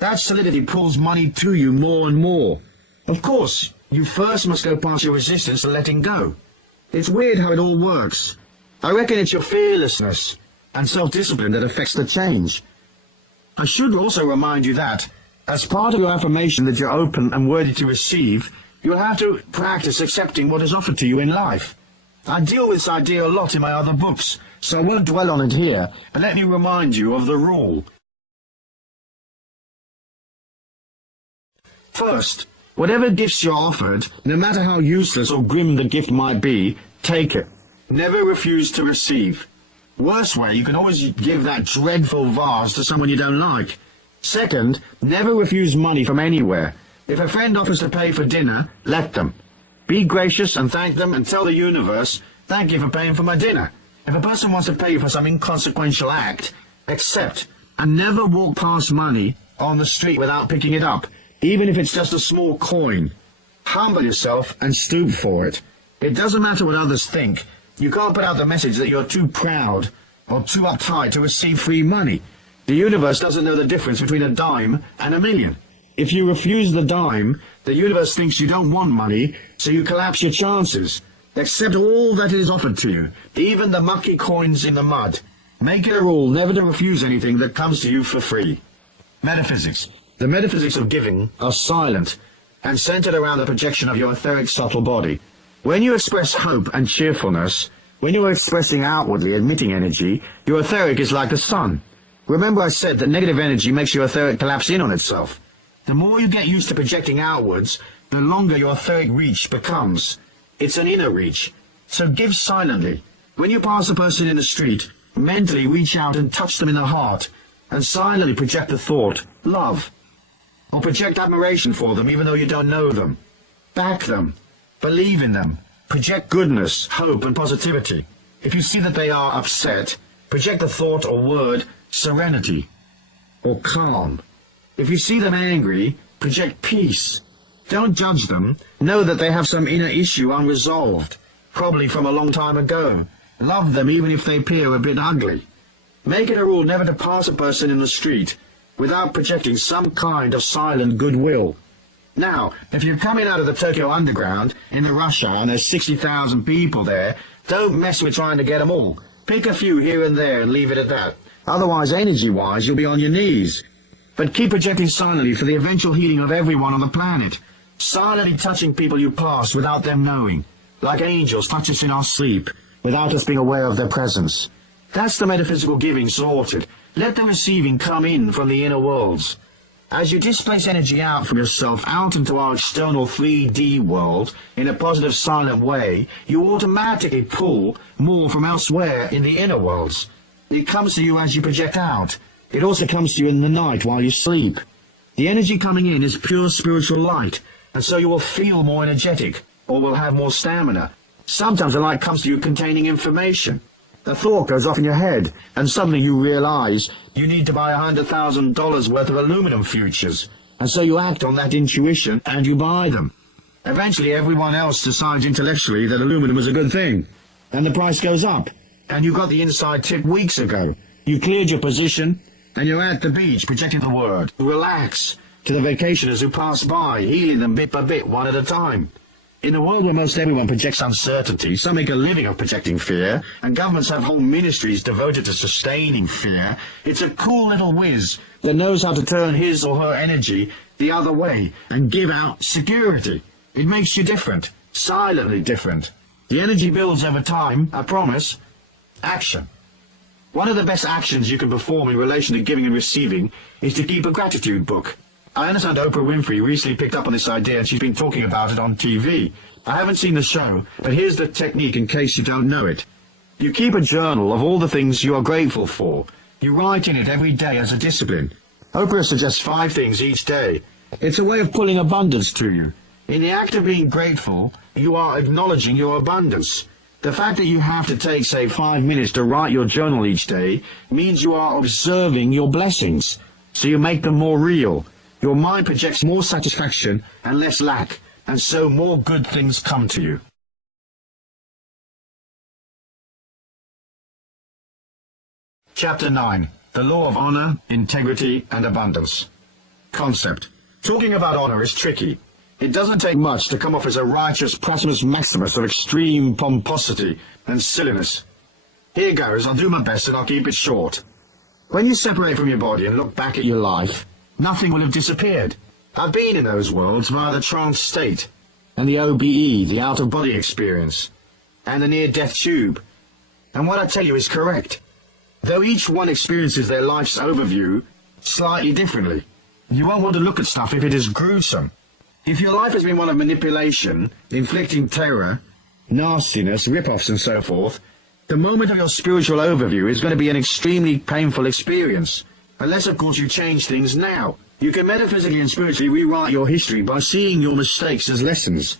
That solidity pulls money to you more and more. Of course, you first must go past your resistance to letting go. It's weird how it all works. I reckon it's your fearlessness and self-discipline that affects the change. I should also remind you that, as part of your affirmation that you're open and worthy to receive, you'll have to practice accepting what is offered to you in life. I deal with this idea a lot in my other books, so I won't dwell on it here, but let me remind you of the rule. First, whatever gifts you're offered, no matter how useless or grim the gift might be, take it. Never refuse to receive. Worst way, you can always give that dreadful vase to someone you don't like. Second, never refuse money from anywhere. If a friend offers to pay for dinner, let them. Be gracious and thank them and tell the universe, thank you for paying for my dinner. If a person wants to pay you for some inconsequential act, accept, and never walk past money on the street without picking it up, even if it's just a small coin. Humble yourself and stoop for it. It doesn't matter what others think. You can't put out the message that you're too proud or too uptight to receive free money. The universe doesn't know the difference between a dime and a million. If you refuse the dime, the universe thinks you don't want money, so you collapse your chances. Accept all that is offered to you, even the mucky coins in the mud. Make it a rule never to refuse anything that comes to you for free. Metaphysics. The metaphysics of giving are silent and centered around the projection of your etheric subtle body. When you express hope and cheerfulness, when you are expressing outwardly, emitting energy, your etheric is like the sun. Remember I said that negative energy makes your etheric collapse in on itself. The more you get used to projecting outwards, the longer your etheric reach becomes. It's an inner reach. So give silently. When you pass a person in the street, mentally reach out and touch them in the heart, and silently project the thought, love. Or project admiration for them even though you don't know them. Back them. Believe in them. Project goodness, hope and positivity. If you see that they are upset, project the thought or word, serenity or calm. If you see them angry, project peace. Don't judge them. Know that they have some inner issue unresolved, probably from a long time ago. Love them even if they appear a bit ugly. Make it a rule never to pass a person in the street without projecting some kind of silent goodwill. Now, if you're coming out of the Tokyo Underground in the rush hour and there's 60,000 people there, don't mess with trying to get them all. Pick a few here and there and leave it at that. Otherwise, energy-wise, you'll be on your knees. But keep projecting silently for the eventual healing of everyone on the planet. Silently touching people you pass without them knowing. Like angels touch us in our sleep, without us being aware of their presence. That's the metaphysical giving sorted. Let the receiving come in from the inner worlds. As you displace energy out from yourself out into our external 3D world in a positive silent way, you automatically pull more from elsewhere in the inner worlds. It comes to you as you project out. It also comes to you in the night while you sleep. The energy coming in is pure spiritual light, and so you will feel more energetic, or will have more stamina. Sometimes the light comes to you containing information. A thought goes off in your head, and suddenly you realize you need to buy $100,000 worth of aluminum futures, and so you act on that intuition and you buy them. Eventually everyone else decides intellectually that aluminum is a good thing, and the price goes up, and you got the inside tip weeks ago. You cleared your position, and you're at the beach projecting the word relax to the vacationers who pass by, healing them bit by bit, one at a time. In a world where most everyone projects uncertainty, some make a living of projecting fear, and governments have whole ministries devoted to sustaining fear, it's a cool little whiz that knows how to turn his or her energy the other way and give out security. It makes you different. Silently different. The energy builds over time, I promise. Action. One of the best actions you can perform in relation to giving and receiving is to keep a gratitude book. I understand Oprah Winfrey recently picked up on this idea and she's been talking about it on TV. I haven't seen the show, but here's the technique in case you don't know it. You keep a journal of all the things you are grateful for. You write in it every day as a discipline. Oprah suggests 5 things each day. It's a way of pulling abundance to you. In the act of being grateful, you are acknowledging your abundance. The fact that you have to take, say, 5 minutes to write your journal each day means you are observing your blessings, so you make them more real. Your mind projects more satisfaction and less lack, and so more good things come to you. Chapter 9. The Law of Honor, Integrity, and Abundance. Concept. Talking about honor is tricky. It doesn't take much to come off as a righteous Praximus Maximus of extreme pomposity and silliness. Here goes, I'll do my best and I'll keep it short. When you separate from your body and look back at your life, nothing will have disappeared. I've been in those worlds via the trance state, and the OBE, the out-of-body experience, and the near-death tube. And what I tell you is correct. Though each one experiences their life's overview slightly differently. You won't want to look at stuff if it is gruesome. If your life has been one of manipulation, inflicting terror, nastiness, rip-offs and so forth, the moment of your spiritual overview is going to be an extremely painful experience. Unless, of course, you change things now. You can metaphysically and spiritually rewrite your history by seeing your mistakes as lessons,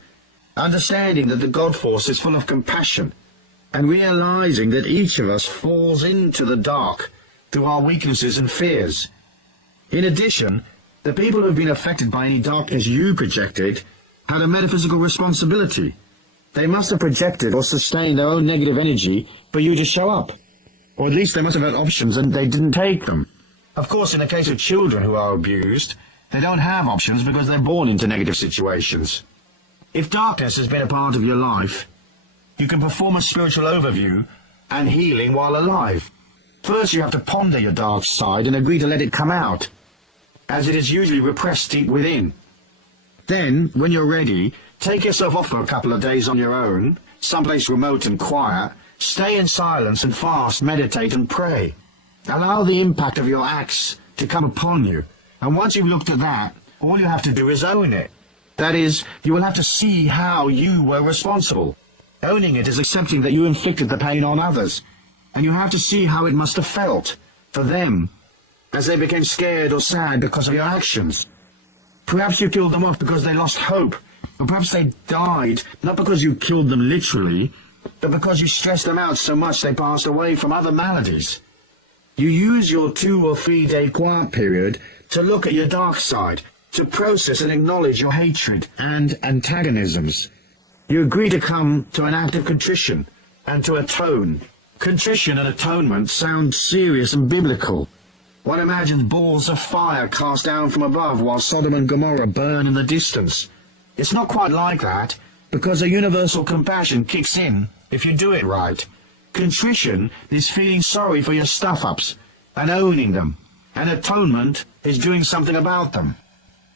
understanding that the God force is full of compassion, and realizing that each of us falls into the dark through our weaknesses and fears. In addition, the people who have been affected by any darkness you projected had a metaphysical responsibility. They must have projected or sustained their own negative energy for you to show up. Or at least they must have had options and they didn't take them. Of course, in the case of children who are abused, they don't have options because they're born into negative situations. If darkness has been a part of your life, you can perform a spiritual overview and healing while alive. First, you have to ponder your dark side and agree to let it come out, as it is usually repressed deep within. Then, when you're ready, take yourself off for a couple of days on your own, someplace remote and quiet, stay in silence and fast, meditate and pray. Allow the impact of your acts to come upon you, and once you've looked at that, all you have to do is own it. That is, you will have to see how you were responsible. Owning it is accepting that you inflicted the pain on others, and you have to see how it must have felt for them as they became scared or sad because of your actions. Perhaps you killed them off because they lost hope, or perhaps they died not because you killed them literally, but because you stressed them out so much they passed away from other maladies. You use your 2 or 3 day quiet period to look at your dark side, to process and acknowledge your hatred and antagonisms. You agree to come to an act of contrition and to atone. Contrition and atonement sound serious and biblical. One imagines balls of fire cast down from above while Sodom and Gomorrah burn in the distance. It's not quite like that, because a universal compassion kicks in if you do it right. Contrition is feeling sorry for your stuff-ups and owning them, and atonement is doing something about them.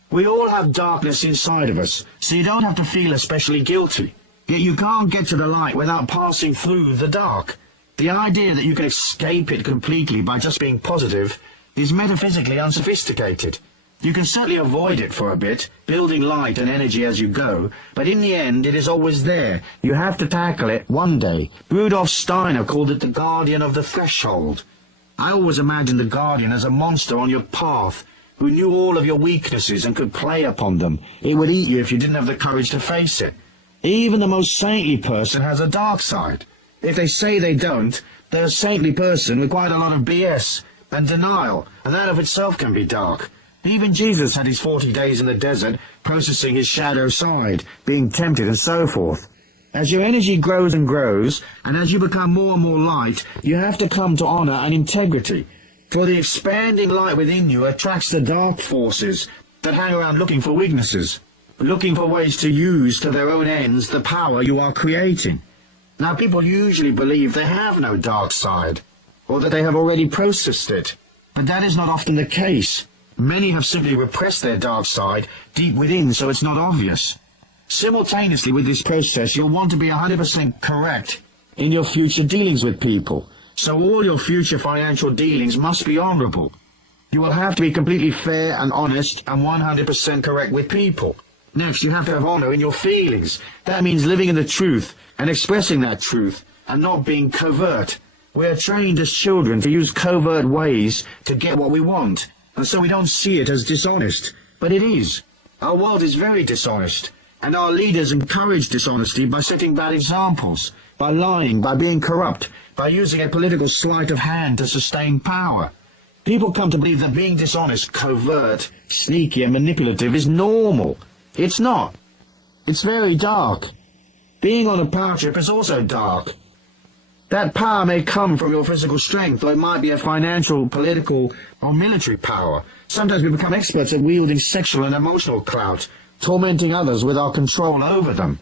We all have darkness inside of us, so you don't have to feel especially guilty. Yet you can't get to the light without passing through the dark. The idea that you can escape it completely by just being positive is metaphysically unsophisticated. You can certainly avoid it for a bit, building light and energy as you go, but in the end it is always there. You have to tackle it one day. Rudolf Steiner called it the guardian of the threshold. I always imagined the guardian as a monster on your path, who knew all of your weaknesses and could play upon them. It would eat you if you didn't have the courage to face it. Even the most saintly person has a dark side. If they say they don't, they're a saintly person with quite a lot of BS and denial, and that of itself can be dark. Even Jesus had his 40 days in the desert, processing his shadow side, being tempted and so forth. As your energy grows and grows, and as you become more and more light, you have to come to honor and integrity. For the expanding light within you attracts the dark forces that hang around looking for weaknesses, looking for ways to use to their own ends the power you are creating. Now, people usually believe they have no dark side, or that they have already processed it. But that is not often the case. Many have simply repressed their dark side deep within so it's not obvious. Simultaneously with this process, you'll want to be 100% correct in your future dealings with people. So all your future financial dealings must be honorable. You will have to be completely fair and honest and 100% correct with people. Next, you have to have honor in your feelings. That means living in the truth and expressing that truth and not being covert. We are trained as children to use covert ways to get what we want, and so we don't see it as dishonest. But it is. Our world is very dishonest, and our leaders encourage dishonesty by setting bad examples, by lying, by being corrupt, by using a political sleight of hand to sustain power. People come to believe that being dishonest, covert, sneaky and manipulative is normal. It's not. It's very dark. Being on a power trip is also dark. That power may come from your physical strength, or it might be a financial, political, or military power. Sometimes we become experts at wielding sexual and emotional clout, tormenting others with our control over them.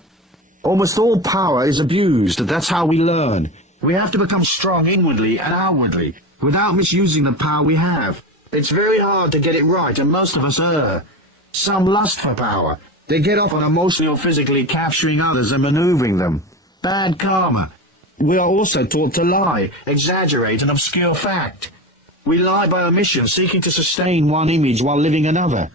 Almost all power is abused. That's how we learn. We have to become strong inwardly and outwardly, without misusing the power we have. It's very hard to get it right, and most of us err. Some lust for power. They get off on emotionally or physically capturing others and maneuvering them. Bad karma. We are also taught to lie, exaggerate, and obscure fact. We lie by omission, seeking to sustain one image while living another.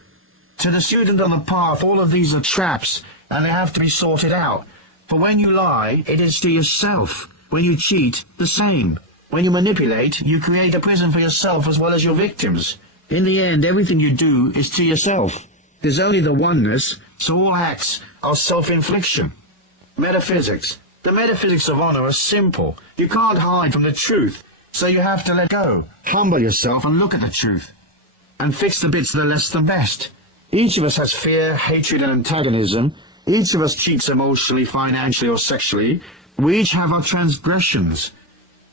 To the student on the path, all of these are traps, and they have to be sorted out. For when you lie, it is to yourself. When you cheat, the same. When you manipulate, you create a prison for yourself as well as your victims. In the end, everything you do is to yourself. There's only the oneness, so all acts are self-infliction. Metaphysics. The metaphysics of honor are simple. You can't hide from the truth, so you have to let go. Humble yourself and look at the truth, and fix the bits that are less than best. Each of us has fear, hatred, and antagonism. Each of us cheats emotionally, financially, or sexually. We each have our transgressions.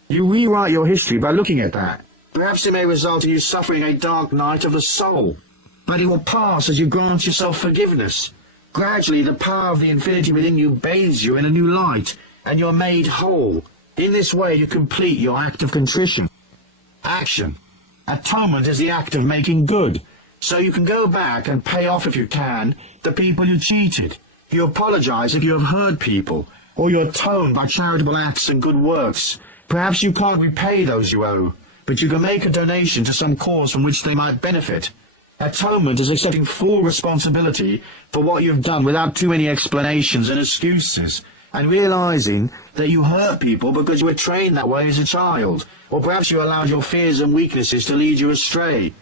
You rewrite your history by looking at that. Perhaps it may result in you suffering a dark night of the soul, but it will pass as you grant yourself forgiveness. Gradually, the power of the infinity within you bathes you in a new light, and you're made whole. In this way, you complete your act of contrition. Action. Atonement is the act of making good. So you can go back and pay off, if you can, the people you cheated. You apologize if you have hurt people, or you atone by charitable acts and good works. Perhaps you can't repay those you owe, but you can make a donation to some cause from which they might benefit. Atonement is accepting full responsibility for what you've done without too many explanations and excuses, and realizing that you hurt people because you were trained that way as a child, or perhaps you allowed your fears and weaknesses to lead you astray.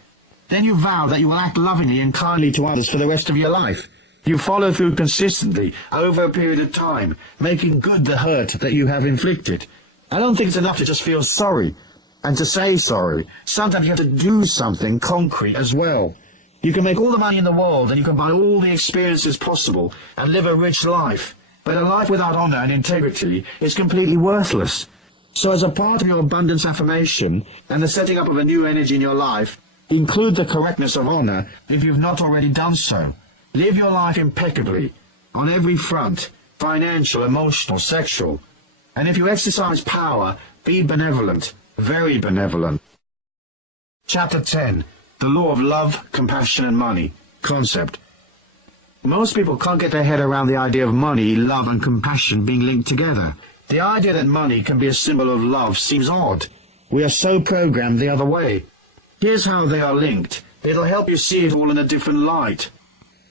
Then you vow that you will act lovingly and kindly to others for the rest of your life. You follow through consistently over a period of time, making good the hurt that you have inflicted. I don't think it's enough to just feel sorry and to say sorry. Sometimes you have to do something concrete as well. You can make all the money in the world and you can buy all the experiences possible and live a rich life. But a life without honor and integrity is completely worthless. So as a part of your abundance affirmation and the setting up of a new energy in your life, include the correctness of honor if you've not already done so. Live your life impeccably, on every front, financial, emotional, sexual. And if you exercise power, be benevolent, very benevolent. Chapter 10. The Law of Love, Compassion and Money. Concept. Most people can't get their head around the idea of money, love and compassion being linked together. The idea that money can be a symbol of love seems odd. We are so programmed the other way. Here's how they are linked. It'll help you see it all in a different light.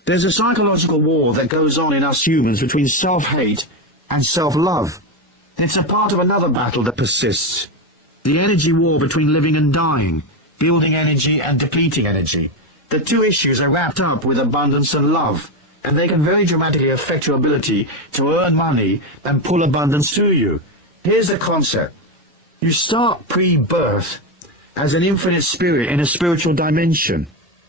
There's a psychological war that goes on in us humans between self-hate and self-love. It's a part of another battle that persists. The energy war between living and dying, building energy and depleting energy. The two issues are wrapped up with abundance and love, and they can very dramatically affect your ability to earn money and pull abundance to you. Here's the concept. You start pre-birth as an infinite spirit in a spiritual dimension.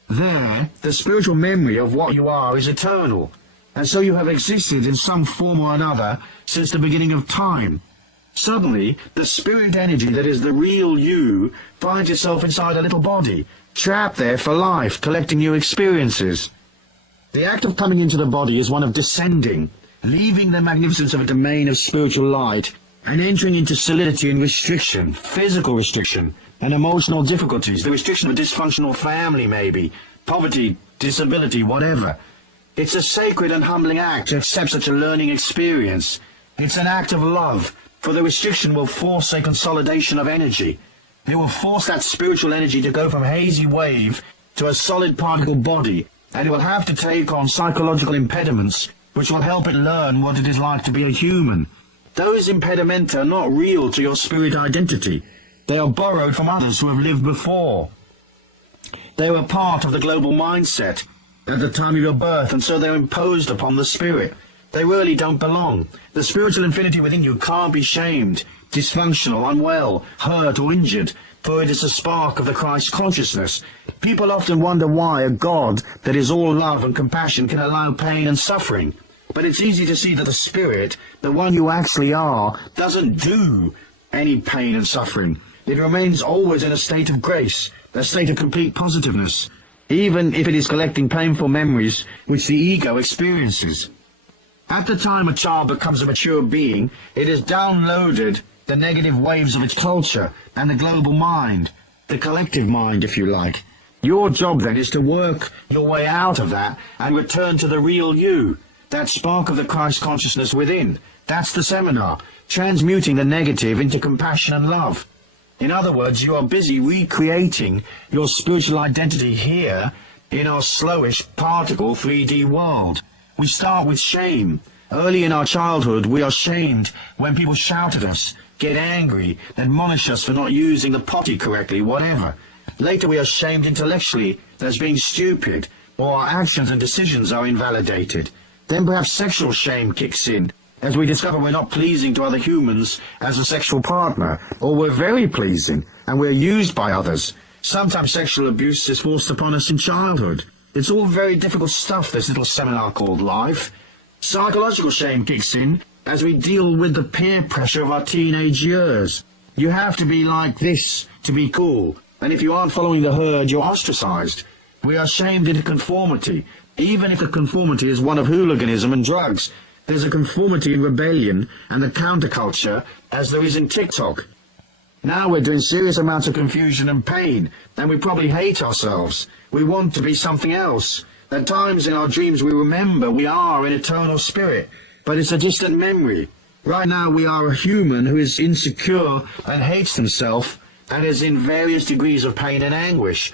There, the spiritual memory of what you are is eternal, and so you have existed in some form or another since the beginning of time. Suddenly, the spirit energy that is the real you finds itself inside a little body, trapped there for life, collecting new experiences. The act of coming into the body is one of descending, leaving the magnificence of a domain of spiritual light, and entering into solidity and restriction, physical restriction, and emotional difficulties, the restriction of a dysfunctional family maybe, poverty, disability, whatever. It's a sacred and humbling act to accept such a learning experience. It's an act of love, for the restriction will force a consolidation of energy. It will force that spiritual energy to go from hazy wave to a solid particle body, and it will have to take on psychological impediments which will help it learn what it is like to be a human. Those impedimenta are not real to your spirit identity. They are borrowed from others who have lived before. They were part of the global mindset at the time of your birth, and so they're imposed upon the spirit. They really don't belong. The spiritual infinity within you can't be shamed, dysfunctional, unwell, hurt or injured, for it is a spark of the Christ consciousness. People often wonder why a God that is all love and compassion can allow pain and suffering. But it's easy to see that the spirit, the one you actually are, doesn't do any pain and suffering. It remains always in a state of grace, a state of complete positiveness, even if it is collecting painful memories which the ego experiences. At the time a child becomes a mature being, it has downloaded the negative waves of its culture and the global mind, the collective mind, if you like. Your job then is to work your way out of that and return to the real you, that spark of the Christ consciousness within. That's the seminar, transmuting the negative into compassion and love. In other words, you are busy recreating your spiritual identity here in our slowish particle 3D world. We start with shame. Early in our childhood, we are shamed when people shout at us, get angry, admonish us for not using the potty correctly, whatever. Later we are shamed intellectually as being stupid, or our actions and decisions are invalidated. Then perhaps sexual shame kicks in, as we discover we're not pleasing to other humans as a sexual partner, or we're very pleasing, and we're used by others. Sometimes sexual abuse is forced upon us in childhood. It's all very difficult stuff, this little seminar called life. Psychological shame kicks in as we deal with the peer pressure of our teenage years. You have to be like this to be cool, and if you aren't following the herd, you're ostracized. We are shamed into conformity, even if the conformity is one of hooliganism and drugs. There's a conformity in rebellion and the counterculture as there is in TikTok. Now we're doing serious amounts of confusion and pain, and we probably hate ourselves. We want to be something else. At times in our dreams we remember we are an eternal spirit, but it's a distant memory. Right now we are a human who is insecure and hates himself and is in various degrees of pain and anguish.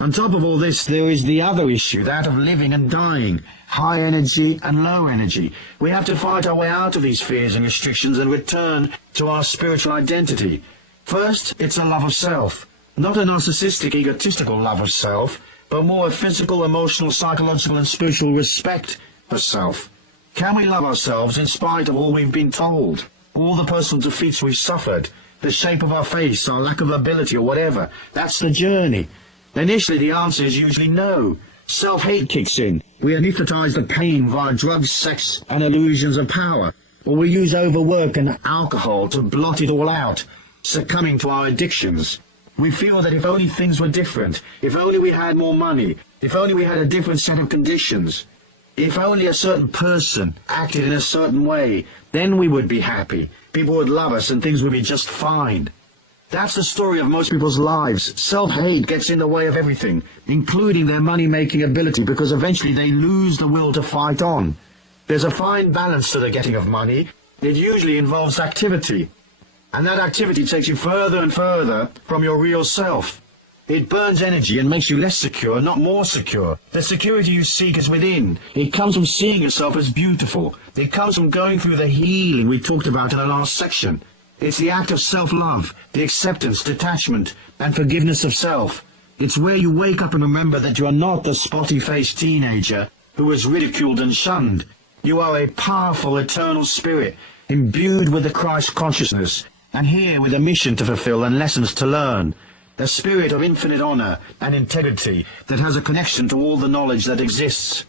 On top of all this, there is the other issue, that of living and dying, high energy and low energy. We have to fight our way out of these fears and restrictions and return to our spiritual identity. First, it's a love of self. Not a narcissistic, egotistical love of self, but more a physical, emotional, psychological and spiritual respect for self. Can we love ourselves in spite of all we've been told? All the personal defeats we've suffered, the shape of our face, our lack of ability or whatever? That's the journey. Initially the answer is usually no. Self-hate kicks in. We anesthetize the pain via drugs, sex and illusions of power. Or we use overwork and alcohol to blot it all out, succumbing to our addictions. We feel that if only things were different, if only we had more money, if only we had a different set of conditions, if only a certain person acted in a certain way, then we would be happy. People would love us and things would be just fine. That's the story of most people's lives. Self-hate gets in the way of everything, including their money-making ability, because eventually they lose the will to fight on. There's a fine balance to the getting of money. It usually involves activity. And that activity takes you further and further from your real self. It burns energy and makes you less secure, not more secure. The security you seek is within. It comes from seeing yourself as beautiful. It comes from going through the healing we talked about in the last section. It's the act of self-love, the acceptance, detachment, and forgiveness of self. It's where you wake up and remember that you are not the spotty-faced teenager who was ridiculed and shunned. You are a powerful, eternal spirit, imbued with the Christ consciousness, and here with a mission to fulfill and lessons to learn. A spirit of infinite honor and integrity that has a connection to all the knowledge that exists.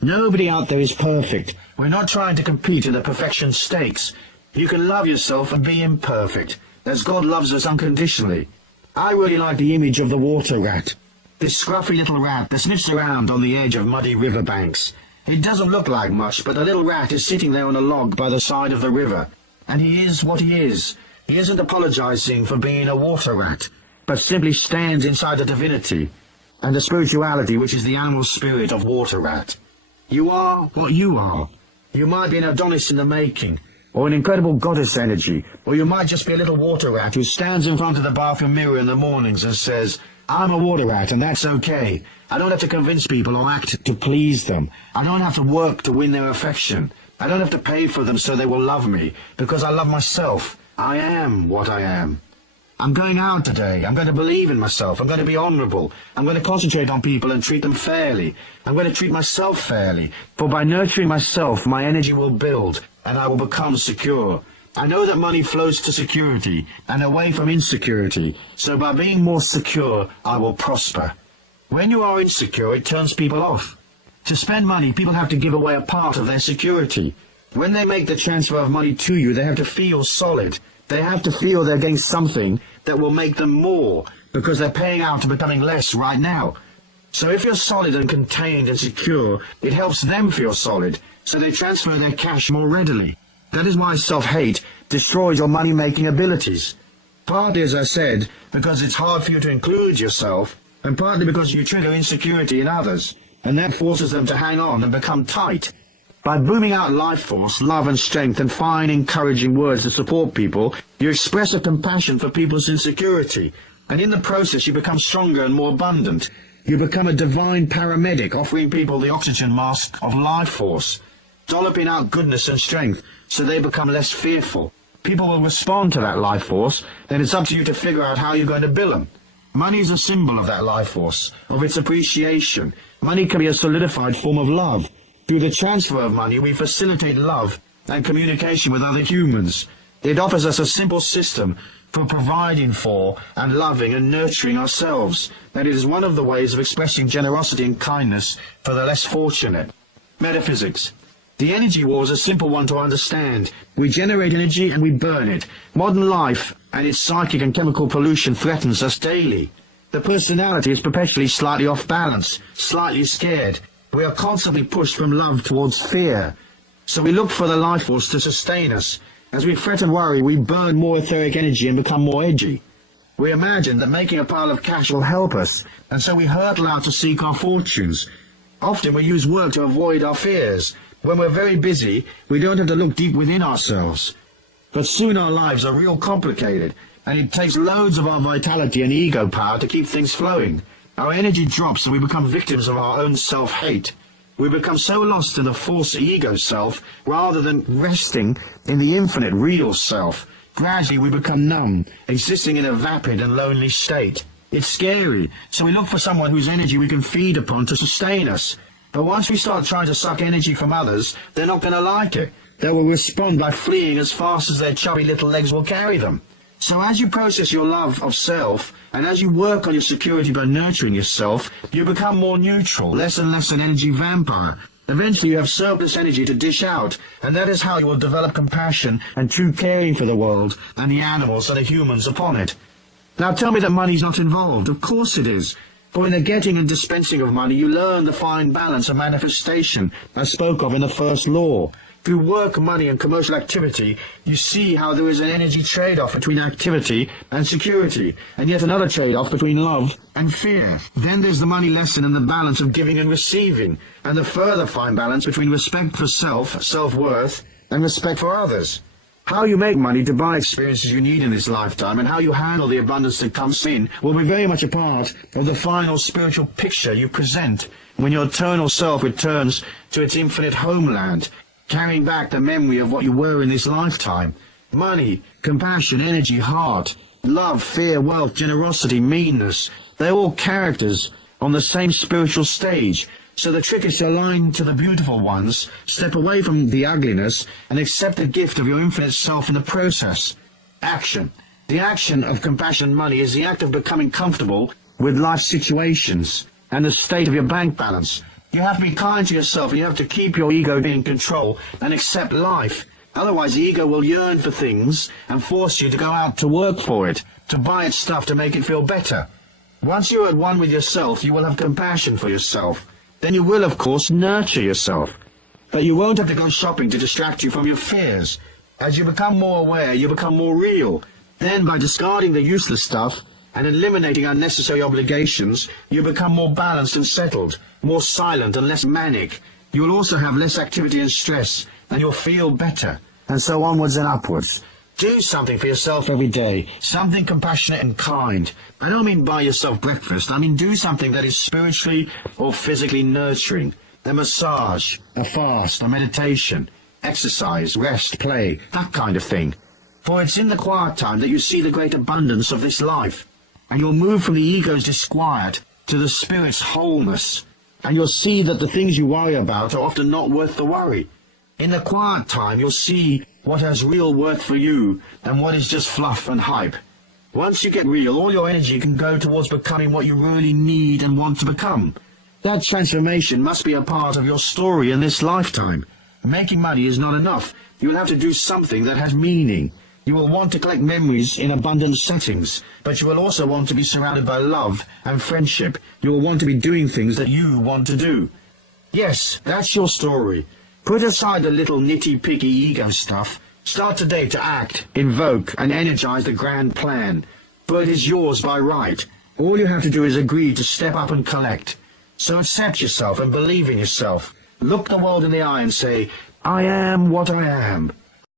Nobody out there is perfect. We're not trying to compete in the perfection stakes. You can love yourself and be imperfect, as God loves us unconditionally. I really like the image of the water rat. This scruffy little rat that sniffs around on the edge of muddy river banks. It doesn't look like much, but the little rat is sitting there on a log by the side of the river. And he is what he is. He isn't apologizing for being a water rat, but simply stands inside the divinity and the spirituality which is the animal spirit of water rat. You are what you are. You might be an Adonis in the making, or an incredible goddess energy, or you might just be a little water rat who stands in front of the bathroom mirror in the mornings and says, I'm a water rat and that's okay. I don't have to convince people or act to please them. I don't have to work to win their affection. I don't have to pay for them so they will love me, because I love myself. I am what I am. I'm going out today. I'm going to believe in myself. I'm going to be honourable. I'm going to concentrate on people and treat them fairly. I'm going to treat myself fairly. For by nurturing myself, my energy will build, and I will become secure. I know that money flows to security and away from insecurity. So by being more secure, I will prosper. When you are insecure, it turns people off. To spend money, people have to give away a part of their security. When they make the transfer of money to you, they have to feel solid. They have to feel they're getting something that will make them more, because they're paying out to becoming less right now. So if you're solid and contained and secure, it helps them feel solid, so they transfer their cash more readily. That is why self-hate destroys your money-making abilities. Partly, as I said, because it's hard for you to include yourself, and partly because you trigger insecurity in others, and that forces them to hang on and become tight. By booming out life force, love and strength, and fine encouraging words to support people, you express a compassion for people's insecurity, and in the process you become stronger and more abundant. You become a divine paramedic, offering people the oxygen mask of life force, dolloping out goodness and strength, so they become less fearful. People will respond to that life force, then it's up to you to figure out how you're going to bill them. Money is a symbol of that life force, of its appreciation. Money can be a solidified form of love. Through the transfer of money, we facilitate love and communication with other humans. It offers us a simple system for providing for and loving and nurturing ourselves, and it is one of the ways of expressing generosity and kindness for the less fortunate. Metaphysics. The energy war is a simple one to understand. We generate energy and we burn it. Modern life and its psychic and chemical pollution threatens us daily. The personality is perpetually slightly off balance, slightly scared. We are constantly pushed from love towards fear. So we look for the life force to sustain us. As we fret and worry, we burn more etheric energy and become more edgy. We imagine that making a pile of cash will help us, and so we hurtle out to seek our fortunes. Often we use work to avoid our fears. When we're very busy, we don't have to look deep within ourselves. But soon our lives are real complicated, and it takes loads of our vitality and ego power to keep things flowing. Our energy drops and we become victims of our own self-hate. We become so lost in the false ego self, rather than resting in the infinite real self. Gradually we become numb, existing in a vapid and lonely state. It's scary, so we look for someone whose energy we can feed upon to sustain us. But once we start trying to suck energy from others, they're not going to like it. They will respond by fleeing as fast as their chubby little legs will carry them. So as you process your love of self, and as you work on your security by nurturing yourself, you become more neutral, less and less an energy vampire. Eventually you have surplus energy to dish out, and that is how you will develop compassion and true caring for the world and the animals and the humans upon it. Now tell me that money's not involved. Of course it is. For in the getting and dispensing of money, you learn the fine balance of manifestation I spoke of in the first law. Through work, money, and commercial activity, you see how there is an energy trade-off between activity and security, and yet another trade-off between love and fear. Then there's the money lesson in the balance of giving and receiving, and the further fine balance between respect for self, self-worth, and respect for others. How you make money to buy experiences you need in this lifetime, and how you handle the abundance that comes in, will be very much a part of the final spiritual picture you present when your eternal self returns to its infinite homeland, carrying back the memory of what you were in this lifetime. Money, compassion, energy, heart, love, fear, wealth, generosity, meanness, they're all characters on the same spiritual stage. So the trick is to align to the beautiful ones, step away from the ugliness, and accept the gift of your infinite self in the process. Action. The action of compassion and money is the act of becoming comfortable with life situations and the state of your bank balance. You have to be kind to yourself, and you have to keep your ego in control and accept life. Otherwise the ego will yearn for things and force you to go out to work for it, to buy its stuff to make it feel better. Once you are at one with yourself, you will have compassion for yourself. Then you will, of course, nurture yourself. But you won't have to go shopping to distract you from your fears. As you become more aware, you become more real. Then, by discarding the useless stuff and eliminating unnecessary obligations, you become more balanced and settled, more silent and less manic. You will also have less activity and stress, and you'll feel better, and so onwards and upwards. Do something for yourself every day, something compassionate and kind. I don't mean buy yourself breakfast, I mean do something that is spiritually or physically nurturing. A massage, a fast, a meditation, exercise, rest, play, that kind of thing. For it's in the quiet time that you see the great abundance of this life, and you'll move from the ego's disquiet to the spirit's wholeness, and you'll see that the things you worry about are often not worth the worry. In the quiet time you'll see what has real worth for you and what is just fluff and hype. Once you get real, all your energy can go towards becoming what you really need and want to become. That transformation must be a part of your story in this lifetime. Making money is not enough. You will have to do something that has meaning. You will want to collect memories in abundant settings, but you will also want to be surrounded by love and friendship. You will want to be doing things that you want to do. Yes, that's your story. Put aside the little nitty-picky ego stuff. Start today to act, invoke, and energize the grand plan. For it is yours by right. All you have to do is agree to step up and collect. So accept yourself and believe in yourself. Look the world in the eye and say, I am what I am.